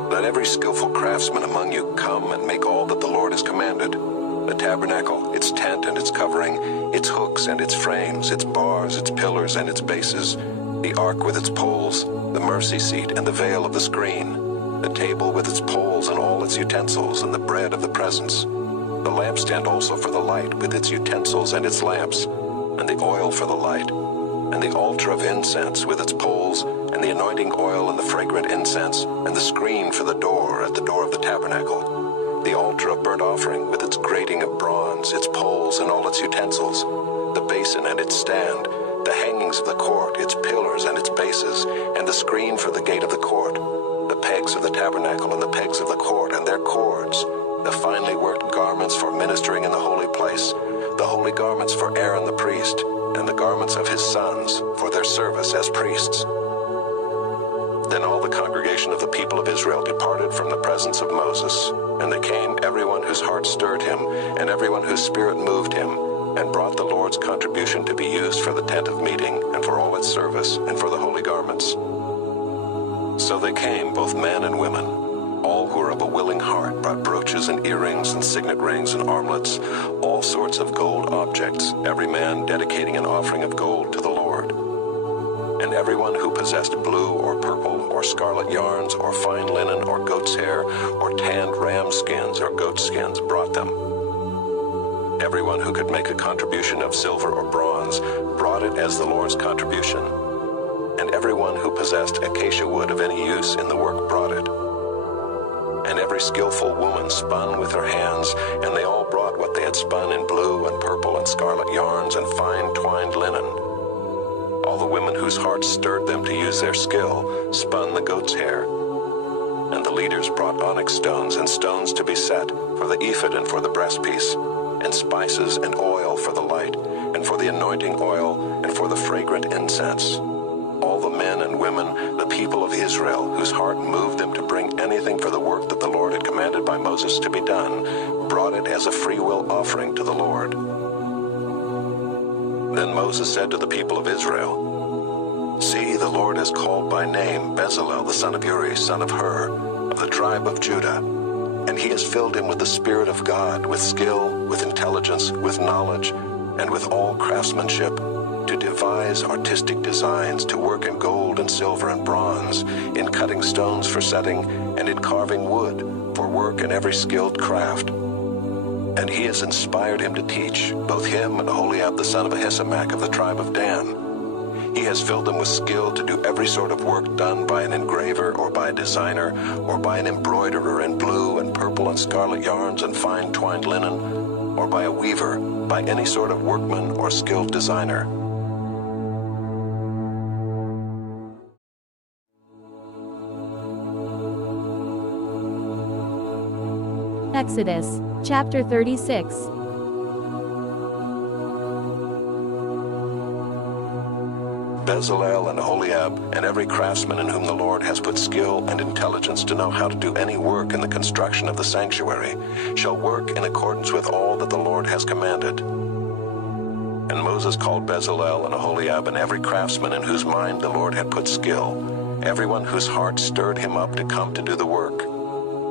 Let every skillful craftsman among you come and make all that the Lord has commanded: the tabernacle, its tent and its covering, its hooks and its frames, its bars, its pillars and its bases, the ark with its poles, the mercy seat and the veil of the screen, the table with its poles and all its utensils, and the bread of the presence, the lampstand also for the light with its utensils and its lamps, and the oil for the light, and the altar of incense with its poles, and the anointing oil and the fragrant incense, and the screen for the door at the door of the tabernacle, the altar of burnt offering with its grating of bronze, its poles and all its utensils, the basin and its stand, the hangings of the court, its pillars and its bases, and the screen for the gate of the court, the pegs of the tabernacle and the pegs of the court and their cords, the finely worked garments for ministering in the holy place, the holy garments for Aaron the priest, and the garments of his sons for their service as priests. Then all the congregation of the people of Israel departed from the presence of Moses, and they came, everyone whose heart stirred him, and everyone whose spirit moved him, and brought the Lord's contribution to be used for the tent of meeting, and for all its service, and for the holy garments. So they came, both men and women. All who were of a willing heart brought brooches and earrings and signet rings and armlets, all sorts of gold objects, every man dedicating an offering of gold to the Lord. And everyone who possessed blue or purple or scarlet yarns or fine linen or goat's hair or tanned ram skins or goat skins brought them. Everyone who could make a contribution of silver or bronze brought it as the Lord's contribution. And everyone who possessed acacia wood of any use in the work brought it. And every skillful woman spun with her hands, and they all brought what they had spun in blue and purple and scarlet yarns and fine twined linen. All the women whose hearts stirred them to use their skill spun the goat's hair. And the leaders brought onyx stones and stones to be set for the ephod and for the breastpiece, and spices and oil for the light, and for the anointing oil, and for the fragrant incense. All the men and women, the people of Israel, whose heart moved them to bring anything for the work that the Lord had commanded by Moses to be done, brought it as a freewill offering to the Lord. Then Moses said to the people of Israel, "See, the Lord has called by name Bezaleel the son of Uri, son of Hur, of the tribe of Judah, and he has filled him with the Spirit of God, with skill, with intelligence, with knowledge, and with all craftsmanship, to devise artistic designs, to work in gold and silver and bronze, in cutting stones for setting, and in carving wood, for work in every skilled craft. And he has inspired him to teach, both him and Oholiab the son of Ahisamach of the tribe of Dan. He has filled them with skill to do every sort of work done by an engraver or by a designer or by an embroiderer in blue and purple and scarlet yarns and fine twined linen, or by a weaver, by any sort of workman or skilled designer." Exodus, chapter 36. Bezaleel and Oholiab and every craftsman in whom the Lord has put skill and intelligence to know how to do any work in the construction of the sanctuary shall work in accordance with all that the Lord has commanded. And Moses called Bezaleel and Oholiab and every craftsman in whose mind the Lord had put skill, everyone whose heart stirred him up to come to do the work.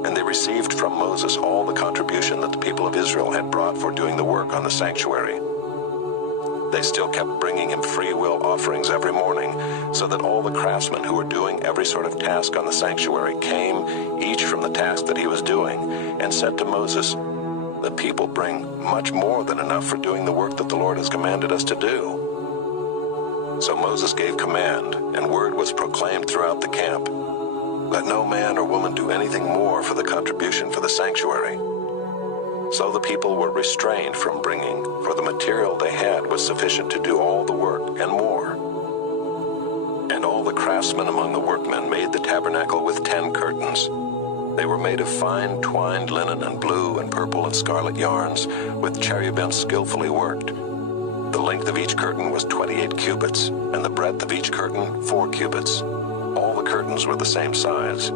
And they received from Moses all the contribution that the people of Israel had brought for doing the work on the sanctuary. They still kept bringing him free will offerings every morning, so that all the craftsmen who were doing every sort of task on the sanctuary came, each from the task that he was doing, and said to Moses, "The people bring much more than enough for doing the work that the Lord has commanded us to do." So Moses gave command, and word was proclaimed throughout the camp, "Let no man or woman do anything more for the contribution for the sanctuary." So the people were restrained from bringing, for the material they had was sufficient to do all the work and more. And all the craftsmen among the workmen made the tabernacle with 10 curtains. They were made of fine twined linen and blue and purple and scarlet yarns, with cherubim skillfully worked. The length of each curtain was 28 cubits, and the breadth of each curtain 4 cubits. All the curtains were the same size.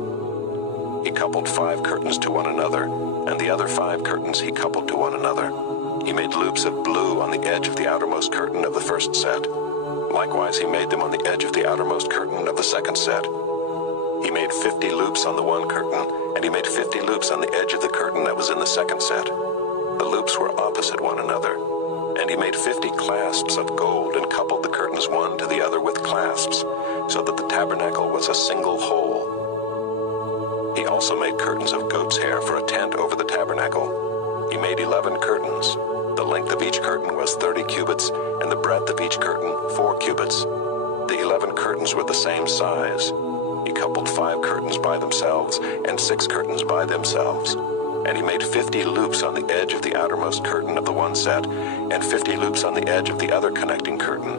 He coupled 5 curtains to one another, and the other 5 curtains he coupled to one another. He made loops of blue on the edge of the outermost curtain of the first set. Likewise he made them on the edge of the outermost curtain of the second set. He made 50 loops on the one curtain, and he made 50 loops on the edge of the curtain that was in the second set. The loops were opposite one another, and he made 50 clasps of gold and coupled the curtains one to the other with clasps, so that the tabernacle was a single whole. He also made curtains of goat's hair for a tent over the tabernacle. He made 11 curtains. The length of each curtain was 30 cubits, and the breadth of each curtain 4 cubits. The 11 curtains were the same size. He coupled 5 curtains by themselves, and 6 curtains by themselves. And he made 50 loops on the edge of the outermost curtain of the one set, and 50 loops on the edge of the other connecting curtain.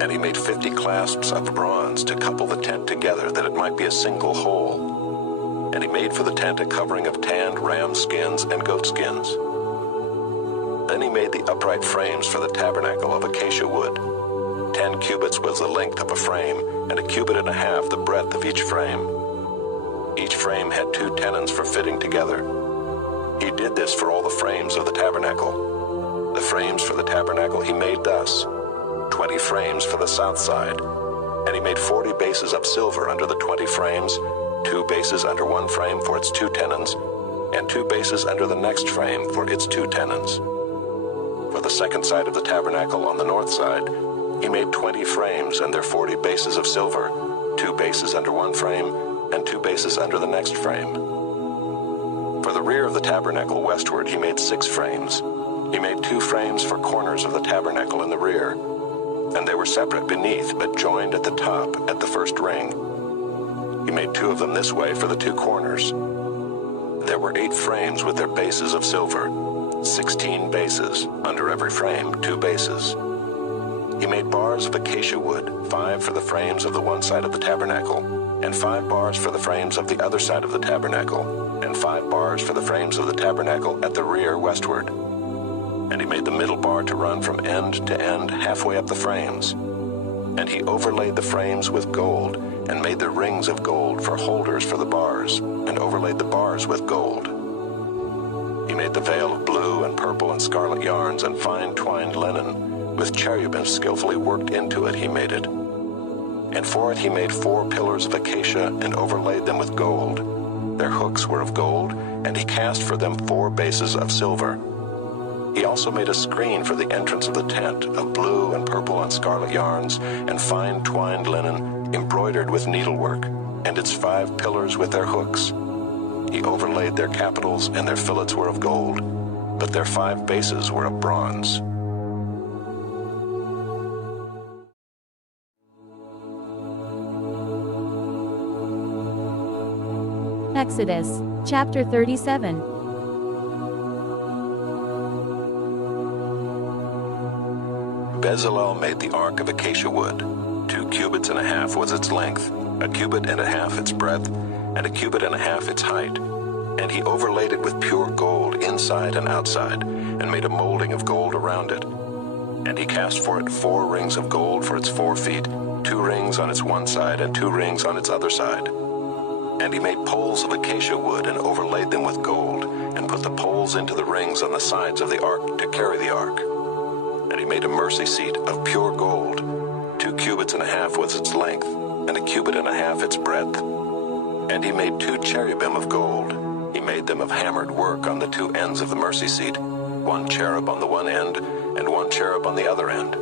And he made 50 clasps of bronze to couple the tent together, that it might be a single whole. And he made for the tent a covering of tanned ram skins and goat skins. Then he made the upright frames for the tabernacle of acacia wood. 10 cubits was the length of a frame, and 1.5 cubits the breadth of each frame. Each frame had 2 tenons for fitting together. He did this for all the frames of the tabernacle. The frames for the tabernacle he made thus: 20 frames for the south side, and he made 40 bases of silver under the 20 frames, 2 bases under one frame for its 2 tenons, and 2 bases under the next frame for its 2 tenons. For the second side of the tabernacle on the north side, he made 20 frames and their 40 bases of silver, 2 bases under one frame, and 2 bases under the next frame. For the rear of the tabernacle westward he made 6 frames. He made 2 frames for corners of the tabernacle in the rear, and they were separate beneath, but joined at the top at the first ring. He made 2 of them this way for the 2 corners. There were 8 frames with their bases of silver, 16 bases, under every frame 2 bases. He made bars of acacia wood, 5 for the frames of the one side of the tabernacle, and 5 bars for the frames of the other side of the tabernacle, and 5 bars for the frames of the tabernacle at the rear westward. And he made the middle bar to run from end to end halfway up the frames. And he overlaid the frames with gold, and made the rings of gold for holders for the bars, and overlaid the bars with gold. He made the veil of blue and purple and scarlet yarns and fine twined linen, with cherubim skillfully worked into it he made it. And for it he made 4 pillars of acacia, and overlaid them with gold. Their hooks were of gold, and he cast for them 4 bases of silver. He also made a screen for the entrance of the tent, of blue and purple and scarlet yarns, and fine twined linen, embroidered with needlework, and its 5 pillars with their hooks. He overlaid their capitals, and their fillets were of gold, but their 5 bases were of bronze. Exodus, chapter 37. Bezaleel made the ark of acacia wood. 2 cubits and a half was its length, 1 cubit and a half its breadth, and 1 cubit and a half its height. And he overlaid it with pure gold inside and outside, and made a molding of gold around it. And he cast for it 4 rings of gold for its 4 feet, 2 rings on its one side and 2 rings on its other side. And he made poles of acacia wood and overlaid them with gold, and put the poles into the rings on the sides of the ark to carry the ark. And he made a mercy seat of pure gold. 2 cubits and a half was its length, and 1 cubit and a half its breadth. And he made 2 cherubim of gold. He made them of hammered work on the 2 ends of the mercy seat, 1 cherub on the one end, and 1 cherub on the other end.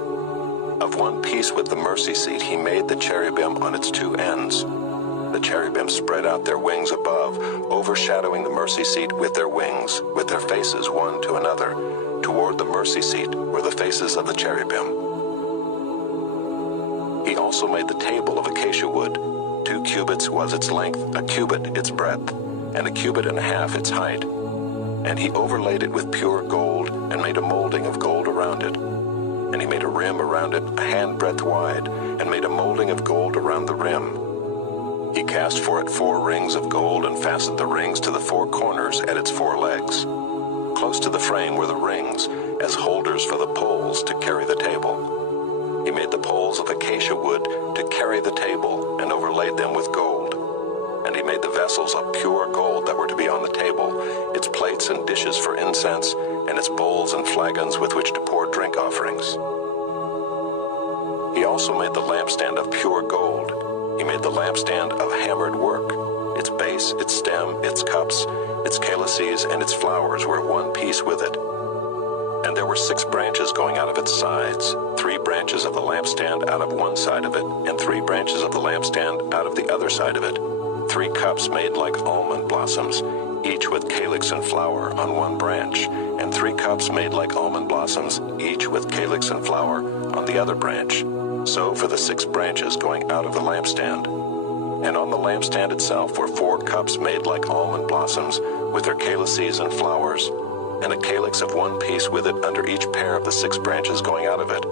Of one piece with the mercy seat he made the cherubim on its 2 ends. The cherubim spread out their wings above, overshadowing the mercy seat with their wings, with their faces one to another. Toward the mercy seat were the faces of the cherubim. He also made the table of acacia wood. 2 cubits was its length, 1 cubit its breadth, and 1 cubit and a half its height. And he overlaid it with pure gold, and made a molding of gold around it. And he made a rim around it, a handbreadth wide, and made a molding of gold around the rim. He cast for it 4 rings of gold, and fastened the rings to the 4 corners at its 4 legs. Close to the frame were the rings, as holders for the poles to carry the table. He made the poles of acacia wood to carry the table, and overlaid them with gold. And he made the vessels of pure gold that were to be on the table, its plates and dishes for incense, and its bowls and flagons with which to pour drink offerings. He also made the lampstand of pure gold. He made the lampstand of hammered work. Its base, its stem, its cups, its calices, and its flowers were one piece with it. And there were 6 branches going out of its sides, 3 branches of the lampstand out of one side of it, and 3 branches of the lampstand out of the other side of it. 3 cups made like almond blossoms, each with calyx and flower on one branch, and 3 cups made like almond blossoms, each with calyx and flower on the other branch. So for the 6 branches going out of the lampstand. And on the lampstand itself were 4 cups made like almond blossoms, with their calices and flowers, and a calyx of one piece with it under each pair of the 6 branches going out of it.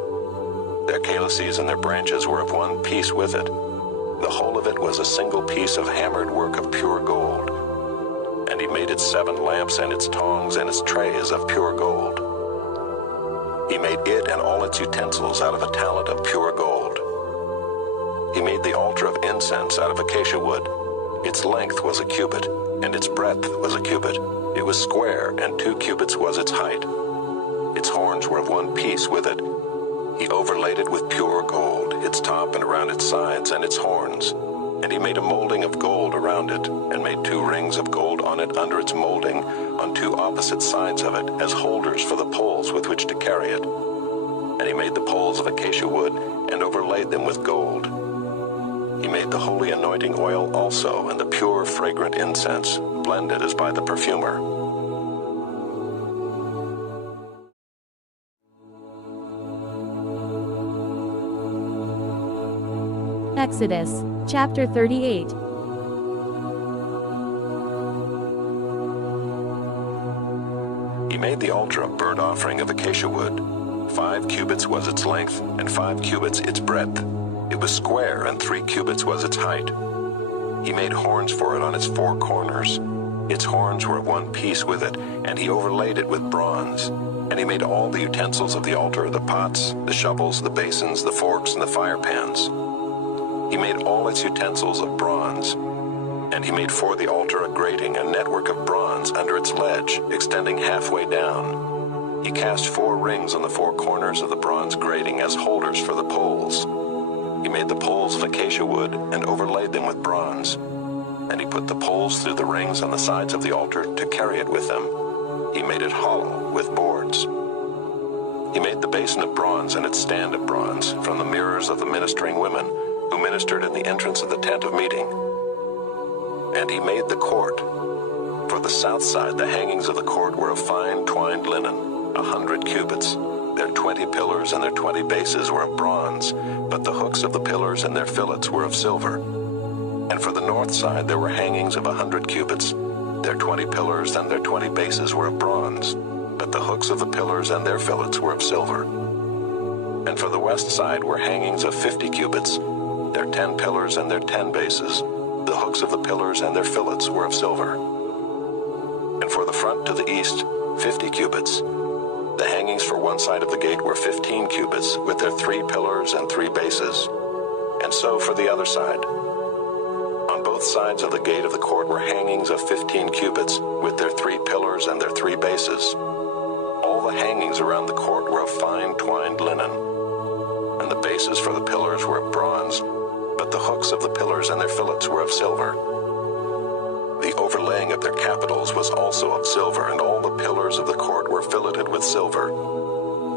Their calices and their branches were of one piece with it. The whole of it was a single piece of hammered work of pure gold. And he made its 7 lamps and its tongs and its trays of pure gold. He made it and all its utensils out of a talent of pure gold. He made the altar of incense out of acacia wood. Its length was 1 cubit, and its breadth was 1 cubit. It was square, and 2 cubits was its height. Its horns were of one piece with it. He overlaid it with pure gold, its top and around its sides and its horns. And he made a molding of gold around it, and made 2 rings of gold on it under its molding, on 2 opposite sides of it, as holders for the poles with which to carry it. And he made the poles of acacia wood, and overlaid them with gold. He made the holy anointing oil also, and the pure fragrant incense, blended as by the perfumer. Exodus, chapter 38. He made the altar of burnt offering of acacia wood. 5 cubits was its length, and 5 cubits its breadth. It was square, and 3 cubits was its height. He made horns for it on its 4 corners. Its horns were of one piece with it, and he overlaid it with bronze. And he made all the utensils of the altar, the pots, the shovels, the basins, the forks, and the fire pans. He made all its utensils of bronze. And he made for the altar a grating, a network of bronze under its ledge, extending halfway down. He cast 4 rings on the 4 corners of the bronze grating as holders for the poles. He made the poles of acacia wood and overlaid them with bronze. And he put the poles through the rings on the sides of the altar to carry it with them. He made it hollow with boards. He made the basin of bronze and its stand of bronze from the mirrors of the ministering women who ministered in the entrance of the tent of meeting. And he made the court. For the south side, the hangings of the court were of fine twined linen, 100 cubits. Their 20 pillars and their 20 bases were of bronze, but the hooks of the pillars and their fillets were of silver. And for the north side there were hangings of 100 cubits. Their 20 pillars and their 20 bases were of bronze, but the hooks of the pillars and their fillets were of silver. And for the west side were hangings of 50 cubits. Their 10 pillars and their 10 bases, the hooks of the pillars and their fillets were of silver. And for the front to the east, 50 cubits. The hangings for one side of the gate were 15 cubits, with their 3 pillars and 3 bases. And so for the other side. On both sides of the gate of the court were hangings of 15 cubits, with their 3 pillars and their 3 bases. All the hangings around the court were of fine twined linen. And the bases for the pillars were of bronze, but the hooks of the pillars and their fillets were of silver. The overlaying of their capitals was also of silver, and all the pillars of the court were filleted with silver.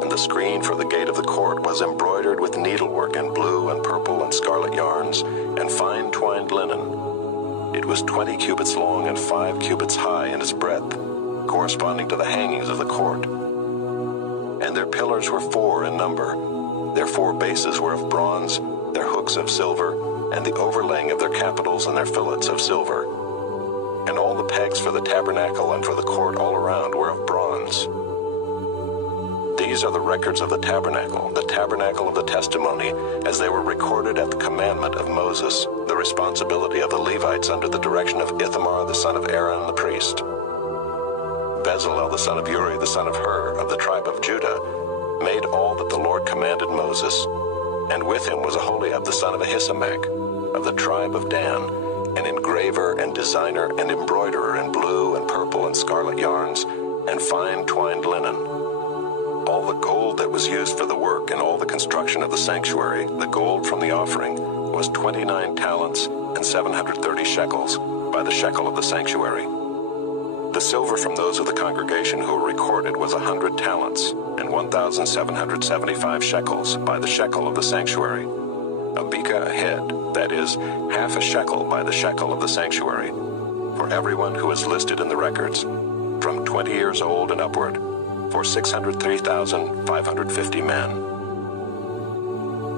And the screen for the gate of the court was embroidered with needlework in blue and purple and scarlet yarns, and fine twined linen. It was 20 cubits long and 5 cubits high in its breadth, corresponding to the hangings of the court. And their pillars were 4 in number. Their 4 bases were of bronze, their hooks of silver, and the overlaying of their capitals and their fillets of silver. And all the pegs for the tabernacle and for the court all around were of bronze. These are the records of the tabernacle of the testimony, as they were recorded at the commandment of Moses, the responsibility of the Levites under the direction of Ithamar the son of Aaron the priest. Bezaleel the son of Uri the son of Hur of the tribe of Judah made all that the Lord commanded Moses, and with him was Oholiab the son of Ahisamach of the tribe of Dan, an engraver and designer and embroiderer in blue and purple and scarlet yarns and fine twined linen. All the gold that was used for the work and all the construction of the sanctuary, the gold from the offering, was 29 talents and 730 shekels by the shekel of the sanctuary. The silver from those of the congregation who were recorded was 100 talents and 1,775 shekels by the shekel of the sanctuary. A beka a head, that is, half a shekel by the shekel of the sanctuary, for everyone who is listed in the records, from 20 years old and upward, for 603,550 men.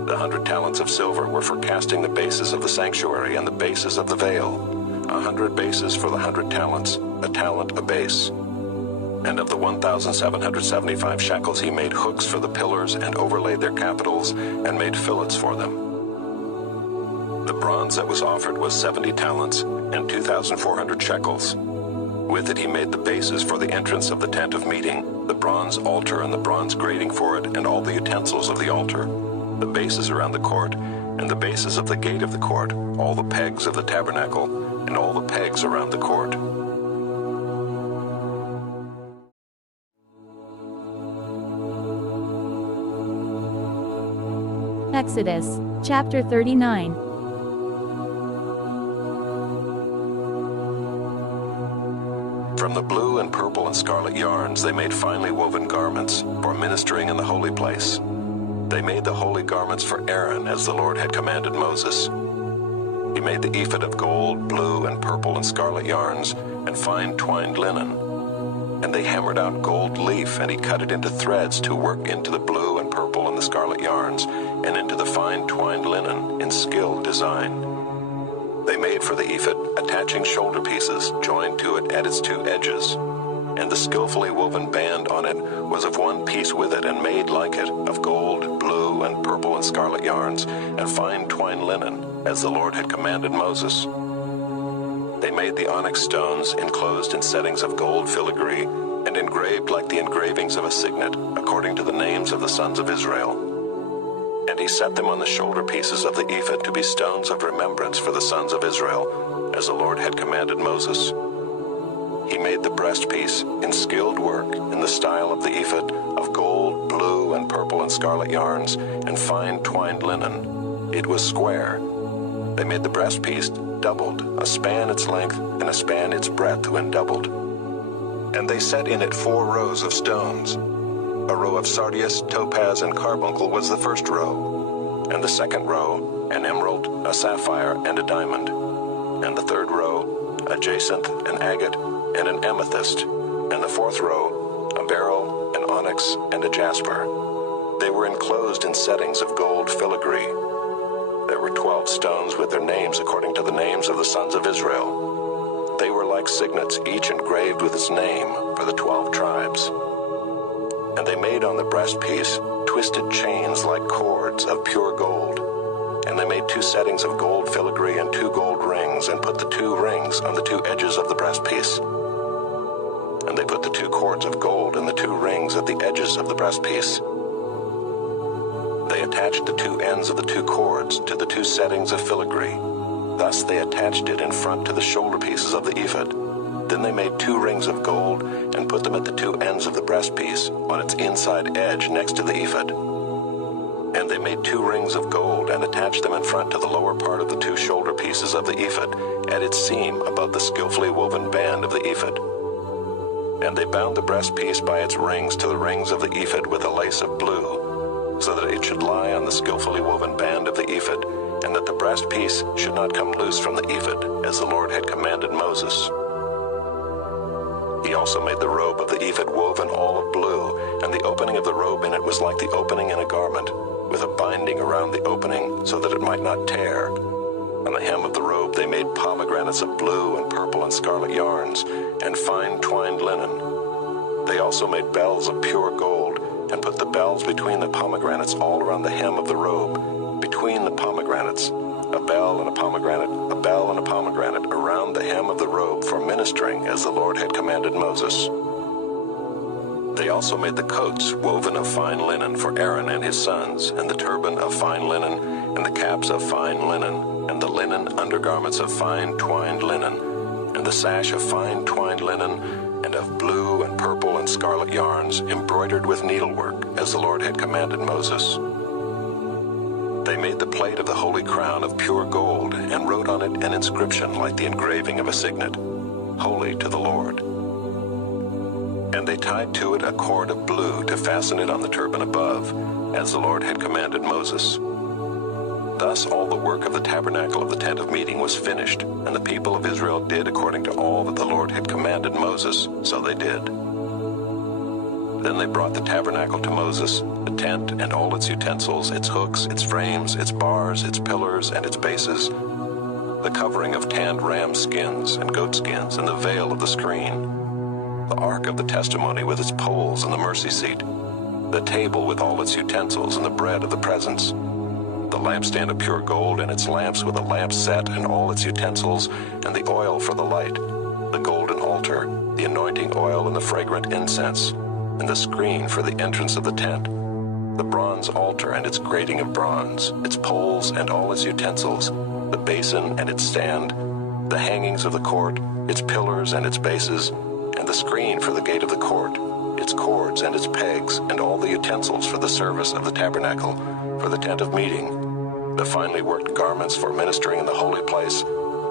The 100 talents of silver were for casting the bases of the sanctuary and the bases of the veil, 100 bases for the 100 talents, a talent a base. And of the 1,775 shekels he made hooks for the pillars and overlaid their capitals and made fillets for them. The bronze that was offered was 70 talents and 2,400 shekels. With it he made the bases for the entrance of the tent of meeting, the bronze altar and the bronze grating for it, and all the utensils of the altar, the bases around the court, and the bases of the gate of the court, all the pegs of the tabernacle, and all the pegs around the court. Exodus, chapter 39. From the blue and purple and scarlet yarns they made finely woven garments for ministering in the holy place. They made the holy garments for Aaron as the Lord had commanded Moses. He made the ephod of gold, blue and purple and scarlet yarns and fine twined linen. And they hammered out gold leaf, and he cut it into threads to work into the blue and purple and the scarlet yarns and into the fine twined linen in skilled design. They made for the ephod attaching shoulder pieces joined to it at its 2 edges, and the skillfully woven band on it was of one piece with it and made like it of gold, blue, and purple and scarlet yarns and fine twined linen, as the Lord had commanded Moses. They made the onyx stones enclosed in settings of gold filigree and engraved like the engravings of a signet, according to the names of the sons of Israel. And he set them on the shoulder pieces of the ephod to be stones of remembrance for the sons of Israel, as the Lord had commanded Moses. He made the breastpiece in skilled work in the style of the ephod, of gold, blue, and purple and scarlet yarns, and fine twined linen. It was square. They made the breastpiece doubled, a span its length, and a span its breadth when doubled. And they set in it 4 rows of stones. A row of sardius, topaz, and carbuncle was the first row, and the second row, an emerald, a sapphire, and a diamond, and the third row, a jacinth, an agate, and an amethyst, and the fourth row, a beryl, an onyx, and a jasper. They were enclosed in settings of gold filigree. There were 12 stones with their names according to the names of the sons of Israel. They were like signets, each engraved with its name for the 12 tribes. And they made on the breastpiece twisted chains like cords of pure gold. And they made 2 settings of gold filigree and 2 gold rings, and put the 2 rings on the 2 edges of the breastpiece. And they put the 2 cords of gold and the 2 rings at the edges of the breastpiece. They attached the 2 ends of the 2 cords to the 2 settings of filigree. Thus they attached it in front to the shoulder pieces of the ephod. Then they made 2 rings of gold and put them at the 2 ends of the breastpiece on its inside edge next to the ephod. And they made 2 rings of gold and attached them in front to the lower part of the 2 shoulder pieces of the ephod at its seam above the skillfully woven band of the ephod. And they bound the breastpiece by its rings to the rings of the ephod with a lace of blue, so that it should lie on the skillfully woven band of the ephod, and that the breastpiece should not come loose from the ephod, as the Lord had commanded Moses. He also made the robe of the ephod woven all of blue, and the opening of the robe in it was like the opening in a garment, with a binding around the opening, so that it might not tear. On the hem of the robe they made pomegranates of blue and purple and scarlet yarns, and fine twined linen. They also made bells of pure gold, and put the bells between the pomegranates all around the hem of the robe, between the pomegranates, a bell and a pomegranate, a bell and a pomegranate around the hem of the robe for ministering, as the Lord had commanded Moses. They also made the coats woven of fine linen for Aaron and his sons, and the turban of fine linen, and the caps of fine linen, and the linen undergarments of fine twined linen, and the sash of fine twined linen, and of blue and purple and scarlet yarns, embroidered with needlework, as the Lord had commanded Moses. They made the plate of the holy crown of pure gold, and wrote on it an inscription like the engraving of a signet, Holy to the Lord. And they tied to it a cord of blue to fasten it on the turban above, as the Lord had commanded Moses. Thus all the work of the tabernacle of the tent of meeting was finished, and the people of Israel did according to all that the Lord had commanded Moses, so they did. Then they brought the tabernacle to Moses, the tent and all its utensils, its hooks, its frames, its bars, its pillars, and its bases, the covering of tanned ram skins and goat skins, and the veil of the screen, the ark of the testimony with its poles and the mercy seat, the table with all its utensils and the bread of the presence, the lampstand of pure gold and its lamps with a lamp set and all its utensils, and the oil for the light, the golden altar, the anointing oil and the fragrant incense, and the screen for the entrance of the tent, the bronze altar and its grating of bronze, its poles and all its utensils, the basin and its stand, the hangings of the court, its pillars and its bases, and the screen for the gate of the court, its cords and its pegs, and all the utensils for the service of the tabernacle, for the tent of meeting, the finely worked garments for ministering in the holy place,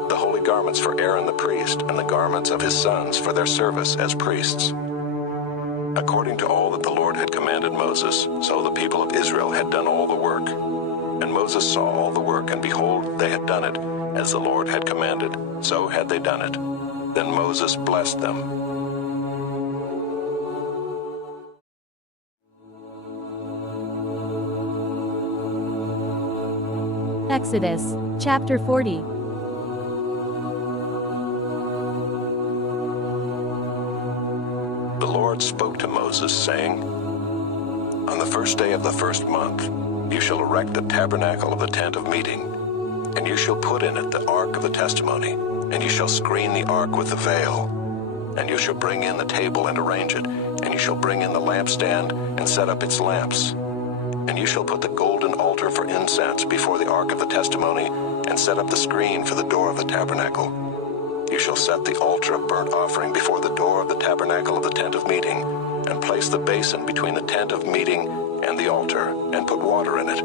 the holy garments for Aaron the priest, and the garments of his sons for their service as priests. According to all that the Lord had commanded Moses, so the people of Israel had done all the work. And Moses saw all the work, and behold, they had done it, as the Lord had commanded, so had they done it. Then Moses blessed them. Exodus, chapter 40. The Lord spoke to Moses, saying, On the first day of the first month, you shall erect the tabernacle of the tent of meeting, and you shall put in it the ark of the testimony, and you shall screen the ark with the veil. And you shall bring in the table and arrange it, and you shall bring in the lampstand and set up its lamps. And you shall put the golden altar for incense before the ark of the testimony, and set up the screen for the door of the tabernacle. You shall set the altar of burnt offering before the door of the tabernacle of the tent of meeting, and place the basin between the tent of meeting and the altar, and put water in it.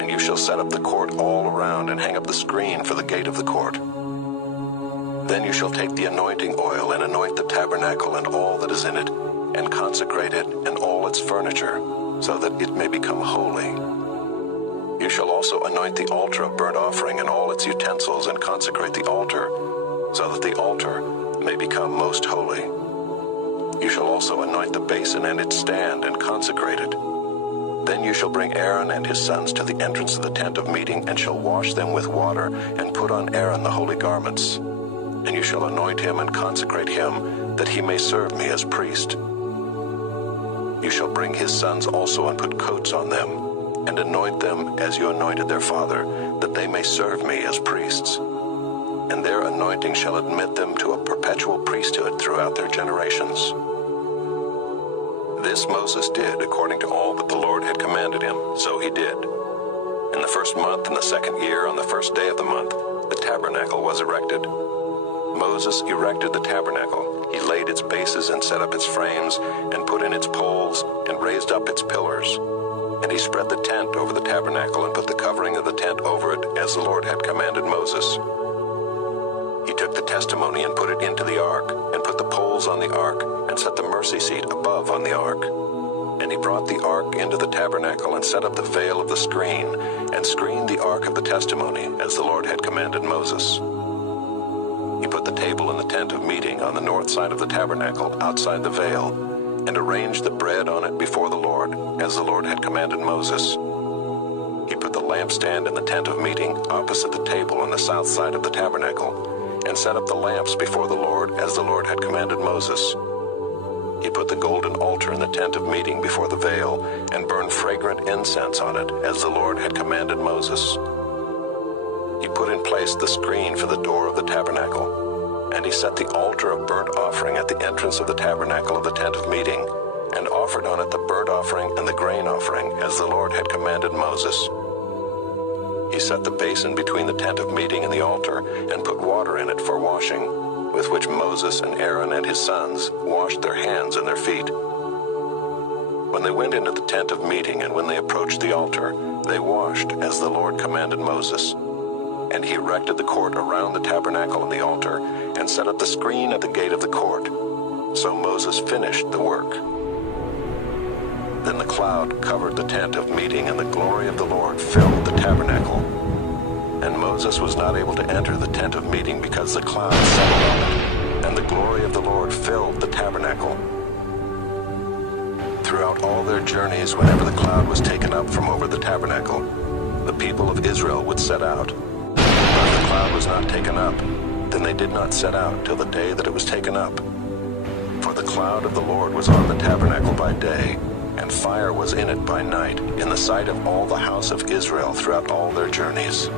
And you shall set up the court all around, and hang up the screen for the gate of the court. Then you shall take the anointing oil, and anoint the tabernacle and all that is in it, and consecrate it and all its furniture, so that it may become holy. You shall also anoint the altar of burnt offering and all its utensils, and consecrate the altar, so that the altar may become most holy. You shall also anoint the basin and its stand, and consecrate it. Then you shall bring Aaron and his sons to the entrance of the tent of meeting, and shall wash them with water, and put on Aaron the holy garments. And you shall anoint him and consecrate him, that he may serve me as priest. You shall bring his sons also, and put coats on them, and anoint them as you anointed their father, that they may serve me as priests. And their anointing shall admit them to a perpetual priesthood throughout their generations. This Moses did according to all that the Lord had commanded him, so he did. In the first month, in the second year, on the first day of the month, the tabernacle was erected. Moses erected the tabernacle. He laid its bases and set up its frames, and put in its poles, and raised up its pillars. And he spread the tent over the tabernacle, and put the covering of the tent over it, as the Lord had commanded Moses. He took the testimony and put it into the ark, and put the poles on the ark, and set the mercy seat above on the ark. And he brought the ark into the tabernacle, and set up the veil of the screen, and screened the ark of the testimony, as the Lord had commanded Moses. He put the table in the tent of meeting on the north side of the tabernacle, outside the veil, and arranged the bread on it before the Lord, as the Lord had commanded Moses. He put the lampstand in the tent of meeting, opposite the table on the south side of the tabernacle, and set up the lamps before the Lord, as the Lord had commanded Moses. He put the golden altar in the tent of meeting before the veil, and burned fragrant incense on it, as the Lord had commanded Moses. He put in place the screen for the door of the tabernacle, and he set the altar of burnt offering at the entrance of the tabernacle of the tent of meeting, and offered on it the burnt offering and the grain offering, as the Lord had commanded Moses. He set the basin between the tent of meeting and the altar, and put water in it for washing, with which Moses and Aaron and his sons washed their hands and their feet. When they went into the tent of meeting, and when they approached the altar, they washed, as the Lord commanded Moses. And he erected the court around the tabernacle and the altar, and set up the screen at the gate of the court. So Moses finished the work. Then the cloud covered the tent of meeting, and the glory of the Lord filled the tabernacle. And Moses was not able to enter the tent of meeting, because the cloud settled on it, and the glory of the Lord filled the tabernacle. Throughout all their journeys, whenever the cloud was taken up from over the tabernacle, the people of Israel would set out. But if the cloud was not taken up, then they did not set out till the day that it was taken up. For the cloud of the Lord was on the tabernacle by day, and fire was in it by night, in the sight of all the house of Israel throughout all their journeys.